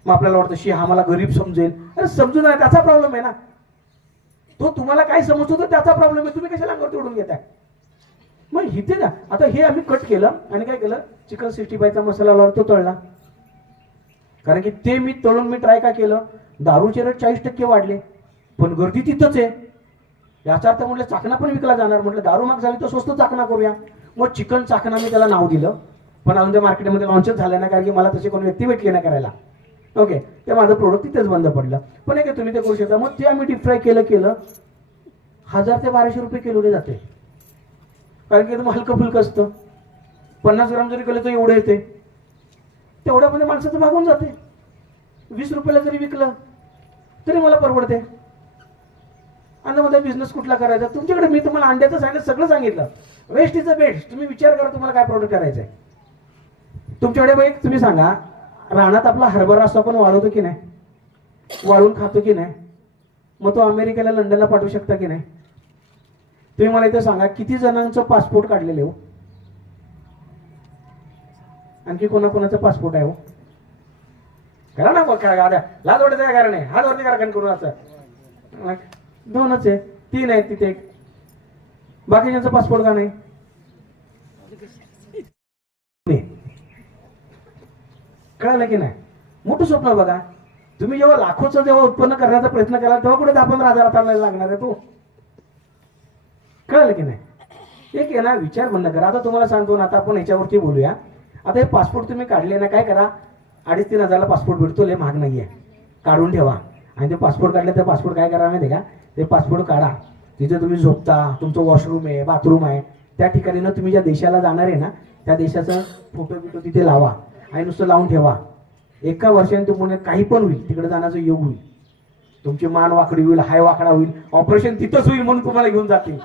मग आपल्याला वाटतं शी हा मला गरीब समजेल. अरे समजून नाही, त्याचा प्रॉब्लेम आहे ना. तो तुम्हाला काय समजतो तर त्याचा प्रॉब्लेम आहे, तुम्ही कशाला अंगावर तोडून घेताय. मग इथे ना आता हे आम्ही कट केलं आणि काय केलं, चिकन 65चा मसाला लावला, तो तळला. कारण की ते मी तळून मी ट्राय का केलं, दारूचे रेट 40% वाढले, पण गर्दी तिथंच आहे. याचा अर्थ म्हटलं चाकणा पण विकला जाणार. म्हटलं दारू महाग झाली तर स्वस्त चाकणा करूया. मग चिकन चाकणा मी त्याला नाव दिलं, पण अजून ते मार्केटमध्ये लॉन्चच झालं नाही, कारण की मला तसे कोणी व्यक्ती भेटली नाही करायला. ओके, ते माझं प्रोडक्ट तिथेच बंद पडलं. पण एक तुम्ही ते करू शकता. मग ते आम्ही डीप फ्राय केलं 1000 ते 1200 रुपये किलोने जाते. कारण की एकदम हलकं फुलकं असतं. 50 ग्राम जरी केलं तर एवढं येते, तेवढ्यामध्ये माणसाचं भागून जाते. 20 रुपयाला जरी विकलं तरी मला परवडते. अन्नामध्ये बिझनेस कुठला करायचा तुमच्याकडे, मी तुम्हाला अंड्याचं सांगितलं, सगळं सांगितलं. Waste is a best. तुम्ही विचार करा तुम्हाला काय प्रोडक्ट करायचं आहे तुमच्याकडे. बाई तुम्ही सांगा, रानात आपला हरभरा असतो, आपण वाळवतो की नाही, वाळून खातो की नाही, मग तो अमेरिकेला लंडनला पाठवू शकता की नाही. तुम्ही मला इथे सांगा किती जणांचं पासपोर्ट काढलेले हो, आणखी कोणाकोणाचं पासपोर्ट आहे हो. करा ना काय गाड्या लाज वाटत आहे, कारण आहे हात वरती करा करून. असं 2च आहे, 3 आहेत तिथे, बाकीच्यांचं पासपोर्ट का नाही. कळालं की नाही. मोठं स्वप्न बघा. तुम्ही जेव्हा लाखोचं जेव्हा उत्पन्न करण्याचा प्रयत्न कराल तेव्हा कुठे 10-15 हजाराला लागणार आहे तो. कळालं की नाही. एक आहे ना, विचार बंद करा. आता तुम्हाला सांगतो ना, आता आपण याच्यावरती बोलूया. आता हे पासपोर्ट तुम्ही काढले ना, काय करा, 2,500-3 हजारला पासपोर्ट भेटतो, लय महाग नाहीये, काढून ठेवा. आणि ते पासपोर्ट काढले तर पासपोर्ट काय करा माहिती का, ते पासपोर्ट काढा, तिथे तुम्ही झोपता, तुमचं वॉशरूम आहे, बाथरूम आहे, त्या ठिकाणी ना तुम्ही ज्या देशाला जाणार आहे ना त्या देशाचा फोटो बिटो तिथे लावा आणि नुसतं लावून ठेवा. 1 वर्षाने तुम्हाला काही पण होईल, तिकडे जाण्याचं योग होईल, तुमची मान वाकडी होईल, हाय वाकडा होईल, ऑपरेशन तिथंच होईल म्हणून तुम्हाला घेऊन जातील.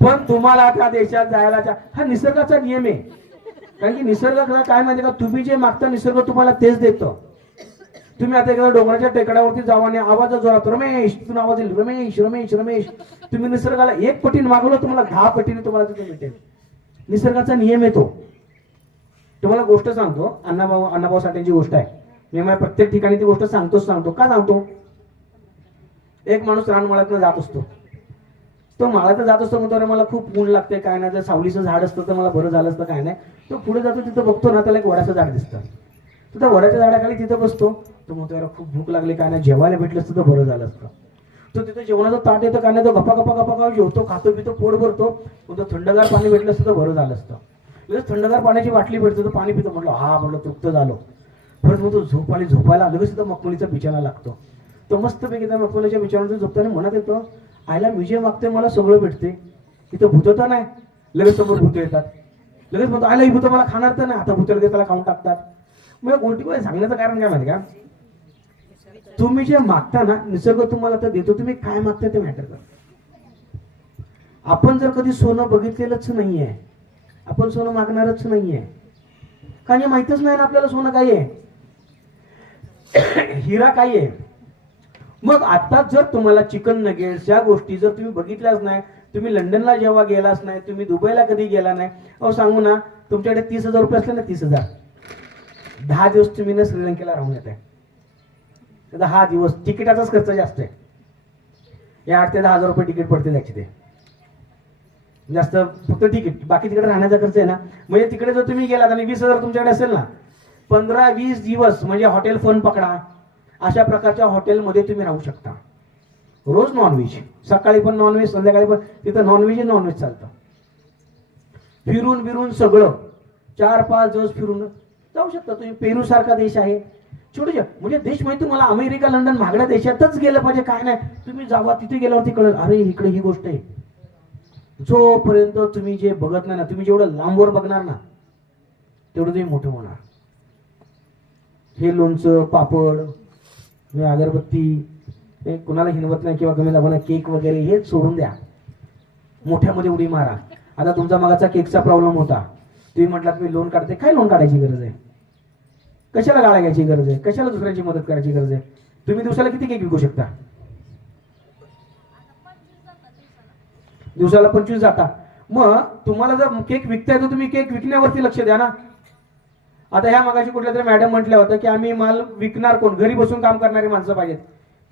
पण तुम्हाला त्या देशात जायला, हा निसर्गाचा नियम आहे. कारण की निसर्गाला काय माहिती का, तुम्ही जे मागता निसर्ग तुम्हाला तेच देतो. तुम्ही आता एखाद्या डोंगराच्या टेकड्यावरती जावा आणि आवाज जोरात रमेश, तिथून आवाज येईल रमेश रमेश रमेश. तुम्ही निसर्गाला 1 पटीने मागवलं, तुम्हाला 10 पटीने तुम्हाला तिथे मिळेल. निसर्गाचा नियम येतो. तुम्हाला गोष्ट सांगतो, अण्णाभाऊ साठेंची गोष्ट आहे. मी माझ्या प्रत्येक ठिकाणी ती गोष्ट सांगतो. का सांगतो, एक माणूस रानमाळ्यातनं जात असतो. तो माळ्यात जात असतो, म्हणतो मला खूप ऊन लागते, काय नाही, जर सावलीचं झाड असतं तर मला बरं झालं असतं, काय नाही. तो पुढे जातो, तिथं बघतो ना, त्याला एक वडाचं झाड दिसतं. तो त्या वडाच्या झाडाखाली तिथं बसतो. तो म्हणतो याला खूप भूक लागली, काय नाही, जेवायला भेटलं असतं तर बरं झालं असतं. तो तिथं जेवणाचं ताट येतं, काय नाही, तो गप्पा गप्पा गप्पा जेवतो, खातो पितो, पोट भरतो. तो थंडगार पाणी भेटलं असतं तर बरं झालं असतं. थंडगार पाण्याची बाटली भेटतो, तो पाणी पितो. म्हटलं हा, म्हटलं तृप्त झालो. परत मग तो झोपायला लगेच तिथं मखमलीचा बिछाना लागतो. तो मस्तपैकी त्या मफुलाच्या विचारांचं झोपताना म्हणत येतो, आयला म्युझियम मागते मला सगळं भेटते, इथं भूत तर नाही. लगेच समोर भूत येतात, लगेच म्हणतो आयला ही भूत मला खाणार तर नाही, आता भूत लगेच त्याला खाऊन टाकतात. मग गोष्टी सांगण्याचं कारण काय माहिती का, तुम्ही जे मागता ना निसर्ग तुम्हाला तर देतो, तुम्ही काय मागता ते मॅटर करतं. आपण जर कधी सोनं बघितलेलंच नाहीये, आपण सोनं मागणारच नाहीये, कारण हे माहितच नाही ना आपल्याला सोनं काय आहे, हिरा काय आहे. मग आता जर तुम्हाला चिकन नगेट्स या गोष्टी जर तुम्ही बघितल्याच नाही, तुम्ही लंडनला जेव्हा गेलाच नाही, तुम्ही दुबईला कधी गेला नाही, अहो सांगू ना तुमच्याकडे 30,000 रुपये असले ना, 30,000 10 दिवस तुम्ही ना श्रीलंकेला राहून येत आहे. 10 दिवस तिकिटाचाच खर्च जास्त आहे, या 8 ते 10,000 रुपये तिकीट पडते त्याची, ते जास्त फक्त तिकीट, बाकी तिकडे राहण्याचा खर्च आहे ना. म्हणजे तिकडे जर तुम्ही गेलात आणि 20,000 तुमच्याकडे असेल ना, 15-20 दिवस म्हणजे हॉटेल फन पकडा, अशा प्रकारच्या हॉटेलमध्ये तुम्ही राहू शकता. रोज नॉनव्हेज, सकाळी पण नॉनव्हेज, संध्याकाळी पण तिथं नॉनव्हेज चालतं. फिरून बिरून सगळं 4-5 दिवस फिरून जाऊ शकता तुम्ही. पेरू सारखा देश आहे, छोटे म्हणजे देश माहिती तुम्हाला, अमेरिका लंडन महागड्या देशातच गेलं पाहिजे काय नाही, तुम्ही जावा तिथे गेल्यावरती कळेल अरे इकडे ही गोष्ट आहे. जोपर्यंत तुम्ही जे बघत नाही ना, तुम्ही जेवढं लांबवर बघणार ना तेवढं तुम्ही मोठं होणार. हे लोणचं, पापड, हे अगरबत्ती, हे कुणाला हिनवत नाही किंवा कमी दाखवणार, केक वगैरे हे सोडून द्या, मोठ्यामध्ये उडी मारा. आता तुमचा मागाचा केकचा प्रॉब्लेम होता, तुम्ही म्हटलात मी लोन काढते, काय लोन काढायची गरज आहे, कशाला गाळा घ्यायची गरज आहे, कशाला दुसऱ्याची मदत करायची गरज आहे. तुम्ही दिवसाला किती केक विकू शकता, दिवसाला 25 जाता. मग तुम्हाला जर केक विकताय तर तुम्ही केक विकण्यावरती लक्ष द्या ना. आता ह्या मगाशी कुठल्या तरी मॅडम म्हटल्या होत्या की आम्ही माल विकणार कोण, घरी बसून काम करणारी माणसं पाहिजेत.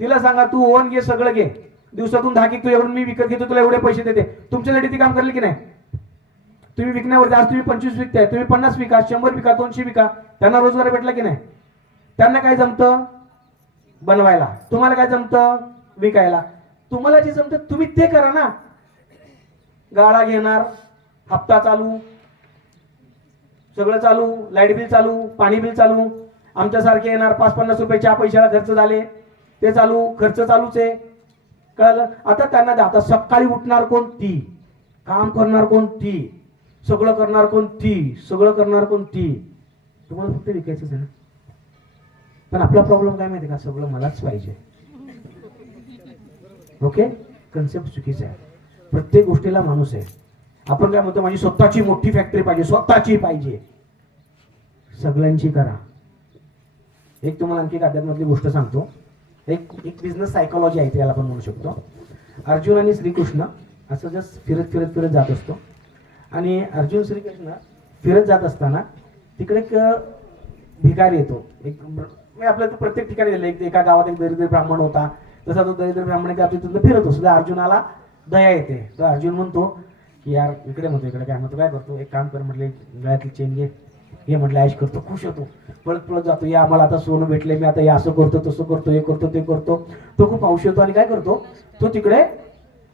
तिला सांगा तू ओन घे, सगळं घे, दिवसातून 10 केक तू एवढून मी विकत घेतो, तुला एवढे पैसे देते, तुमच्यासाठी ती काम करेल की नाही. तुम्ही विकण्यावरती आज तुम्ही 25 विकताय, तुम्ही 50 विका, 100 विका, 200 विका, त्यांना रोजगार भेटला की नाही. त्यांना काय जमतं बनवायला, तुम्हाला काय जमतं विकायला. तुम्हाला जे जमतं तुम्ही ते करा ना. गाळा घेणार, हप्ता चालू, सगळं चालू, लाईट बिल चालू, पाणी बिल चालू, आमच्यासारखे येणार 5-50 रुपये चहा पैशाला खर्च झाले, ते चालू, खर्च चालूच आहे, कळलं. आता त्यांना द्या. आता सकाळी उठणार कोण ती, काम करणार कोण ती, सगळं करणार कोण ती, सगळं करणार कोण ती. तुम्हाला फक्त विकायचंच आहे ना. पण आपला प्रॉब्लेम काय माहिती का, सगळं मलाच पाहिजे. ओके, कन्सेप्ट चुकीचा आहे. प्रत्येक गोष्टीला माणूस आहे. आपण काय म्हणतो माझी स्वतःची मोठी फॅक्टरी पाहिजे, स्वतःची पाहिजे, सगळ्यांची करा. एक तुम्हाला आणखी एक अध्यात्मातली गोष्ट सांगतो. एक बिझनेस सायकोलॉजी आहे, त्याला आपण म्हणू शकतो. अर्जुन आणि श्रीकृष्ण असं जस्ट फिरत जात असतो, आणि अर्जुन श्रीकृष्ण फिरत जात असताना तिकडे एक भिकारी येतो. एक आपल्याला प्रत्येक ठिकाणी दिलं, एका गावात एक दरिद्र ब्राह्मण होता. तसा तो दरिद्र ब्राह्मण तिथून फिरत असतो. अर्जुनाला दया येते. तर अर्जुन म्हणतो की यार इकडे म्हणतो, इकडे काय म्हणतो, काय करतो, एक काम कर म्हटले, गळ्यातली चेन घे, हे म्हटलं ऐश करतो, खुश होतो, पळत जातो, या आम्हाला आता सोनं भेटले, मी आता हे असं करतो, तसं करतो, हे करतो, ते करतो. तो खूप हौशी होतो आणि काय करतो, तो तिकडे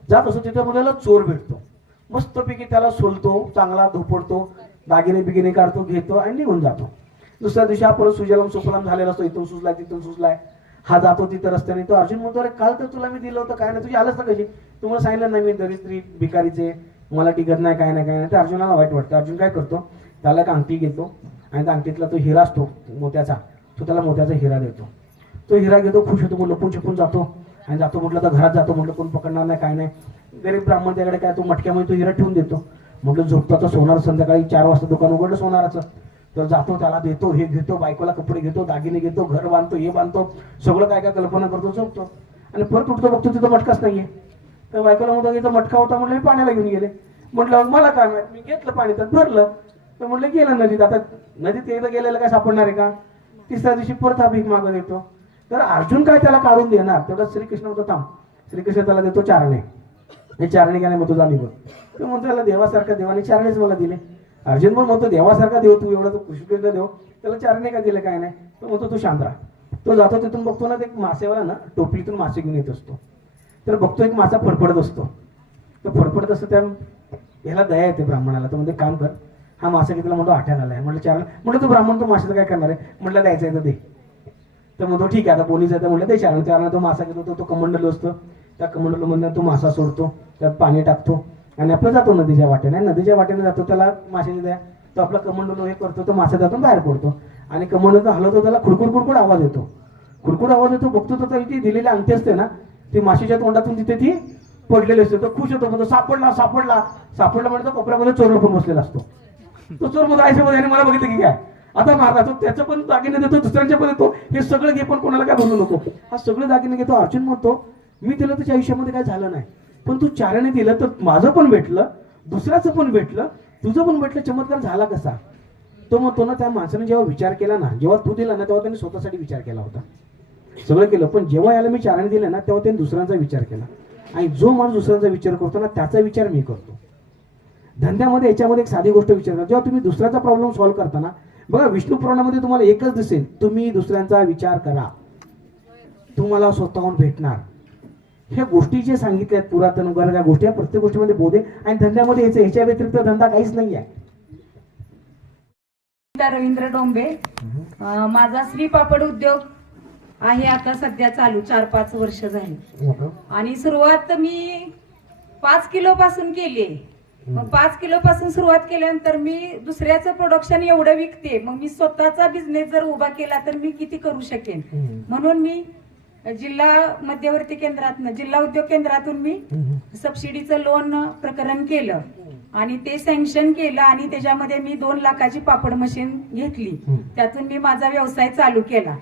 जात असतो. तिथे मुलाला चोर भेटतो, मस्तपैकी त्याला सोलतो, चांगला धोपडतो, दागिने बिगिने काढतो, घेतो आणि निघून जातो. दुसऱ्या दिवशी हा परत सुजलाम सुफलाम झालेला असतो, इथून सुजलाय तिथून सुजलाय, हा जातो तिथं रस्त्याने. तो अर्जुन म्हणतो अरे काल तर तुला मी दिलं होतं, काय नाही, तुझी आलंच ना कशी, तुम्हाला सांगितलं नाही मी दरिद्री भिकारीचे, मला टिकत नाही, काय नाही, काय नाही. तर अर्जुनाला वाईट वाटतं. अर्जुन काय करतो, त्याला एक अंगठी घेतो आणि त्या अंगठीतला तो हिरा असतो मोत्याचा, तो त्याला मोत्याचा हिरा देतो. तो हिरा घेतो, खुश होतो, लपून छपून जातो आणि जातो. म्हटलं तर घरात जातो, म्हटलं कोण पकडणार नाही, काय नाही. गरीब ब्राह्मण त्याकडे काय, तो मटक्यामध्ये तो हिरा ठेवून देतो. म्हटलं झोपतो तर सोनार, संध्याकाळी 4 वाजता दुकान उघडलं सोनाराचं. तर जातो, त्याला देतो, हे घेतो, बायकोला कपडे घेतो, दागिने घेतो, घर बांधतो, हे बांधतो, सगळं काय काय कल्पना करतो, झोपतो. आणि परत उठतो, बघतो तिथं मटकाच नाहीये. तर बायकोला म्हणतो इथं मटका होता, म्हटलं मी पाण्याला घेऊन गेले. म्हटलं मला काय माहित, मी घेतलं पाणी तर भरलं. तर म्हटलं गेलं नदीत. आता नदीत एकदा गेलेलं काय सापडणार आहे का. तिसऱ्या दिवशी परत हा भीक मागत येतो. तर अर्जुन काय त्याला काढून देणार, तेवढा श्रीकृष्ण होतो थांब. श्रीकृष्ण त्याला देतो चारणे, हे चारणे गेले मग तुझा निघून. तो म्हणतो त्याला देवासारखा देवाने चारणेच मला दिले. अर्जुन पण म्हणतो देवासारखा देव तू, एवढा तो कृष्ण देव, त्याला चारणे का दिले, काय नाही. तो म्हणतो तू शांत राहा. तो जातो, तिथून बघतो ना ते मासेवाला ना टोपलीतून मासे घेऊन येत असतो. तर बघतो एक मासा फडफडत असतो. तो फडफडत असतो, त्या ह्याला दया येते ब्राह्मणाला. तो म्हणजे काम कर, हा मासा घेतला म्हणतो आठ्याला आलाय. म्हटलं चार, म्हटलं तो ब्राह्मण तो माशाचं काय करणार आहे, म्हटलं द्यायचं आहे तर दे. तर म्हणतो ठीक आहे आता पोलीस आहे तर म्हटलं ते चारण त्याला तो मासा घेतो तो कमंडलू असतो, त्या कमंडलूमधून तो मासा सोडतो, त्यात पाणी टाकतो आणि आपलं जातो नदीच्या वाटेने. नदीच्या वाटेने जातो, त्याला माशाची द्या, तो आपला कमंडलू हे करतो, तो मासा त्यातून बाहेर पडतो आणि कमंडलू हलवतो, त्याला खुडकुड खुडकुड आवाज येतो. खुडकुड आवाज येतो, बघतो तर ती दिलेली अंगठी असते ना ती माशीच्या तोंडातून तिथे ती पडलेली असते. तो खुश होतो, म्हणतो सापडला सापडला सापडला म्हणजे तो कोपऱ्यामध्ये चोर लपून बसलेला असतो. तो चोर मध्ये आयशा मध्ये मला बघितलं की काय आता मारला, तो त्याचं पण दागिने देतो, दुसऱ्यांच्या पण देतो, हे सगळं घे पण कोणाला काय बोलू नको. हा सगळे दागिने घेतो. अर्जुन म्हणतो मी दिलं त्याच्या आयुष्यामध्ये काय झालं नाही, पण तू चाराने दिलं तर माझं पण भेटलं, दुसऱ्याचं पण भेटलं, तुझं पण भेटलं, चमत्कार झाला कसा? तो म्हणतो ना त्या माणसाने जेव्हा विचार केला ना, जेव्हा तू दिला ना तेव्हा त्यांनी स्वतःसाठी विचार केला होता, सगळं केलं, पण जेव्हा याला मी चाराने दिलं ना तेव्हा त्यांनी दुसऱ्यांचा विचार केला. आणि जो माणूस दुसऱ्यांचा विचार करतो ना त्याचा विचार मी करतो. धंद्यामध्ये याच्यामध्ये एक साधी गोष्ट विचार करा, जेव्हा तुम्ही दुसऱ्याचा प्रॉब्लेम सॉल्व्ह करताना बघा विष्णू पुराणामध्ये तुम्हाला एकच दिसेल, तुम्ही दुसऱ्यांचा विचार करा तुम्हाला स्वतःहून भेटणार. ह्या गोष्टी जे सांगितल्या आहेत पुरातन वगैरे त्या गोष्टी प्रत्येक गोष्टीमध्ये बोध आहे. आणि धंद्यामध्ये ह्याच्या व्यतिरिक्त धंदा काहीच नाही आहे. रवींद्र डोंबे, माझा श्री पापड उद्योग आहे आता सध्या चालू 4-5 वर्ष झाली. आणि सुरुवात मी 5 किलो पासून केली. मग 5 किलो पासून सुरुवात केल्यानंतर मी दुसऱ्याचं प्रोडक्शन एवढं विकते, मग मी स्वतःचा बिझनेस जर उभा केला तर मी किती करू शकेन. म्हणून मी जिल्हा मध्यवर्ती केंद्रातून जिल्हा उद्योग केंद्रातून मी सबसिडीचं लोन प्रकरण केलं आणि ते सँक्शन केलं आणि त्याच्यामध्ये मी 2 लाखाची पापड मशीन घेतली. त्यातून मी माझा व्यवसाय चालू केला.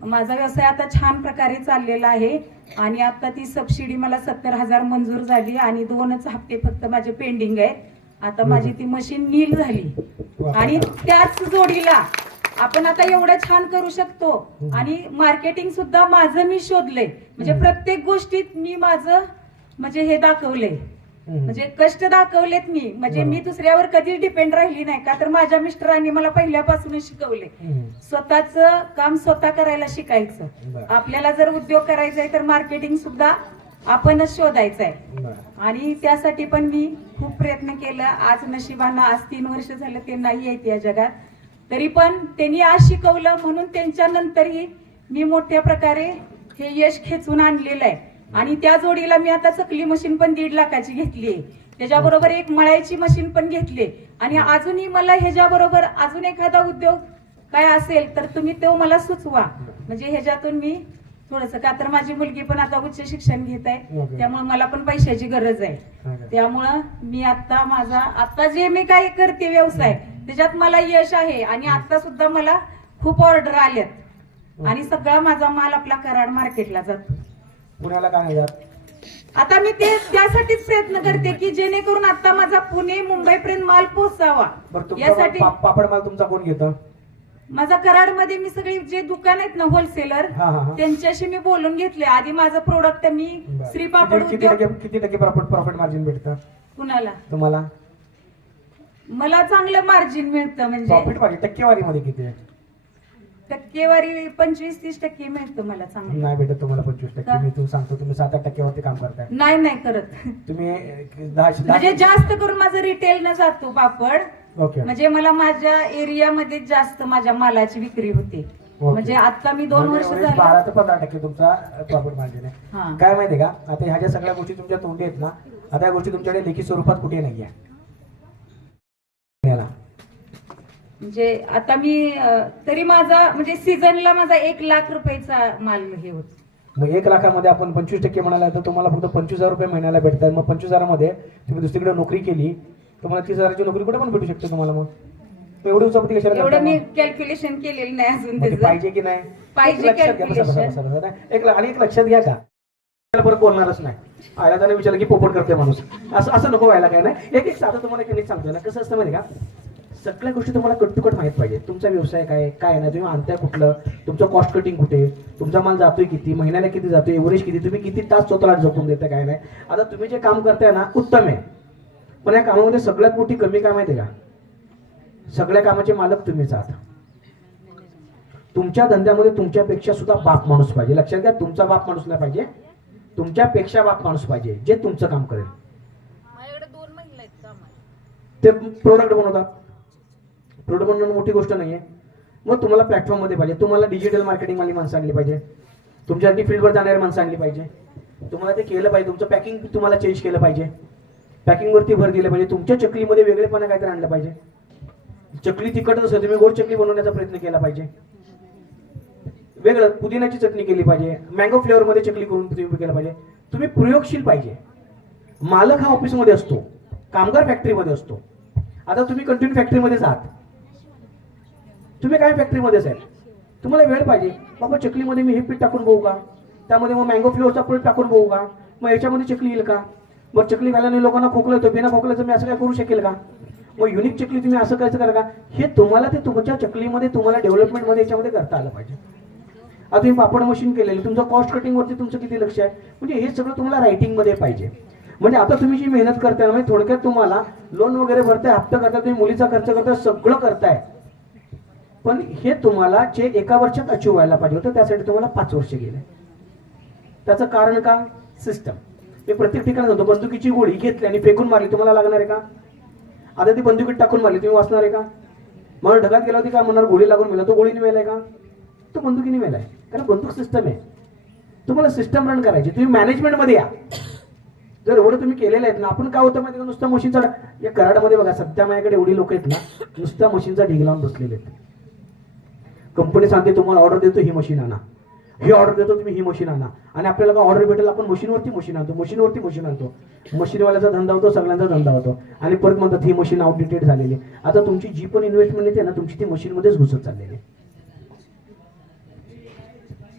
माझा व्यवसाय आता छान प्रकारे चाललेला आहे आणि आता ती सबसिडी मला 70,000 मंजूर झाली आणि 2च हप्ते फक्त माझे पेंडिंग आहेत. आता माझी ती मशीन नील झाली आणि त्याच जोडीला आपण आता एवढं छान करू शकतो आणि मार्केटिंग सुद्धा माझं मी शोधलंय. म्हणजे प्रत्येक गोष्टीत मी माझं म्हणजे हे दाखवलंय, म्हणजे कष्ट दाखवलेत मी. म्हणजे मी दुसऱ्यावर कधीच डिपेंड राहिली नाही, का तर माझ्या मिस्टरांनी मला पहिल्यापासूनच शिकवले स्वतःच काम स्वतः करायला शिकायचं. आपल्याला जर उद्योग करायचा आहे तर मार्केटिंग सुद्धा आपणच शोधायचं आहे आणि त्यासाठी पण मी खूप प्रयत्न केला. आज नशिबानं आज 3 वर्ष झालं ते नाही आहेत या जगात, तरी पण त्यांनी आज शिकवलं म्हणून त्यांच्या नंतरही मी मोठ्या प्रकारे हे यश खेचून आणलेलं आहे. आणि त्या जोडीला मी आता चकली मशीन पण 1.5 लाखाची घेतली, त्याच्याबरोबर एक मळायची मशीन पण घेतली आणि अजूनही मला ह्याच्याबरोबर अजून एखादा उद्योग काय असेल तर तुम्ही तो मला सुचवा. म्हणजे ह्याच्यातून मी थोडस, का तर माझी मुलगी पण आता उच्च शिक्षण घेत आहे, त्यामुळे मला पण पैशाची गरज आहे. त्यामुळं मी आता जे मी काय करते व्यवसाय त्याच्यात मला यश आहे आणि आता सुद्धा मला खूप ऑर्डर आल्यात आणि सगळा माझा माल आपला कराड मार्केटला जातो. पुण्याला काय जात आता मी ते त्यासाठीच प्रयत्न करते की जेणेकरून आता माझा पुणे मुंबई पर्यंत माल पोहोचावा. यासाठी पापड माल तुमचा कोण घेतं? माझा कराडमध्ये मी सगळी जे दुकान आहेत ना होलसेलर त्यांच्याशी मी बोलून घेतले. आधी माझं प्रोडक्ट मी श्री पापड किती टक्के प्रॉफिट मार्जिन भेटतं कुणाला? तुम्हाला? मला चांगलं मार्जिन मिळतं. म्हणजे प्रॉफिट टक्केवारीमध्ये किती आहे? टक्केवारी 25-30% मिळतं मला चांगलं. नाही भेटत तुम्हाला 25%? मी तुम्ही सांगतो तुम्ही 7-8% वरती काम करताय. नाही करत तुम्ही 10 म्हणजे जास्त करून माझं रिटेल न जातो पापड. ओके. म्हणजे मला माझ्या एरियामध्ये जास्त माझ्या मालाची विक्री होते. म्हणजे आता मी 2 वर्ष झाली 12 ते 15% तुमचा प्रॉफिट मार्जिन आहे. काय माहितीये का, आता ह्या ज्या सगळ्या गोष्टी तुमच्या तोंडी आहेत ना, आता या गोष्टी तुमच्याकडे लेखी स्वरूपात कुठे नाहीये. म्हणजे आता मी तरी माझा म्हणजे सीझनला माझा 1 लाख रुपयाचा माल हे होत. मग 1 लाखामध्ये आपण 25% म्हणाला तर तुम्हाला फक्त 25,000 रुपये महिन्याला भेटतात. मग 25,000 मध्ये तुम्ही दुसरीकडे नोकरी केली तुम्हाला 30,000ची नोकरी कुठे पण भेटू शकते तुम्हाला. मग एवढी उचापती कशाला? एवढं मी कॅल्क्युलेशन केलेलं नाही अजून. पाहिजे की नाही पाहिजे आणि एक लक्षात घ्या का, परत बोलणारच नाही. आयला त्याने विचारलं की पोपट करते माणूस, असं नको व्हायला. काय नाही, एक साधं तुम्हाला एक सांगतो ना, कसं असतं माहिती का, सगळ्या गोष्टी तुम्हाला कट टू कट माहित पाहिजे. तुमचा व्यवसाय काय ना, तुम्ही आणताय कुठलं, तुमचं कॉस्ट कटिंग कुठे, तुमचा माल जातोय किती, महिन्याला किती जातोय, एव्हरेज किती, तुम्ही किती तास स्वतःला झोपून देताय, काय नाही. आता तुम्ही जे काम करताय ना उत्तम आहे, पण या कामामध्ये सगळ्यात मोठी कमी काय माहिती का, सगळ्या कामाचे मालक तुम्हीच आहात. तुमच्या धंद्यामध्ये तुमच्यापेक्षा सुद्धा बाप माणूस पाहिजे. लक्षात घ्या, तुमचा बाप माणूस नाही पाहिजे, तुमच्यापेक्षा बाप माणूस पाहिजे जे तुमचं काम करेल. माझ्याकडे 2 महिला आहेत कामाला. ते प्रोडक्ट बनवतात. प्रोडक्ट बनवणं मोठी गोष्ट नाहीये. मग तुम्हाला प्लॅटफॉर्ममध्ये पाहिजे, तुम्हाला डिजिटल मार्केटिंगवाली माणसं आणली पाहिजे, तुमच्यासाठी फील्डवर जाणारी माणसं आणली पाहिजे, तुम्हाला ते केलं पाहिजे, तुमचं पॅकिंग तुम्हाला चेंज केलं पाहिजे, पॅकिंगवरती भर दिलं पाहिजे, तुमच्या चकलीमध्ये वेगळेपणा काहीतरी आणलं पाहिजे. चकली तिखट असेल तुम्ही गोड चकली बनवण्याचा प्रयत्न केला पाहिजे, वेगळं पुदिन्याची चटणी केली पाहिजे, मँगो फ्लेवरमध्ये चकली करून तुम्ही केलं पाहिजे. तुम्ही प्रयोगशील पाहिजे. मालक हा ऑफिसमध्ये असतो, कामगार फॅक्टरीमध्ये असतो. आता तुम्ही कंटिन्यू फॅक्टरीमध्येच आहात, तुम्ही काय फॅक्टरीमध्येच आहे, तुम्हाला वेळ पाहिजे. बाबा चकलीमध्ये मी हे पीठ टाकून बघू का, त्यामध्ये मग मँगो फ्लेवरचा पीठ टाकून बघू का, मग याच्यामध्ये चकली येईल का, मग चकली खाल्याने लोकांना खोकला येतो, बिना खोकल्याचं मी असं काय करू शकेल का, मग युनिक चकली तुम्ही असं करायचं करा का, हे तुम्हाला ते तुमच्या चकलीमध्ये तुम्हाला डेव्हलपमेंटमध्ये याच्यामध्ये करता आलं पाहिजे. आता तुम्ही पापड मशीन केलेली, तुमचं कॉस्ट कटिंगवरती तुमचं किती लक्ष आहे, म्हणजे हे सगळं तुम्हाला रायटिंगमध्ये पाहिजे. म्हणजे आता तुम्ही जी मेहनत करताय म्हणजे थोडक्यात तुम्हाला लोन वगैरे भरताय, हप्ता करताय, तुम्ही मुलीचा खर्च करताय, सगळं करताय, पण हे तुम्हाला जे एका वर्षात अचीव व्हायला पाहिजे होतं त्यासाठी तुम्हाला 5 वर्ष गेले. त्याचं कारण का, सिस्टम. मी प्रत्येक ठिकाणी जातो, बंदुकीची गोळी घेतली आणि फेकून मारली, तुम्हाला लागणार आहे का? आता ती बंदुकीत टाकून मारली, तुम्ही वाचणार आहे का? मला ढगात गेला होती का म्हणणार गोळी लागून मेला, तो गोळीने मेलाय का, तो बंदुकीने मेलाय, कारण बंदूक सिस्टम आहे. तुम्हाला सिस्टम रन करायची, तुम्ही मॅनेजमेंटमध्ये या. जर एवढं तुम्ही केलेलं आहेत ना, आपण काय होतं माहिती का, नुसत्या मशीनचा, या कराडमध्ये बघा सध्या माझ्याकडे एवढी लोक आहेत ना, नुसत्या मशीनचा ढीग लावून बसलेले आहेत. कंपनी सांगते तुम्हाला ऑर्डर देतो ही मशीन आणा, ही ऑर्डर देतो तुम्ही ही मशीन आणा, आणि आपल्याला का ऑर्डर भेटेल आपण मशीनवरती मशीन आणतो, मशीनवरती मशीन आणतो, मशीनवाल्याचा धंदा होतो, सगळ्यांचा धंदा होतो, आणि परत म्हणतात ही मशीन आउटडेटेड झालेली. आता तुमची जी पण इन्व्हेस्टमेंट येते ना, तुमची ती मशीनमध्येच घुसत चाललेली.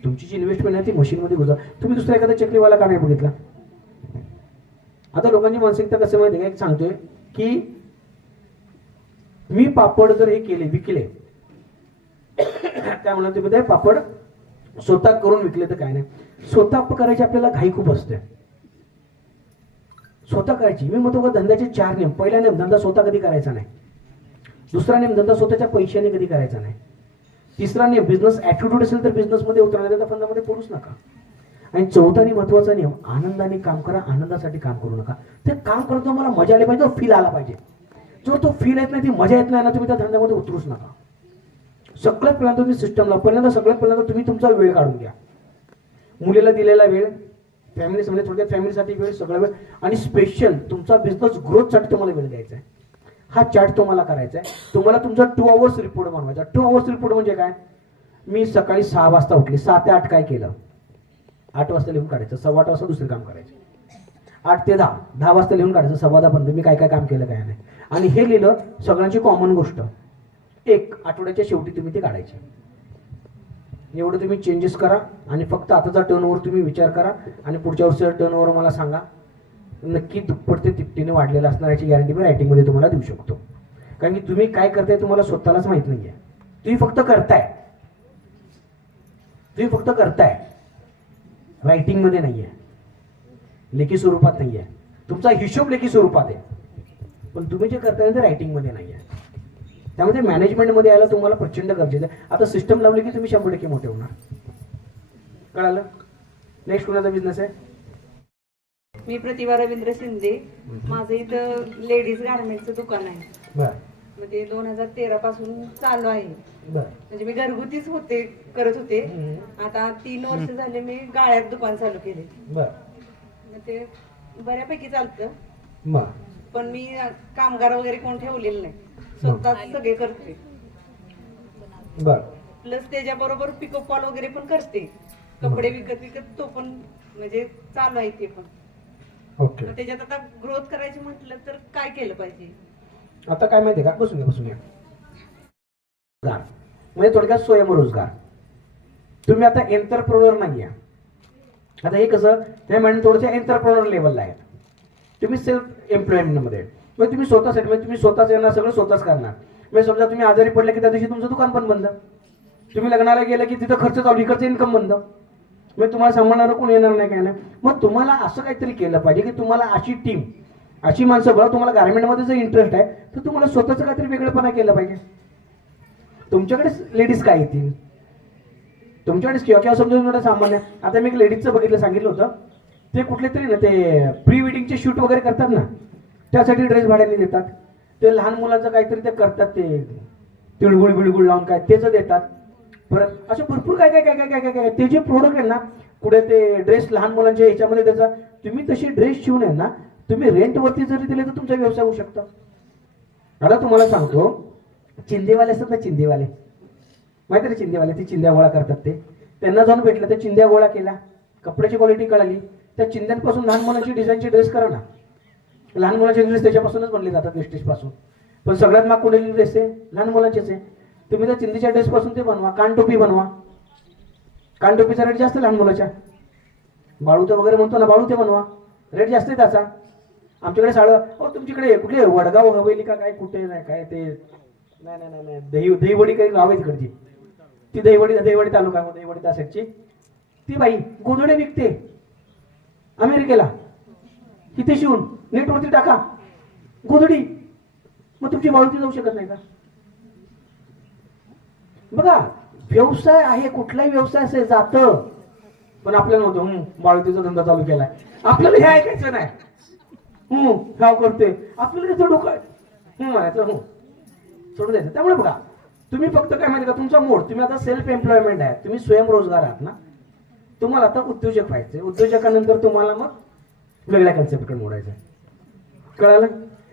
तुमची जी इन्व्हेस्टमेंट आहे ती मशीनमध्ये घुसत. तुम्ही दुसरा एखादा चकलीवाला का नाही बघितला? आता लोकांची मानसिकता कसं माहिती का, एक सांगतोय की मी पापड जर हे केले, विकले, काय म्हणतात ते पापड स्वतः करून विकले तर काय नाही, स्वतः करायची आपल्याला घाई खूप असते. स्वतः करायची, मी म्हणतो धंद्याचे 4 नियम. पहिला नियम, धंदा स्वतः कधी करायचा नाही. दुसरा नियम, धंदा स्वतःच्या पैशाने कधी करायचा नाही. तिसरा नियम, बिझनेस ऍटिट्यूड असेल तर बिझनेसमध्ये उतरण्याचा त्या फंदामध्ये पडूच नका. आणि चौथा आणि महत्वाचा नियम, आनंदाने काम करा, आनंदासाठी काम करू नका. ते काम करतो मला मजा आली पाहिजे, फील आला पाहिजे. जो तो फील येत नाही, ती मजा येत नाही ना, तुम्ही त्या धंद्यामध्ये उतरूच नका. सगळ्यात पहिल्यांदा तुम्ही सिस्टम लावा. सगळ्यात पहिल्यांदा तुम्ही तुमचा वेळ काढून घ्या. मुलीला दिलेला वेळ, फॅमिलीमध्ये थोडक्यात फॅमिलीसाठी वेळ, सगळा वेळ, आणि स्पेशल तुमचा बिझनेस ग्रोथसाठी तुम्हाला वेळ द्यायचा आहे. हा चार्ट तुम्हाला करायचा आहे. तुम्हाला तुमचा 2 आवर्स रिपोर्ट बनवायचा. 2 आवर्स रिपोर्ट म्हणजे काय, मी सकाळी 6 वाजता उठली, 6 ते 8 काय केलं, 8 वाजता लिहून काढायचं, 8:15 वाजता दुसरे काम करायचे, 8 ते 10, 10 वाजता लिहून काढायचं, 10:15 मी काय काय काम केलं काय नाही. आणि हे लिहिलं सगळ्यांची कॉमन गोष्ट, एक आठवड्याच्या शेवटी तुम्ही ते काढायचे. एवढं तुम्ही चेंजेस करा, आणि फक्त आताचा टर्नओव्हर तुम्ही विचार करा, आणि पुढच्या वर्षीचा टर्नओव्हर मला सांगा. नक्की दुप्पट ते तिप्पटीने वाढलेला असणार याची गॅरंटी मी रायटिंगमध्ये तुम्हाला देऊ शकतो. कारण की तुम्ही काय करताय तुम्हाला स्वतःलाच माहित नाहीये. तुम्ही फक्त करताय, रायटिंगमध्ये नाहीये, लेखी स्वरूपात नाहीये. तुमचा हिशोब लेखी स्वरूपात आहे, पण तुम्ही जे करताय ते रायटिंगमध्ये नाहीये. त्यामध्ये मॅनेजमेंटमध्ये यायला तुम्हाला प्रचंड गरजेचं आहे. आता सिस्टम लावली की तुम्ही 100% मोठे होणार. कळालं? नेक्स्ट कोणाचा बिझनेस आहे? मी प्रतिभा रवींद्र शिंदे. माझं इथं लेडीज गार्मेंटचं दुकान आहे. बरं. मग ते 2013 पासून चालू आहे. बरं. म्हणजे मी घरगुतीच करत होते. आता 3 वर्ष झाले मी गाळ्यात दुकान चालू केले. बरं. मग ते बऱ्यापैकी चालतं. बरं. पण मी कामगार वगैरे कोण ठेवलेलं नाही, स्वतःच सगळे करते. बरं. प्लस त्याच्याबरोबर पिकअप कॉल वगैरे पण करते. कपडे विकत तो पण म्हणजे चालू आहे ते पण. ओके. त्याच्यात आता ग्रोथ करायची म्हटलं तर काय केलं पाहिजे? आता काय माहितीये का, बसून घ्या. म्हणजे थोडक्यात स्वयंरोजगार. तुम्ही आता एंटरप्रेन्योर नाहीये. आता हे कसं, ते म्हणजे थोडंसं एंटरप्रेन्योर लेवलला आहे. तुम्ही सेल्फ एम्प्लॉयमेंटमध्ये, म्हणजे तुम्ही स्वतःसाठी, म्हणजे तुम्ही स्वतःच येणार, सगळं स्वतःच करणार. म्हणजे समजा तुम्ही आजारी पडले की त्या दिवशी तुमचं दुकान पण बंद. तुम्ही लग्नाला गेलं की तिथं खर्च चालू, इकडचं इन्कम बंद. म्हणजे तुम्हाला सांभाळणारं कोण येणार नाही, काय नाही. मग तुम्हाला असं काहीतरी केलं पाहिजे की तुम्हाला अशी टीम, अशी माणसं बघा. तुम्हाला गार्मेंटमध्ये जर इंटरेस्ट आहे तर तुम्हाला स्वतःचं काहीतरी वेगळेपणा केलं पाहिजे. तुमच्याकडे लेडीज काय येतील, तुमच्याकडेच किंवा समजा सामान्य. आता मी एक लेडीजचं सांगितलं होतं, ते कुठले तरी ना ते प्री वेडिंगचे शूट वगैरे करतात ना, त्यासाठी ड्रेस भाड्याने देतात. ते लहान मुलांचं काहीतरी ते करतात, ते तिळगुळ बिळगुळ लावून काय त्याचं देतात. परत असे भरपूर काय काय काय काय काय काय काय ते जे प्रोडक्ट आहे ना, पुढे ते ड्रेस लहान मुलांच्या ह्याच्यामध्ये त्याचा तुम्ही तशी ड्रेस शिवून आहे ना, तुम्ही रेंटवरती जरी दिले तर तुमचा व्यवसाय होऊ शकतो. आता तुम्हाला सांगतो, चिंदेवाले असतात ना, चिंदेवाले माहिती आहे, चिंदेवाले ते चिंध्या गोळा करतात. ते त्यांना जाऊन भेटलं, त्या चिंध्या गोळा केल्या, कपड्याची क्वालिटी कळाली, त्या चिंध्यांपासून लहान मुलांची डिझाईनची ड्रेस करा ना. लहान मुलांचे ड्रेस त्याच्यापासूनच बनले जातात, वेस्टेज पासून. पण सगळ्यात माग कोणती ड्रेस आहे? लहान मुलांचेच आहे. तुम्ही त्या चिंधीच्या ड्रेस पासून ते बनवा. कानटोपी बनवा, कानटोपीचा रेट जास्त लहान मुलाच्या. बाळूते वगैरे म्हणतो ना, बाळूते बनवा, रेट जास्त आहे त्याचा. आमच्याकडे साडं, हो तुमच्याकडे कुठले वडगाव हवेली का काय, कुठे नाही काय ते, नाही नाही नाही दहीवडी काही गाव आहे तिकडची, ती दहीवडी तालुका, दहीवडी त्या साईडची ती बाई गोधडे विकते अमेरिकेला. तिथे शिवून नेटवरती टाका गोधडी, मग तुमची बाळूती जाऊ शकत नाही का? बघा, व्यवसाय आहे, कुठलाही व्यवसाय असेल जातं. पण आपल्याला म्हणतो बाळूतीचा धंदा चालू केलाय, आपल्याला हे ऐकायचं नाही. गाव करते आपल्याला त्याचं डोकं म्हणायचं, सोडून द्यायचं. त्यामुळे बघा, तुम्ही फक्त काय माहिती का, तुमचा मोड, तुम्ही आता सेल्फ एम्प्लॉयमेंट आहे, तुम्ही स्वयंरोजगार आहात ना, तुम्हाला आता उद्योजक व्हायचे. उद्योजकानंतर तुम्हाला मग वेगळ्या कन्सेप्टकडे मोडायचं. कळालं?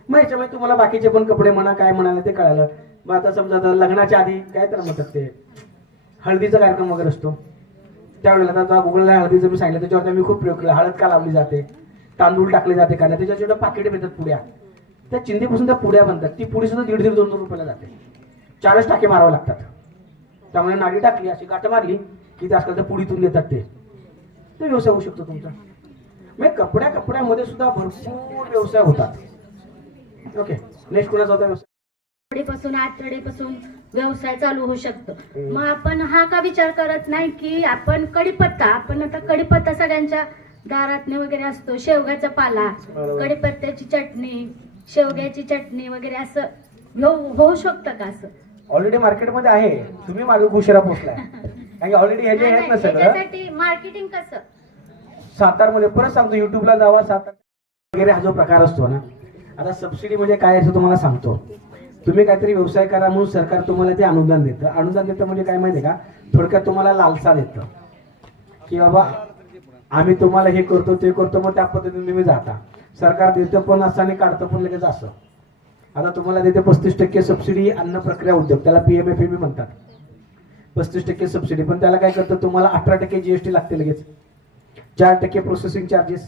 मग याच्यामध्ये तुम्हाला बाकीचे पण कपडे म्हणा, काय म्हणाले ते कळालं. मग आता समजा आता लग्नाच्या आधी काय तर म्हणतात ते हळदीचा कार्यक्रम वगैरे असतो, त्यावेळेला आता गुगलला हळदीचं मी सांगितलं, त्याच्यावरती आम्ही खूप प्रयोग केला. हळद का लावली जाते, तांदूळ टाकले जाते का नाही, त्याच्या जेवढं पाकिटे मिळतात पुड्या, त्या चिंधीपासून त्या पुड्या बनतात. ती पुडी सुद्धा 1.5-2 रुपयाला जाते. 4च टाके मारावे लागतात. त्यामुळे नाडी टाकली, अशी गाठ मारली की ते आजकाल त्या पुडीतून देतात. ते व्यवसाय होऊ शकतो तुमचा. म्हणजे कपड्यामध्ये सुद्धा भरपूर व्यवसाय होतात. ओके, नेक्स्ट कुणाचा होता व्यवसाय? आठवड्यापासून व्यवसाय चालू होऊ शकतो. मग आपण हा का विचार करत नाही की आपण कढीपत्ता, आपण आता कढीपत्ता सगळ्यांच्या दारातने वगैरे असतो, शेवगाचा पाला, कढीपत्त्याची चटणी, शेवग्याची चटणी वगैरे असं होऊ शकतं का? असं ऑलरेडी मार्केटमध्ये आहे, तुम्ही मागे उशिरा पोहोचलाय. कारण ऑलरेडी ह्याचे आहेत ना सगळं. मार्केटिंग कसं? सातारमध्ये परत सांगतो, युट्यूबला जावा, सातार वगैरे हा जो प्रकार असतो ना. आता सबसिडी म्हणजे काय असं तुम्हाला सांगतो. तुम्ही काहीतरी व्यवसाय करा म्हणून सरकार तुम्हाला ते अनुदान देतं. अनुदान देतं म्हणजे काय माहिती का, थोडक्यात तुम्हाला लालसा देतं की बाबा आम्ही तुम्हाला हे करतो ते करतो, मग त्या पद्धतीने तुम्ही जाता. सरकार देतं पण असं आणि काढतं पण लगेच असं. आता तुम्हाला देते 35% सबसिडी अन्न प्रक्रिया उद्योग, त्याला PMFAB म्हणतात. 35% सबसिडी, पण त्याला काय करतं, तुम्हाला 18% GST लागते लगेच, 4% प्रोसेसिंग चार्जेस,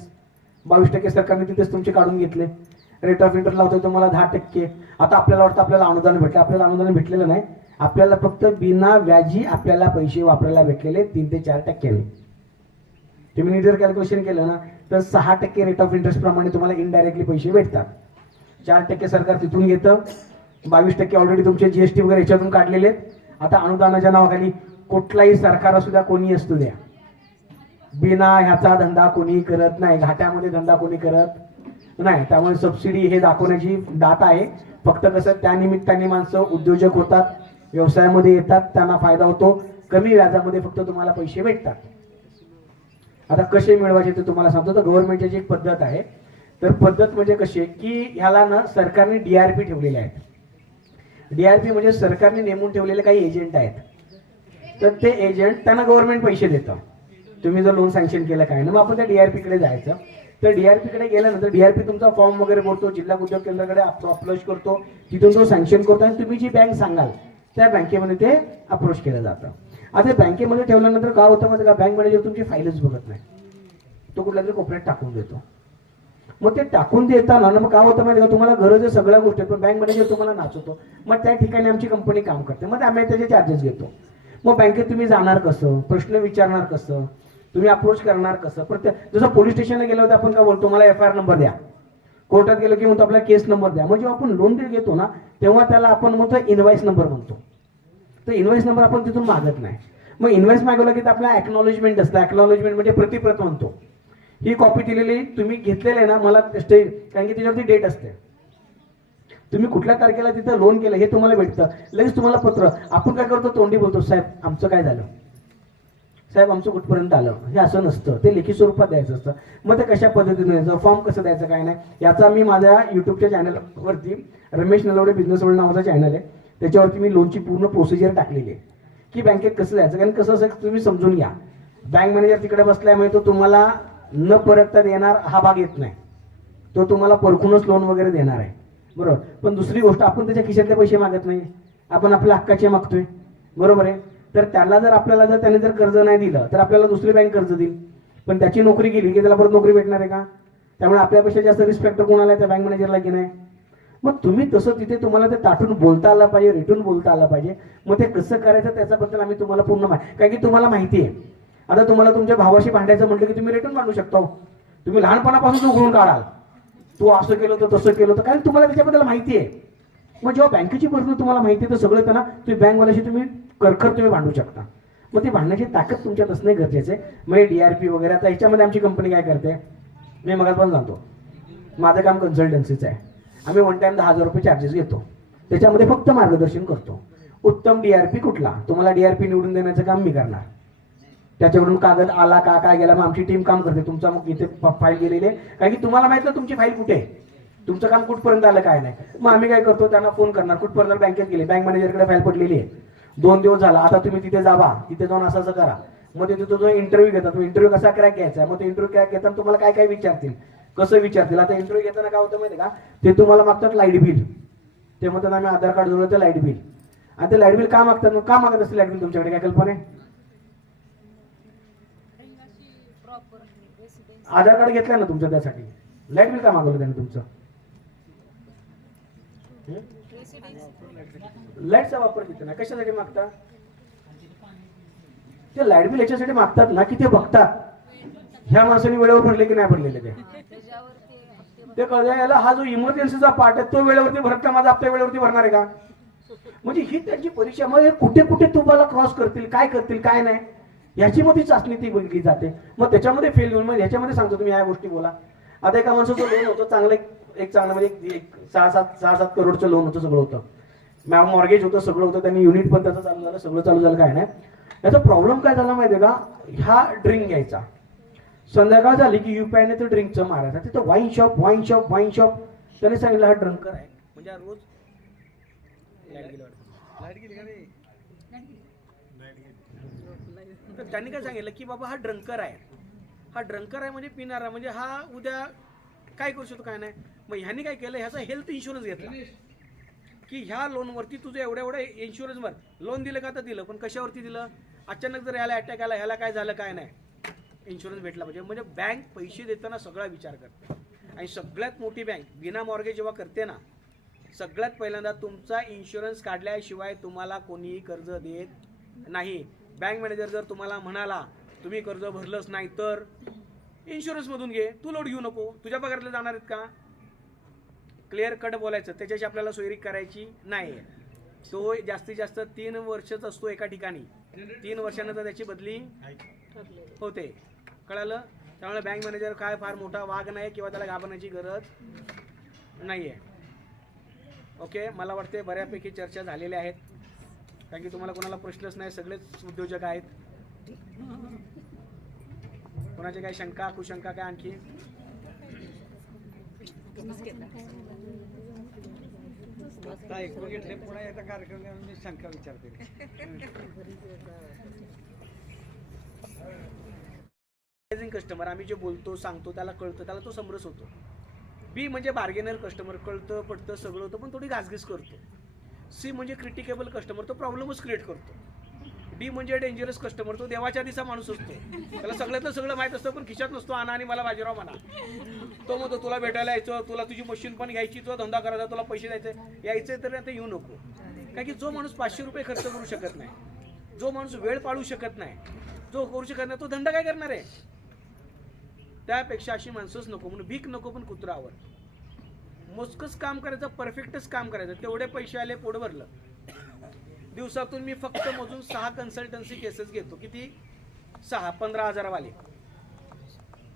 22% सरकारने तिथेच तुमचे काढून घेतले. रेट ऑफ इंटरेस्ट लावतोय तुम्हाला 10%. आता आपल्याला वाटतं आपल्याला अनुदान भेटलं, आपल्याला अनुदान भेटलेलं नाही. आपल्याला फक्त बिना व्याजी आपल्याला पैसे वापरायला भेटलेले 3 ते 4%. तुम्ही नीट जर कॅल्क्युलेशन केलं ना तर 6% रेट ऑफ इंटरेस्ट प्रमाणे तुम्हाला इनडायरेक्टली पैसे भेटतात. 4% सरकार तिथून घेतं, 22% ऑलरेडी तुमचे GST वगैरे याच्यातून काढलेले आहेत. आता अनुदानाच्या नावाखाली कुठलाही सरकार असू द्या, कोणी असू द्या, बिना ह्याचा धंदा कोणी करत नाही, घाट्यामध्ये धंदा कोणी करत नाही. त्यामुळे सबसिडी हे दाखवण्याची दात आहे. फक्त कसं त्या निमित्ताने माणसं उद्योजक होतात, व्यवसायामध्ये येतात, त्यांना फायदा होतो. कमी व्याजामध्ये फक्त तुम्हाला पैसे भेटतात. आता कसे मिळवायचे ते तुम्हाला सांगतो. तर गव्हर्नमेंटची एक पद्धत आहे. तर पद्धत म्हणजे कशी आहे की ह्याला ना सरकारने DRP ठेवलेले आहेत. DRP म्हणजे सरकारने नेमून ठेवलेले काही एजंट आहेत. तर ते एजंट त्यांना गव्हर्नमेंट पैसे देतं. तुम्ही जर लोन सँक्शन केलं काय ना, मग आपण त्या DRP कडे जायचं. तर DRP कडे गेल्यानंतर DRP तुमचा फॉर्म वगैरे भरतो, जिल्हा उद्योग केंद्राकडे अप्रोच करतो, तिथून तो सँक्शन करतो आणि तुम्ही जी बँक सांगाल त्या बँकेमध्ये ते अप्रोच केलं जातं. आता बँकेमध्ये ठेवल्यानंतर काय होतं माहिती का, बँक मॅनेजर तुमची फाईलच बघत नाही, तो कुठल्या तरी कोपऱ्यात टाकून देतो. मग ते टाकून देताना मग काय होतं माहिती का, तुम्हाला गरज आहे सगळ्या गोष्टी, पण बँक मॅनेजर तुम्हाला नाचवतो. मग त्या ठिकाणी आमची कंपनी काम करते, मग आम्ही त्याचे चार्जेस घेतो. मग बँकेत तुम्ही जाणार कसं, प्रश्न विचारणार कसं, तुम्ही अप्रोच करणार कसं. प्रत्येक जसं पोलीस स्टेशनला गेलो होतं आपण काय बोलतो, मला FIR नंबर द्या. कोर्टात गेलो की म्हणतो आपला केस नंबर द्या. मग जेव्हा आपण लोन घेतो ना तेव्हा त्याला आपण म्हणतो इनवाइस नंबर म्हणतो. तर इनवाइस नंबर आपण तिथून मागत नाही. मग इनवाइस मागवलं की आपला ॲक्नॉलेजमेंट असतं. ॲक्नॉलेजमेंट म्हणजे प्रतिप्रत म्हणतो. ही कॉपी दिलेली तुम्ही घेतलेली आहे ना, मला कारण की त्याच्यावरती डेट असते. तुम्ही कुठल्या तारखेला तिथं लोन केलं हे तुम्हाला भेटतं. लगेच तुम्हाला पत्र. आपण काय करतो, तोंडी बोलतो, साहेब आमचं काय झालं, साहेब आमचं कुठपर्यंत आलं. हे असं नसतं, ते लेखी स्वरूपात द्यायचं असतं. मग ते कशा पद्धतीने द्यायचं, फॉर्म कसं द्यायचं काय नाही, याचा मी माझ्या युट्यूबच्या चॅनलवरती रमेश नलवडे बिझनेस वर्ल्ड नावाचा चॅनल आहे, त्याच्यावरती मी लोनची पूर्ण प्रोसिजर टाकलेली आहे की बँकेत कसं जायचं. कारण कसं असं तुम्ही समजून घ्या, बँक मॅनेजर तिकडे बसल्यामुळे तो तुम्हाला न परतता देणार हा भाग येत नाही, तो तुम्हाला परखूनच लोन वगैरे देणार आहे, बरोबर. पण दुसरी गोष्ट, आपण त्याच्या खिशातले पैसे मागत नाही, आपण आपल्या हक्काचे मागतोय, बरोबर आहे. तर त्याला जर आपल्याला जर त्याने जर कर्ज नाही दिलं तर आपल्याला दुसरी बँक कर्ज देईल, पण त्याची नोकरी गेली की त्याला परत नोकरी भेटणार आहे का? त्यामुळे आपल्यापेक्षा जास्त रिस्पेक्ट कोणाला आहे? त्या बँक मॅनेजरला की नाही? मग तुम्ही तसं तिथे तुम्हाला ते ताटून बोलता आलं पाहिजे, रिटून बोलता आलं पाहिजे. मग ते कसं करायचं त्याच्याबद्दल आम्ही तुम्हाला पूर्ण माहिती, कारण की तुम्हाला माहिती आहे आता तुम्हाला तुमच्या भावाशी भांडायचं म्हटलं की तुम्ही रिटून भांडू शकता, तुम्ही लहानपणापासून उघडून काढाल, तू असं केलं तर तसं केलं तर, कारण तुम्हाला त्याच्याबद्दल माहिती आहे. मग जेव्हा बँकेची पर्सनल तुम्हाला माहिती आहे तर सगळं त्यांना तुम्ही बँकवाल्याशी तुम्ही तुम्ही भांडू शकता. मग ती भांडण्याची ताकद तुमच्यात असणे गरजेचं आहे. म्हणजे DRP वगैरे, आता ह्याच्यामध्ये आमची कंपनी काय करते, मी मगात पण सांगतो, माझं काम कन्सल्टन्सीचं आहे. आम्ही वन टाइम 10,000 रुपये चार्जेस घेतो, त्याच्यामध्ये फक्त मार्गदर्शन करतो. उत्तम DRP कुठला, तुम्हाला DRP निवडून देण्याचं काम मी करणार. त्याच्याकडून कागद आला का काय गेला, मग आमची टीम काम करते. तुमचा मग इथे फाईल गेलेली आहे, कारण की तुम्हाला माहित ना तुमची फाईल कुठे आहे, तुमचं काम कुठपर्यंत आलं काय नाही. मग आम्ही काय करतो, त्यांना फोन करणार, कुठपर्यंत बँकेत गेले, बँक मॅनेजरकडे फाईल पडलेली आहे, 2 दिवस झाला, आता तुम्ही तिथे जावा, तिथे जाऊन असं करा. मग तिथे तो जो इंटरव्ह्यू घेतात, इंटरव्ह्यू कसा क्रॅक घ्यायचा, मग ते इंटरव्ह्यू क्रॅक घेताना तुम्हाला काय काय विचारतील, कसं विचारतील. आता इंटरव्ह्यू घेताना काय होतं माहिती का, ते तुम्हाला मागतात लाईट बिल, ते म्हणतात आम्ही आधार कार्ड जोडलं तर लाईट बिल. आणि ते लाईट बिल का मागतात, मग का मागत असतील लाईट बिल, तुमच्याकडे काय कल्पना आहे? आधार कार्ड घेतलं ना तुमचं, त्यासाठी लाईट बिल का मागवलं त्याने तुमचं? लाईटचा वापर किती ना, कशासाठी मागतात ते लाईट बिल? याच्यासाठी मागतात ना की ते बघतात ह्या माणसाने वेळेवर भरले की नाही भरलेले, ते कळलं याला हा जो इमर्जन्सीचा पार्ट आहे तो वेळेवरती भरत का, माझा हप्ता वेळेवरती भरणार आहे का? म्हणजे ही त्यांची परीक्षा. मग कुठे कुठे तुम्हाला क्रॉस करतील, काय करतील काय नाही, याची मध्ये चाचणी ती बघितली जाते. मग त्याच्यामध्ये फेल होऊन, मग ह्याच्यामध्ये सांगतो तुम्ही ह्या गोष्टी बोला. आता एका माणसाचं लोन होतं चांगलं, एक चांगलं म्हणजे 6-7 करोडचं लोन होतं, सगळं होतं, मॉर्गेज होतं, सगळं होतं, त्यांनी युनिट पण त्याचं चालू झालं, सगळं चालू झालं, काय नाही. याचा प्रॉब्लेम काय झाला माहितीये का, ह्या ड्रिंक घ्यायचा, संध्याकाळ झाली की UPI तो ड्रिंकचं मारायचा, तिथं वाईन शॉप त्याने सांगितलं हा ड्रंकर आहे, म्हणजे रोज तर त्यांनी काय सांगितलं की बाबा हा ड्रंकर आहे म्हणजे पिणारा, म्हणजे हा उद्या काय करू शकतो काय नाही. मग ह्यांनी काय केलं, ह्याचा हेल्थ इन्शुरन्स घेतला की ह्या लोनवरती तुझं एवढ्या इन्शुरन्सवर लोन दिलं का, तर दिलं, पण कशावरती दिलं, अचानक जर ह्याला अटॅक आला, ह्याला काय झालं काय नाही, इन्शुरन्स भेटला पाहिजे. म्हणजे बँक पैसे देताना सगळा विचार करते. आणि सगळ्यात मोठी बँक बिना मॉर्गेज जेव्हा करते ना, सगळ्यात पहिल्यांदा तुमचा इन्शुरन्स काढल्याशिवाय तुम्हाला कोणीही कर्ज देत नाही. बँक मॅनेजर जर तुम्हाला म्हणाला तुम्ही कर्ज भरलंच नाही तर इन्शुरन्स मधून घे, तू लोड घेऊ नको, तुझ्या पगारातले जाणार आहेत का, क्लिअर कट बोलायचं. त्याच्याशी आपल्याला सोयरी करायची नाही. तो जास्तीत जास्त 3 वर्षच असतो एका ठिकाणी, 3 वर्षानंतर त्याची बदली होते, कळालं. त्यामुळे बँक मॅनेजर काय फार मोठा वाघ नाही किंवा त्याला घाबरण्याची गरज नाहीये. ओके, मला वाटते बऱ्यापैकी चर्चा झालेल्या आहेत, कारण की तुम्हाला कोणाला प्रश्नच नाही, सगळेच उद्योजक आहेत. कोणाची काही शंका कुशंका काय आणखी? शंका विचारते. कस्टमर आम्ही जे बोलतो सांगतो त्याला कळतं, त्याला तो समरस होतो. B म्हणजे बार्गेनर कस्टमर, कळतं पटतं सगळं होतं पण थोडी घासघीस करतो. C म्हणजे क्रिटिकेबल कस्टमर, तो प्रॉब्लेमच क्रिएट करतो. D म्हणजे डेंजरस कस्टमर, तो देवाच्या दिसा माणूस असतो, त्याला सगळ्यातलं सगळं माहित असतं पण खिशात नसतो आणा आणि मला बाजीराव म्हणा. तो म्हणतो तुला भेटायला यायचं, तुला तुझी मशीन पण घ्यायची, तुला धंदा करायचा, तुला पैसे द्यायचे, यायचे तर आता येऊ नको. कारण की जो माणूस 500 रुपये खर्च करू शकत नाही, जो माणूस वेळ पाळू शकत नाही, जो करू शकत नाही, तो धंदा काय करणार आहे. त्यापेक्षा अशी माणसंच नको, म्हणून भीक नको पण कुत्रावर. मोजकच काम करायचं, परफेक्टच काम करायचं, तेवढे पैसे आले पोट भरलं. दिवसातून मी फक्त मोजून 6 कन्सल्टन्सी केसेस घेतो. किती? 6, 15,000 वाले.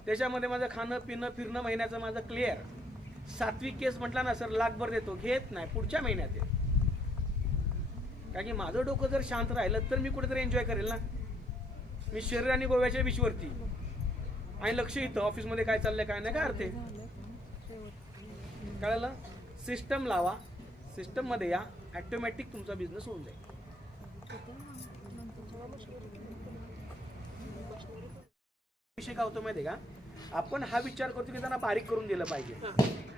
त्याच्यामध्ये माझं खाणं पिणं फिरणं महिन्याचं माझं क्लिअर. 7वी केस म्हटला ना सर लाखभर देतो, घेत नाही, पुढच्या महिन्यात आहे. कारण की माझं डोकं जर शांत राहिलं तर मी कुठेतरी एन्जॉय करेल ना. मी शरीर आणि गोव्याच्या बीचवरती आणि लक्ष इथं ऑफिसमध्ये काय चाललंय काय नाही, काय अर्थ आहे. कळलं? सिस्टम लावा, सिस्टम मध्ये या, ॲटोमॅटिक तुमचा बिझनेस होऊन जाईल. विषय काय होतो माहिती आहे का, आपण हा विचार करतो की त्यांना बारीक करून दिलं पाहिजे.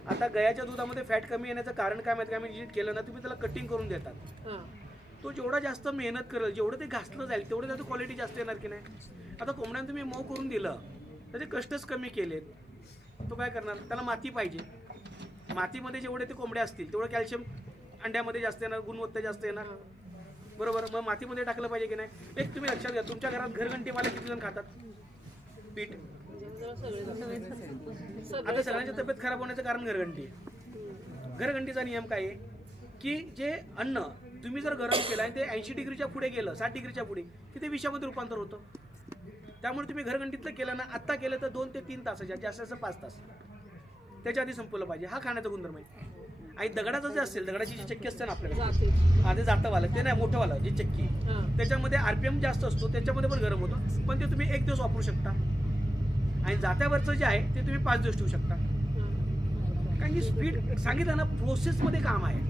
आता गयाच्या दुधामध्ये फॅट कमी येण्याचं कारण काय माहिती का, आम्ही जे केलं ना तुम्ही त्याला कटिंग करून देतात, तो जेवढा जास्त मेहनत करेल जेवढं ते घासलं जाईल तेवढं त्याची क्वालिटी जास्त येणार की नाही. आता कोंबड्यानं तुम्ही मऊ करून दिलं तर ते कष्टच कमी केलेत, तो काय करणार, त्याला माती पाहिजे. मातीमध्ये जेवढे ते कोंबड्या असतील तेवढं कॅल्शियम अंड्यामध्ये जास्त येणार, गुणवत्ता जास्त येणार, बरोबर. मग मातीमध्ये टाकलं पाहिजे की नाही. एक तुम्ही लक्षात घ्या, तुमच्या घरात घरघंटी मला किती जण खातात पीठ? आता सगळ्यांची तब्येत खराब होण्याचं कारण घरघंटी. घरघंटीचा नियम काय आहे की जे अन्न तुम्ही जर गरम केलं आणि ते 80 डिग्रीच्या पुढे गेलं, 60 डिग्रीच्या पुढे, की ते विषामध्ये रूपांतर होतं. त्यामुळे तुम्ही घरघंटीतलं केलं ना, आत्ता केलं तर 2 ते 3 तासाच्या, जास्त 5 तास त्याच्या आधी संपवलं पाहिजे. हा खाण्याचा गुणधर्म आहे. आणि दगडाचं जे असेल, दगडाची जी चक्की असते ना आपल्याकडे, ते जातंवालं ते नाही, मोठंवालं जी चक्की, त्याच्यामध्ये RPM जास्त असतो, त्याच्यामध्ये पण गरम होतं, पण ते तुम्ही 1 दिवस वापरू शकता. आणि जात्यावरचं जे आहे ते तुम्ही 5 दिवस ठेवू शकता. कारण की स्पीड सांगितलं ना, प्रोसेसमध्ये काम आहे.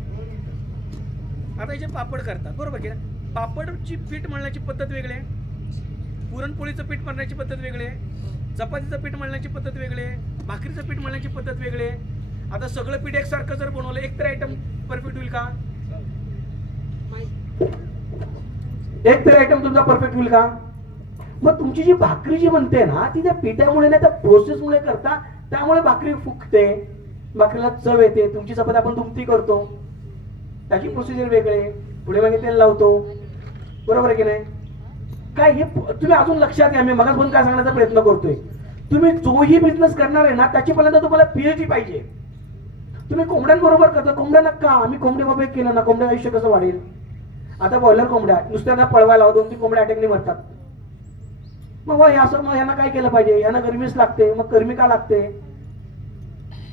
आता जे पापड करतात, बरोबर की ना, पापडची पीठ मळण्याची पद्धत वेगळी आहे, पुरणपोळीचं पीठ मळण्याची पद्धत वेगळी आहे, चपातीचं पीठ मळण्याची पद्धत वेगळी आहे, भाकरीचं पीठ मळण्याची पद्धत वेगळी आहे. आता सगळं पीठ एकसारखं जर बनवलं एक तर आयटम परफेक्ट होईल का? एक तर आयटम तुमचा परफेक्ट होईल का? मग तुमची जी भाकरी जी बनते ना, ती त्या पिठामुळे नाही त्या प्रोसेसमुळे करता, त्यामुळे भाकरी फुगते, भाकरीला चव येते. तुमची चपाती आपण दुमती करतो, त्याची प्रोसिजर वेगळे, पुढे मागे तेल लावतो, बरोबर आहे की नाही. काय हे तुम्ही अजून लक्षात घ्या, मी मगाचपासून काय सांगण्याचा प्रयत्न करतोय. तुम्ही जोही बिझनेस करणार आहे ना, त्याची पहिल्यांदा तुम्हाला PhD पाहिजे. तुम्ही कोंबड्यांबरोबर करता, कोंबड्यांना का आम्ही कोंबडी बाबा केलं ना, कोंबड्या आयुष्य कसं वाढेल. आता बॉयलर कोंबड्या नुसत्या पळवायला 2-3 कोंबड्या अटॅकने मरतात. मग हे असं, मग यांना काय केलं पाहिजे, यांना गरमीच लागते, मग गरमी का लागते.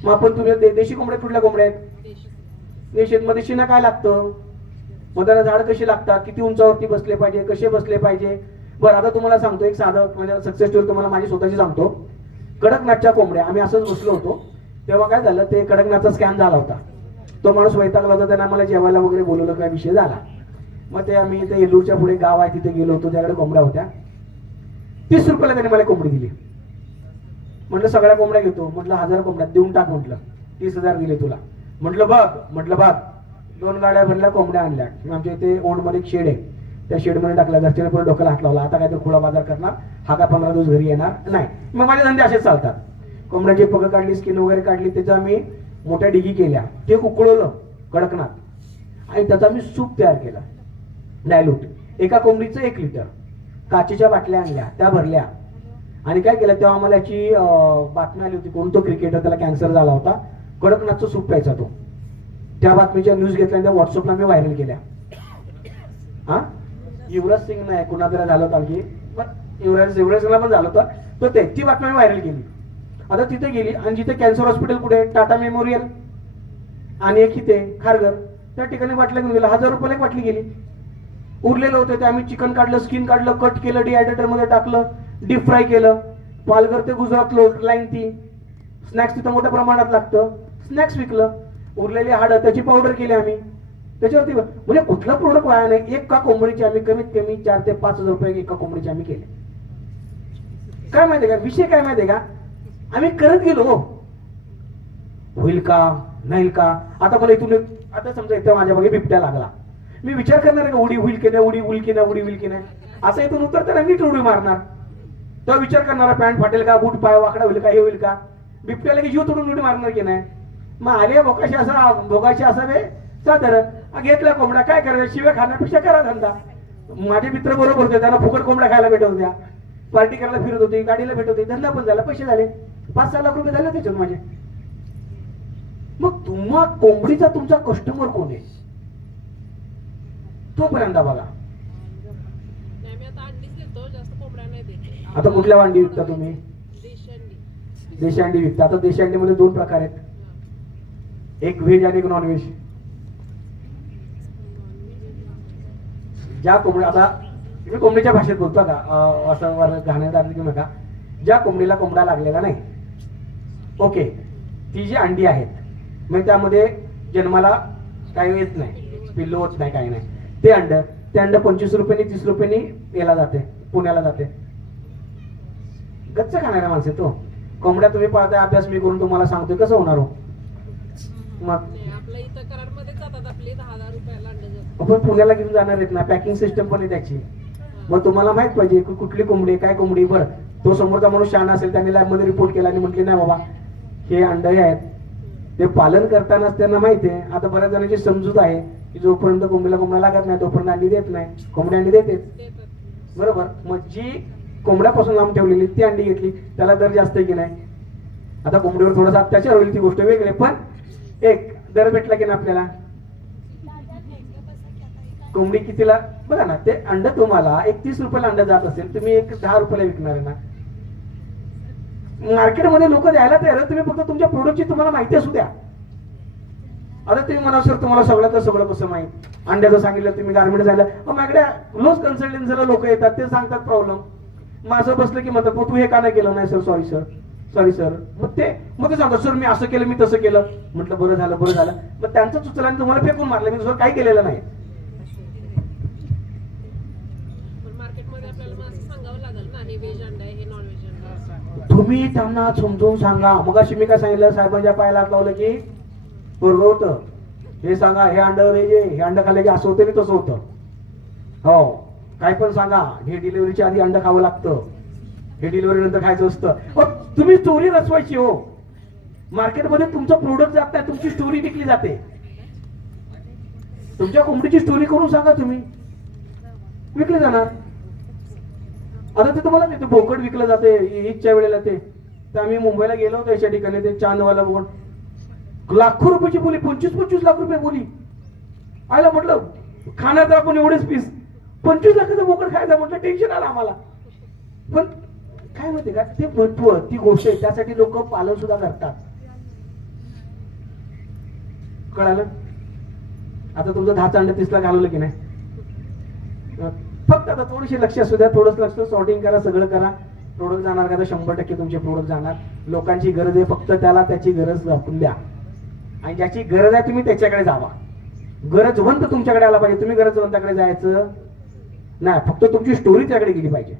मग आपण तुम्ही देशी कोंबड्या कुठल्या कोंबड्या आहेत, देशी मध्ये शिना काय लागतं, मग त्याला झाड कशी लागतात, किती उंचावरती बसले पाहिजे, कसे बसले पाहिजे. बरं आता तुम्हाला सांगतो एक साधं म्हणजे सक्सेस स्टोरी तुम्हाला माझी स्वतःची सांगतो. कडकनाथच्या कोंबड्या आम्ही असंच बसलो होतो, तेव्हा काय झालं, ते कडकनाथचा स्कॅम झाला होता. तो माणूस वैतागला होता, त्यांना आम्हाला जेवायला वगैरे बोलवलं, काय विषय झाला. मग ते आम्ही ते येलूरच्या पुढे गाव आहे तिथे गेलो होतो, त्याकडे कोंबड्या होत्या. 30 रुपयाला त्यांनी मला कोंबडी दिली. म्हटलं सगळ्या कोंबड्या घेतो, म्हटलं 1000 कोंबड्या देऊन टाक, म्हटलं 30,000 दिले तुला. म्हटलं बघ 2 गाड्या भरल्या कोंबड्या आणल्या. आमच्या इथे ओंडमध्ये एक शेड आहे, त्या शेडमध्ये टाकल्या. घरच्याने पण डोक्याला हात लावला, आता काय तर खुळा बाजार करणार, हा काय 15 दिवस घरी येणार नाही. मग माझे धंदे असेच चालतात. कोंबड्याची पग काढली, स्किन वगैरे काढली, त्याच्या आम्ही मोठ्या डिगी केल्या, ते उकळवलं कडकनाथ, आणि त्याचा मी सूप तयार केला डायलूट. एका कोंबडीचं 1 लिटर. काचेच्या बाटल्या आणल्या, त्या भरल्या, आणि काय केलं, तेव्हा आम्हाला याची बातमी आली होती, कोणतो क्रिकेटर त्याला कॅन्सर झाला होता, कडकनाथचं सूप प्यायचा तो. त्या बातमीच्या न्यूज घेतल्या, त्या व्हॉट्सअपला मी व्हायरल केल्या. हा युवराज सिंग नाही कुणाला झालं होतं आणखी, पण युवराज सिंगला पण झालं होतं, तर ती बातमी मी व्हायरल केली. आता तिथे गेली, आणि जिथे कॅन्सर हॉस्पिटल पुढे टाटा मेमोरियल आणि एक इथे खारघर, त्या ठिकाणी बाटल्या घेऊन गेला. 1000 रुपयाला एक बाटली गेली. उरलेलं होतं ते आम्ही चिकन काढलं, स्किन काढलं, कट केलं, डिहायड्रेटर मध्ये टाकलं, डीप फ्राय केलं. पालघर ते गुजरात लाईन ती स्नॅक्स तिथं मोठ्या प्रमाणात लागतं, स्नॅक्स विकलं. उरलेली हाडं त्याची पावडर केली आम्ही त्याच्यावरती. म्हणजे कुठलं प्रोडक्ट वाया नाही. एका कोंबडीची आम्ही कमीत कमी 4 ते 5,000 रुपये एका कोंबडीचे आम्ही केले. काय माहितीये का विषय, काय माहितीये का, आम्ही करत गेलो. होईल का नाही का. आता मला इथून आता समजा इथं माझ्या मागे बिबट्या लागला, मी विचार करणार आहे का उडी होईल की नाही, उडी होईल की नाही, उडी होईल की नाही. असं इथून उतरताना नीट उडी मारणार, तो विचार करणारा पॅन्ट फाटेल का, बूट पाय वाकडा होईल का, हे होईल का. बिबट्याला की जीव तोडून उडी मारणार की नाही. मग आले भोगाशी असावे सादर घेतला कोंबडा, काय करायचं, शिव्या खाण्यापेक्षा करा धंदा. माझे मित्र बरोबर होते, त्यांना फुकट कोंबड्या खायला भेटत होत्या, पार्टी करायला फिरत होती, गाडीला भेटत होती, धंदा पण झाला, पैसे झाले, 5-6 लाख रुपये झाले त्याच्यात माझे. मग तुम्हा कोंबडीचा तुमचा कस्टमर कोण आहे तोपर्यंत बघा. आता कुठल्या अंडी विकता तुम्ही, देशी अंडी विकता. आता देशी अंडी मध्ये 2 प्रकार आहेत, एक व्हेज आणि एक नॉन व्हेज. ज्या कोंबड्या, आता मी कोंबडीच्या भाषेत बोलतो का, असं घाण्यात घेऊ नका. ज्या कोंबडीला कोंबडा लागलेला नाही, ओके, ती जी अंडी आहेत म्हणजे त्यामध्ये जन्माला काही येत नाही, पिल्लू होत नाही, काही नाही. ते अंड 25 रुपयांनी 30 रुपयांनी याला जाते, पुण्याला जाते. गच्च खाणाऱ्या माणसे तो. कोंबड्या तुम्ही पाळताय, अभ्यास मी करून तुम्हाला सांगतोय, कसं होणार हो? मग आपल्या इथं कराडमध्ये जातात आपले 10,000 रुपयाला अंडे जातात. आपण पुण्याला घेऊन जाणार आहेत ना, पॅकिंग सिस्टम पण आहे त्याची. मग तुम्हाला माहित पाहिजे की कुठली कोंबडी काय कोंबडी. बरं, तो समोरचा माणूस शहाणा असेल, त्यांनी लॅबमध्ये रिपोर्ट केला आणि म्हटले नाही बाबा हे अंडे आहेत, ते पालन करतानाच त्यांना माहिती आहे. आता बऱ्याच जणांची समजूत आहे की जोपर्यंत कोंबडा लागत नाही तोपर्यंत अंडी देत नाही. कोंबड्या अंडी देतेच, बरोबर. मग जी कोंबड्यापासून लांब ठेवलेली ती अंडी घेतली, त्याला दर जास्त आहे की नाही? आता कोंबडीवर थोडासा अत्याचार होईल ती गोष्ट वेगळी, पण एक दर भेटला की नाही आपल्याला? कोंबडी कितीला बघा ना, ते अंड तुम्हाला 31 रुपयाला अंड जात असेल, तुम्ही एक 10 रुपयाला विकणार आहे ना. मार्केटमध्ये लोक द्यायला तयार, तुम्ही फक्त तुमच्या प्रोडक्टची तुम्हाला माहिती असू द्या. आता तुम्ही म्हणा सर तुम्हाला सगळं सगळं कसं माहित, अंड्याचं सांगितलं तुम्ही, गारमेंट झालं, माझ्याकडे लोज कन्सल्टन्सीला लोक येतात, ते सांगतात प्रॉब्लेम. मग असं बसलं की म्हणतात तू हे का नाही केलं? नाही सर, सॉरी सर. मग ते सांगतात सर मी असं केलं, मी तसं केलं. म्हटलं बरं झालं. मग त्यांचं चुचल्याने तुम्हाला फेकून मारलं, मी दुसरं काही केलेलं नाही. तुम्ही त्यांना समजून सांगा. मग अशी मी काय सांगितलं, साहेबांच्या पायाला हात लावलं की पोरगं होतं, हे सांगा हे अंड वेज आहे, हे अंड खाल्लं की असं होतं तसं होतं. हो, काय पण सांगा, हे डिलिव्हरीच्या आधी अंड खावं लागतं, हे डिलिव्हरी नंतर खायचं असतं. तुम्ही स्टोरी रचवायची हो. मार्केटमध्ये तुमचं प्रोडक्ट जात नाही, तुमची स्टोरी विकली जाते. तुमच्या कोंबडीची स्टोरी करून सांगा, तुम्ही विकले जाणार. आता ते तुम्हाला ते बोकड विकलं जाते ईदच्या वेळेला. ते तर आम्ही मुंबईला गेलो होतो याच्या ठिकाणी, ते चांदवाला बोकड लाखो रुपयाची बोली, 25-25 लाख रुपये बोली. आयला म्हटलं खाण्याचं आपण एवढेच पीस, 25 लाखाचं बोकड खायचं म्हटलं, टेन्शन आलं आम्हाला. पण काय माहिती का, ते महत्व, ती गोष्ट आहे, त्यासाठी लोक पालन सुद्धा करतात. कळालं? आता तुमचं 10 अंड 30 ला घालवलं की नाही? फक्त आता थोडीशी लक्ष असू द्या, थोडंच लक्ष, सॉर्टिंग करा, सगळं करा. प्रोडक्ट जाणार का तर 100% तुमचे प्रोडक्ट जाणार. लोकांची गरज आहे, फक्त त्याला त्याची गरज दाखवून द्या. आणि ज्याची गरज आहे तुम्ही त्याच्याकडे जावा. गरजवंत तुमच्याकडे आला पाहिजे, तुम्ही गरजवंताकडे जायचं नाही. फक्त तुमची स्टोरी त्याकडे गेली पाहिजे.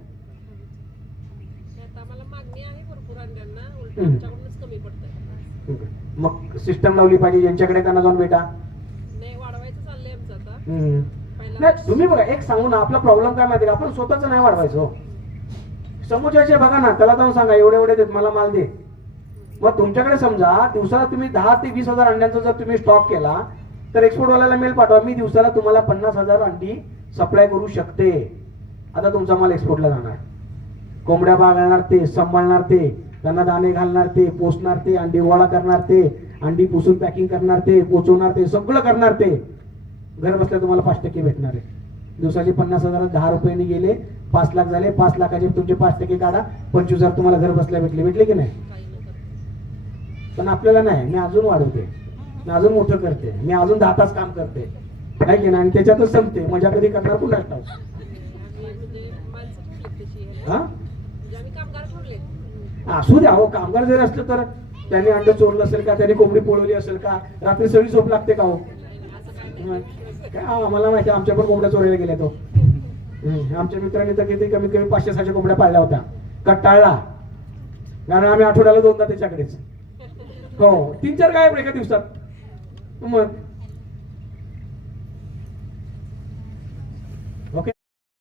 मग सिस्टम लावली पाहिजे, ज्यांच्याकडे त्यांना जाऊन भेटा. नाही तुम्ही बघा, एक सांगू ना, आपला प्रॉब्लेम काय माहिती का, आपण स्वतःच नाही वाढवायचो. समोरच्याचे बघा ना, त्याला जाऊन सांगा एवढे देत मला माल दे. मग तुमच्याकडे समजा दिवसाला तुम्ही 10 ते 20,000 अंड्यांचा जर तुम्ही स्टॉक केला तर एक्सपोर्ट वाल्याला मेल पाठवा, मी दिवसाला तुम्हाला 50,000 अंडी सप्लाय करू शकते. आता तुमचा माल एक्सपोर्टला जाणार, कोंबड्या बाळगणार ते, सांभाळणार ते, त्यांना दाणे घालणार ते, पोचणार ते, अंडी गोळा करणार ते, अंडी पुसून पॅकिंग करणार ते, पोचवणार ते, सगळं करणार ते. घर बसल्या तुम्हाला 5% भेटणार आहे. दिवसाचे 50,000 10 रुपयांनी गेले, 5 लाख झाले. 5 लाखाचे तुमचे 5% काढा, 25,000 तुम्हाला घर बसल्या भेटले की नाही? पण आपल्याला नाही, मी अजून वाढवते, मी अजून मोठं करते, मी अजून 10 तास काम करते, आहे की नाही? आणि त्याच्यातच संपते. मजा कधी करणार कुठे असतात? असू द्या हो, कामगार जर असलं तर त्यांनी अंड चोरलं असेल का, त्यांनी कोंबडी पोळवली असेल का, रात्री सगळी झोप लागते का हो? काय आम्हाला माहिती, आमच्या पण कोंबड्या चोरायला गेल्या तो. आमच्या मित्रांनी तर किती कमीत कमी 500-600 कोंबड्या पाळल्या होत्या. कटाळला, कारण आम्ही आठवड्याला 2दा त्याच्याकडेच. हो, 3-4 गायब एका दिवसात. मग ओके,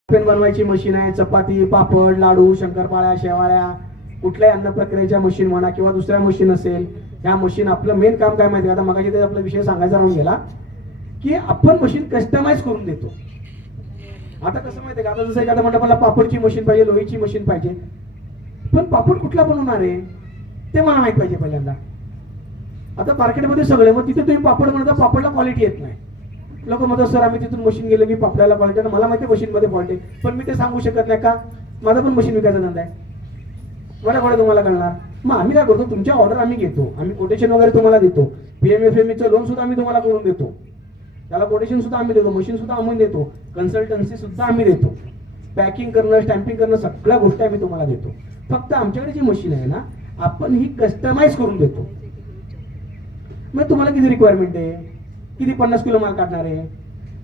पेन बनवायची मशीन आहे, चपाती, पापड, लाडू, शंकरपाळ्या, शेवाळ्या, कुठल्याही अन्न प्रक्रियेच्या मशीन म्हणा किंवा दुसऱ्या मशीन असेल, ह्या मशीन आपलं मेन काम काय माहिती, आता मगाशी ते आपला विषय सांगायचा राहून गेला की आपण मशीन कस्टमाइज करून देतो. आता कसं माहितीये का, आता जसं एखाद्या मंडपाला पापडची मशीन पाहिजे, लोहीची मशीन पाहिजे, पण पापड कुठला बनवणार आहे ते मला माहित पाहिजे पहिल्यांदा. आता मार्केटमध्ये सगळे, मग तिथे तुम्ही पापड म्हणता, पापडला क्वालिटी येत नाही. लोक म्हणतात सर आम्ही तिथून मशीन गेलो की पापडाला क्वालिटी, मला माहिती मशीन मध्ये क्वालिटी, पण मी ते सांगू शकत नाही का, माझा पण मशीन विकायचा धंदा आहे, मला तुम्हाला कळणार. मग आम्ही काय करतो, तुमच्या ऑर्डर आम्ही घेतो, आम्ही कोटेशन वगैरे तुम्हाला देतो, PMFME लोन सुद्धा आम्ही तुम्हाला करून देतो, त्याला कोटेशन सुद्धा आम्ही देतो, मशीन सुद्धा आम्ही देतो, कन्सल्टन्सी सुद्धा आम्ही देतो, पॅकिंग करणं, स्टॅम्पिंग करणं, सगळ्या गोष्टी आम्ही तुम्हाला देतो. फक्त आमच्याकडे जी मशीन आहे ना, आपण ही कस्टमाइज करून देतो. मग तुम्हाला किती रिक्वायरमेंट आहे, किती 50 किलो माल काढणार आहे,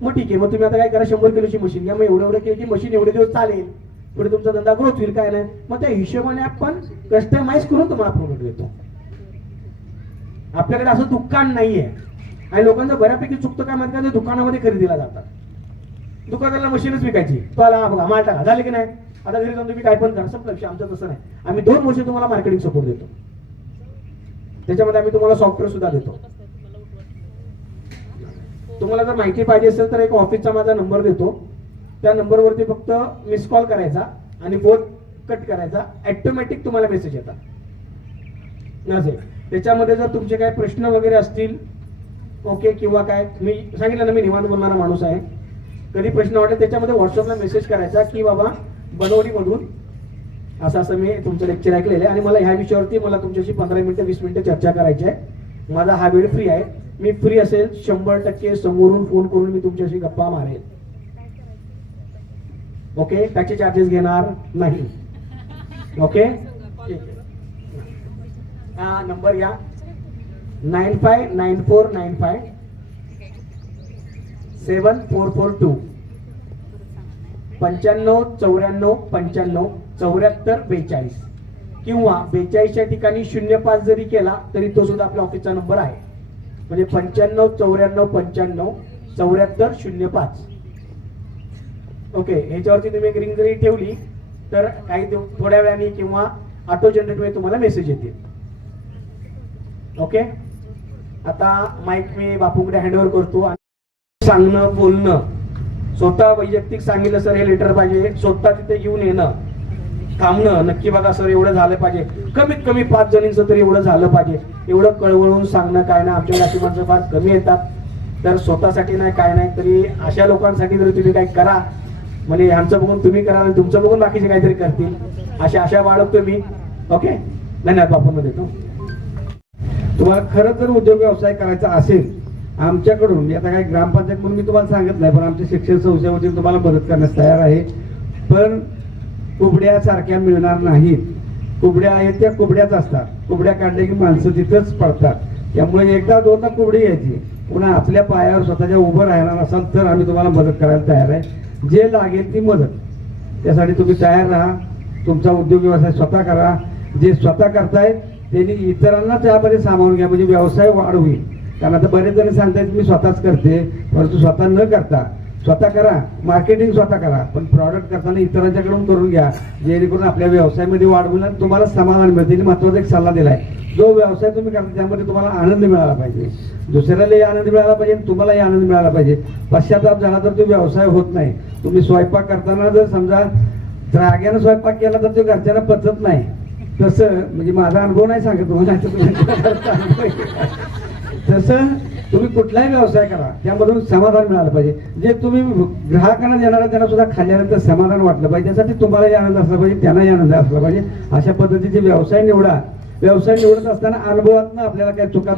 मग ठीक आहे, मग तुम्ही आता काय करा, 100 किलोची मशीन घ्या, मग एवढं केलं की मशीन एवढे दिवस चालेल, पुढे तुमचा धंदा ग्रोथ होईल, काय नाही, मग त्या हिशोबाने आपण कस्टमाइज करून तुम्हाला प्रोडक्ट देतो. आपल्याकडे असं दुकान नाहीये. आणि लोकांचं बऱ्यापैकी चुकतं काय माहिती का, ते दुकानामध्ये खरेदीला जातात, दुकानाला मशीनच विकायची, तो आला बघा माल टाका, झाले की नाही, आता घरी जाऊन तुम्ही काय पण करा, संपलं विषय. आमचं तसं नाही, आम्ही 2 वर्ष तुम्हाला मार्केटिंग सपोर्ट देतो, त्याच्यामध्ये आम्ही तुम्हाला सॉफ्टवेअर सुद्धा देतो. तुम्हाला जर माहिती पाहिजे असेल तर एक ऑफिसचा माझा नंबर देतो, त्या नंबरवरती फक्त मिस कॉल करायचा आणि फोन कट करायचा, ऑटोमॅटिक तुम्हाला मेसेज येतात असेल. त्याच्यामध्ये जर तुमचे काय प्रश्न वगैरे असतील ओके, किंवा काय, मी सांगितलं ना मी निवांत बोलणारा माणूस आहे, कधी प्रश्न वाटेल त्याच्यामध्ये व्हॉट्सअपला मेसेज करायचा की बाबा बनवलीमधून असं असं मी तुमचं लेक्चर ऐकलेलं आहे आणि मला ह्या विषयावरती मला तुमच्याशी 15 मिनिटं 20 मिनिटं चर्चा करायची आहे, माझा हा वेळ फ्री आहे, मी फ्री असेल 100% समोरून फोन करून मी तुमच्याशी गप्पा मारेल. ओके, त्याचे चार्जेस घेणार नाही. ओके, ठीक आहे. हा नंबर या 959495 7442 959495 किंवा 42च्या ठिकाणी 05 जरी केला तरी तो सुद्धा आपल्या ऑफिसचा नंबर आहे, म्हणजे 959495 7405. ओके, ह्याच्यावरती तुम्ही एक रिंग जरी ठेवली तर काही थोड्या वेळाने किंवा ऑटो जनरेट मध्ये तुम्हाला मेसेज येतील. ओके, आता माईक मी बापूकडे हँडओव्हर करतो. सांगणं बोलणं, स्वतः वैयक्तिक सांगितलं सर हे लेटर पाहिजे, स्वतः तिथे घेऊन येणं, थांबणं, नक्की बघा सर एवढं झालं पाहिजे, कमीत कमी 5 जणींचं तरी एवढं झालं पाहिजे, एवढं कळवळून सांगणं काय नाही. आमच्या अशी माणसं फार कमी येतात, तर स्वतःसाठी नाही काय नाही तरी अशा लोकांसाठी जर तुम्ही काही करा, म्हणजे ह्यांचं बघून तुम्ही करा आणि तुमचं बघून बाकीचे काहीतरी करतील, आशा बाळगतो मी. ओके, धन्यवाद. बापूंना देतो. तुम्हाला खरंच जर उद्योग व्यवसाय करायचा असेल आमच्याकडून, आता काही ग्रामपंचायत म्हणून मी तुम्हाला सांगत नाही, पण आमच्या शिक्षण संस्थेवरती तुम्हाला मदत करण्यास तयार आहे. पण कुबड्या सारख्या मिळणार नाहीत. कुबड्या आहेत त्या कुबड्याच असतात, कुबड्या काढल्या की माणसं तिथंच पडतात. त्यामुळे एकदा 2दा कुबडी यायची, पुन्हा आपल्या पायावर स्वतःच्या उभं राहणार असाल तर आम्ही तुम्हाला मदत करायला तयार आहे. जे लागेल ती मदत, त्यासाठी तुम्ही तयार राहा. तुमचा उद्योग व्यवसाय स्वतः करा. जे स्वतः करतायत त्यांनी इतरांना त्यामध्ये सामावून घ्या, म्हणजे व्यवसाय वाढ होईल. कारण आता बरेच जण सांगतायत मी स्वतःच करते, परंतु स्वतः न करता स्वतः करा, मार्केटिंग स्वतः करा, पण प्रॉडक्ट करताना इतरांच्याकडून करून घ्या, जेणेकरून आपल्या व्यवसायामध्ये वाढ होईल आणि तुम्हाला समाधान मिळते. महत्वाचा एक सल्ला दिलाय, जो व्यवसाय तुम्ही करता त्यामध्ये तुम्हाला आनंद मिळाला पाहिजे, दुसऱ्यालाही आनंद मिळाला पाहिजे, तुम्हालाही आनंद मिळाला पाहिजे. पश्चाताप झाला तर तो व्यवसाय होत नाही. तुम्ही स्वयंपाक करताना जर समजा राग्यानं स्वयंपाक केला तर तो घरच्यांना पचत नाही, तसं म्हणजे माझा अनुभव नाही सांगत तुम्हाला, तसं तुम्ही कुठलाही व्यवसाय करा त्यामधून समाधान मिळालं पाहिजे. जे तुम्ही ग्राहकांना देणार त्यांना सुद्धा खाल्ल्यानंतर समाधान वाटलं पाहिजे, त्यासाठी तुम्हालाही आनंद असला पाहिजे, त्यांनाही आनंद असला पाहिजे. अशा पद्धतीचे व्यवसाय निवडा. व्यवसाय निवडत असताना अनुभवातनं आपल्याला काही चुका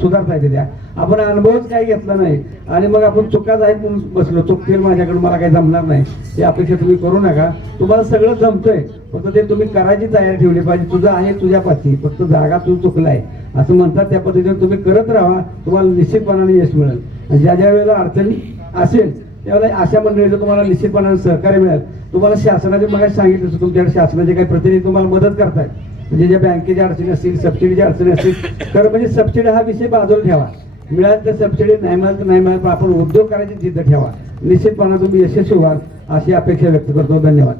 सुधारता येते. त्या आपण अनुभवच काही घेतला नाही आणि मग आपण चुकाच आहेत म्हणून बसलो, चुकतील माझ्याकडून मला काही जमणार नाही, ही अपेक्षा तुम्ही करू नका. तुम्हाला सगळं जमतंय, फक्त ते तुम्ही करायची तयारी ठेवली पाहिजे. तुझं आहे तुझ्या पाठी, फक्त जागा तू चुकलाय असं म्हणतात, त्या पद्धतीने तुम्ही करत राहा, तुम्हाला निश्चितपणाने यश मिळेल. आणि ज्या ज्या वेळेला अडचणी असेल त्यावेळेला अशा मंडळीचं तुम्हाला निश्चितपणाने सहकार्य मिळेल. तुम्हाला शासनाचे मग सांगितलं तुमच्याकडे शासनाचे काही प्रतिनिधी तुम्हाला मदत करतायत, म्हणजे ज्या बँकेच्या अडचणी असतील, सबसिडीच्या अडचणी असतील, तर म्हणजे सबसिडी हा विषय बाजूला ठेवा. मिळाल तर सबसिडी, नाही मिळाल तर नाही मिळाल, पण आपण उद्योग करायची जिद्द ठेवा. निश्चितपणे तुम्ही यशस्वी व्हाल अशी अपेक्षा व्यक्त करतो. धन्यवाद.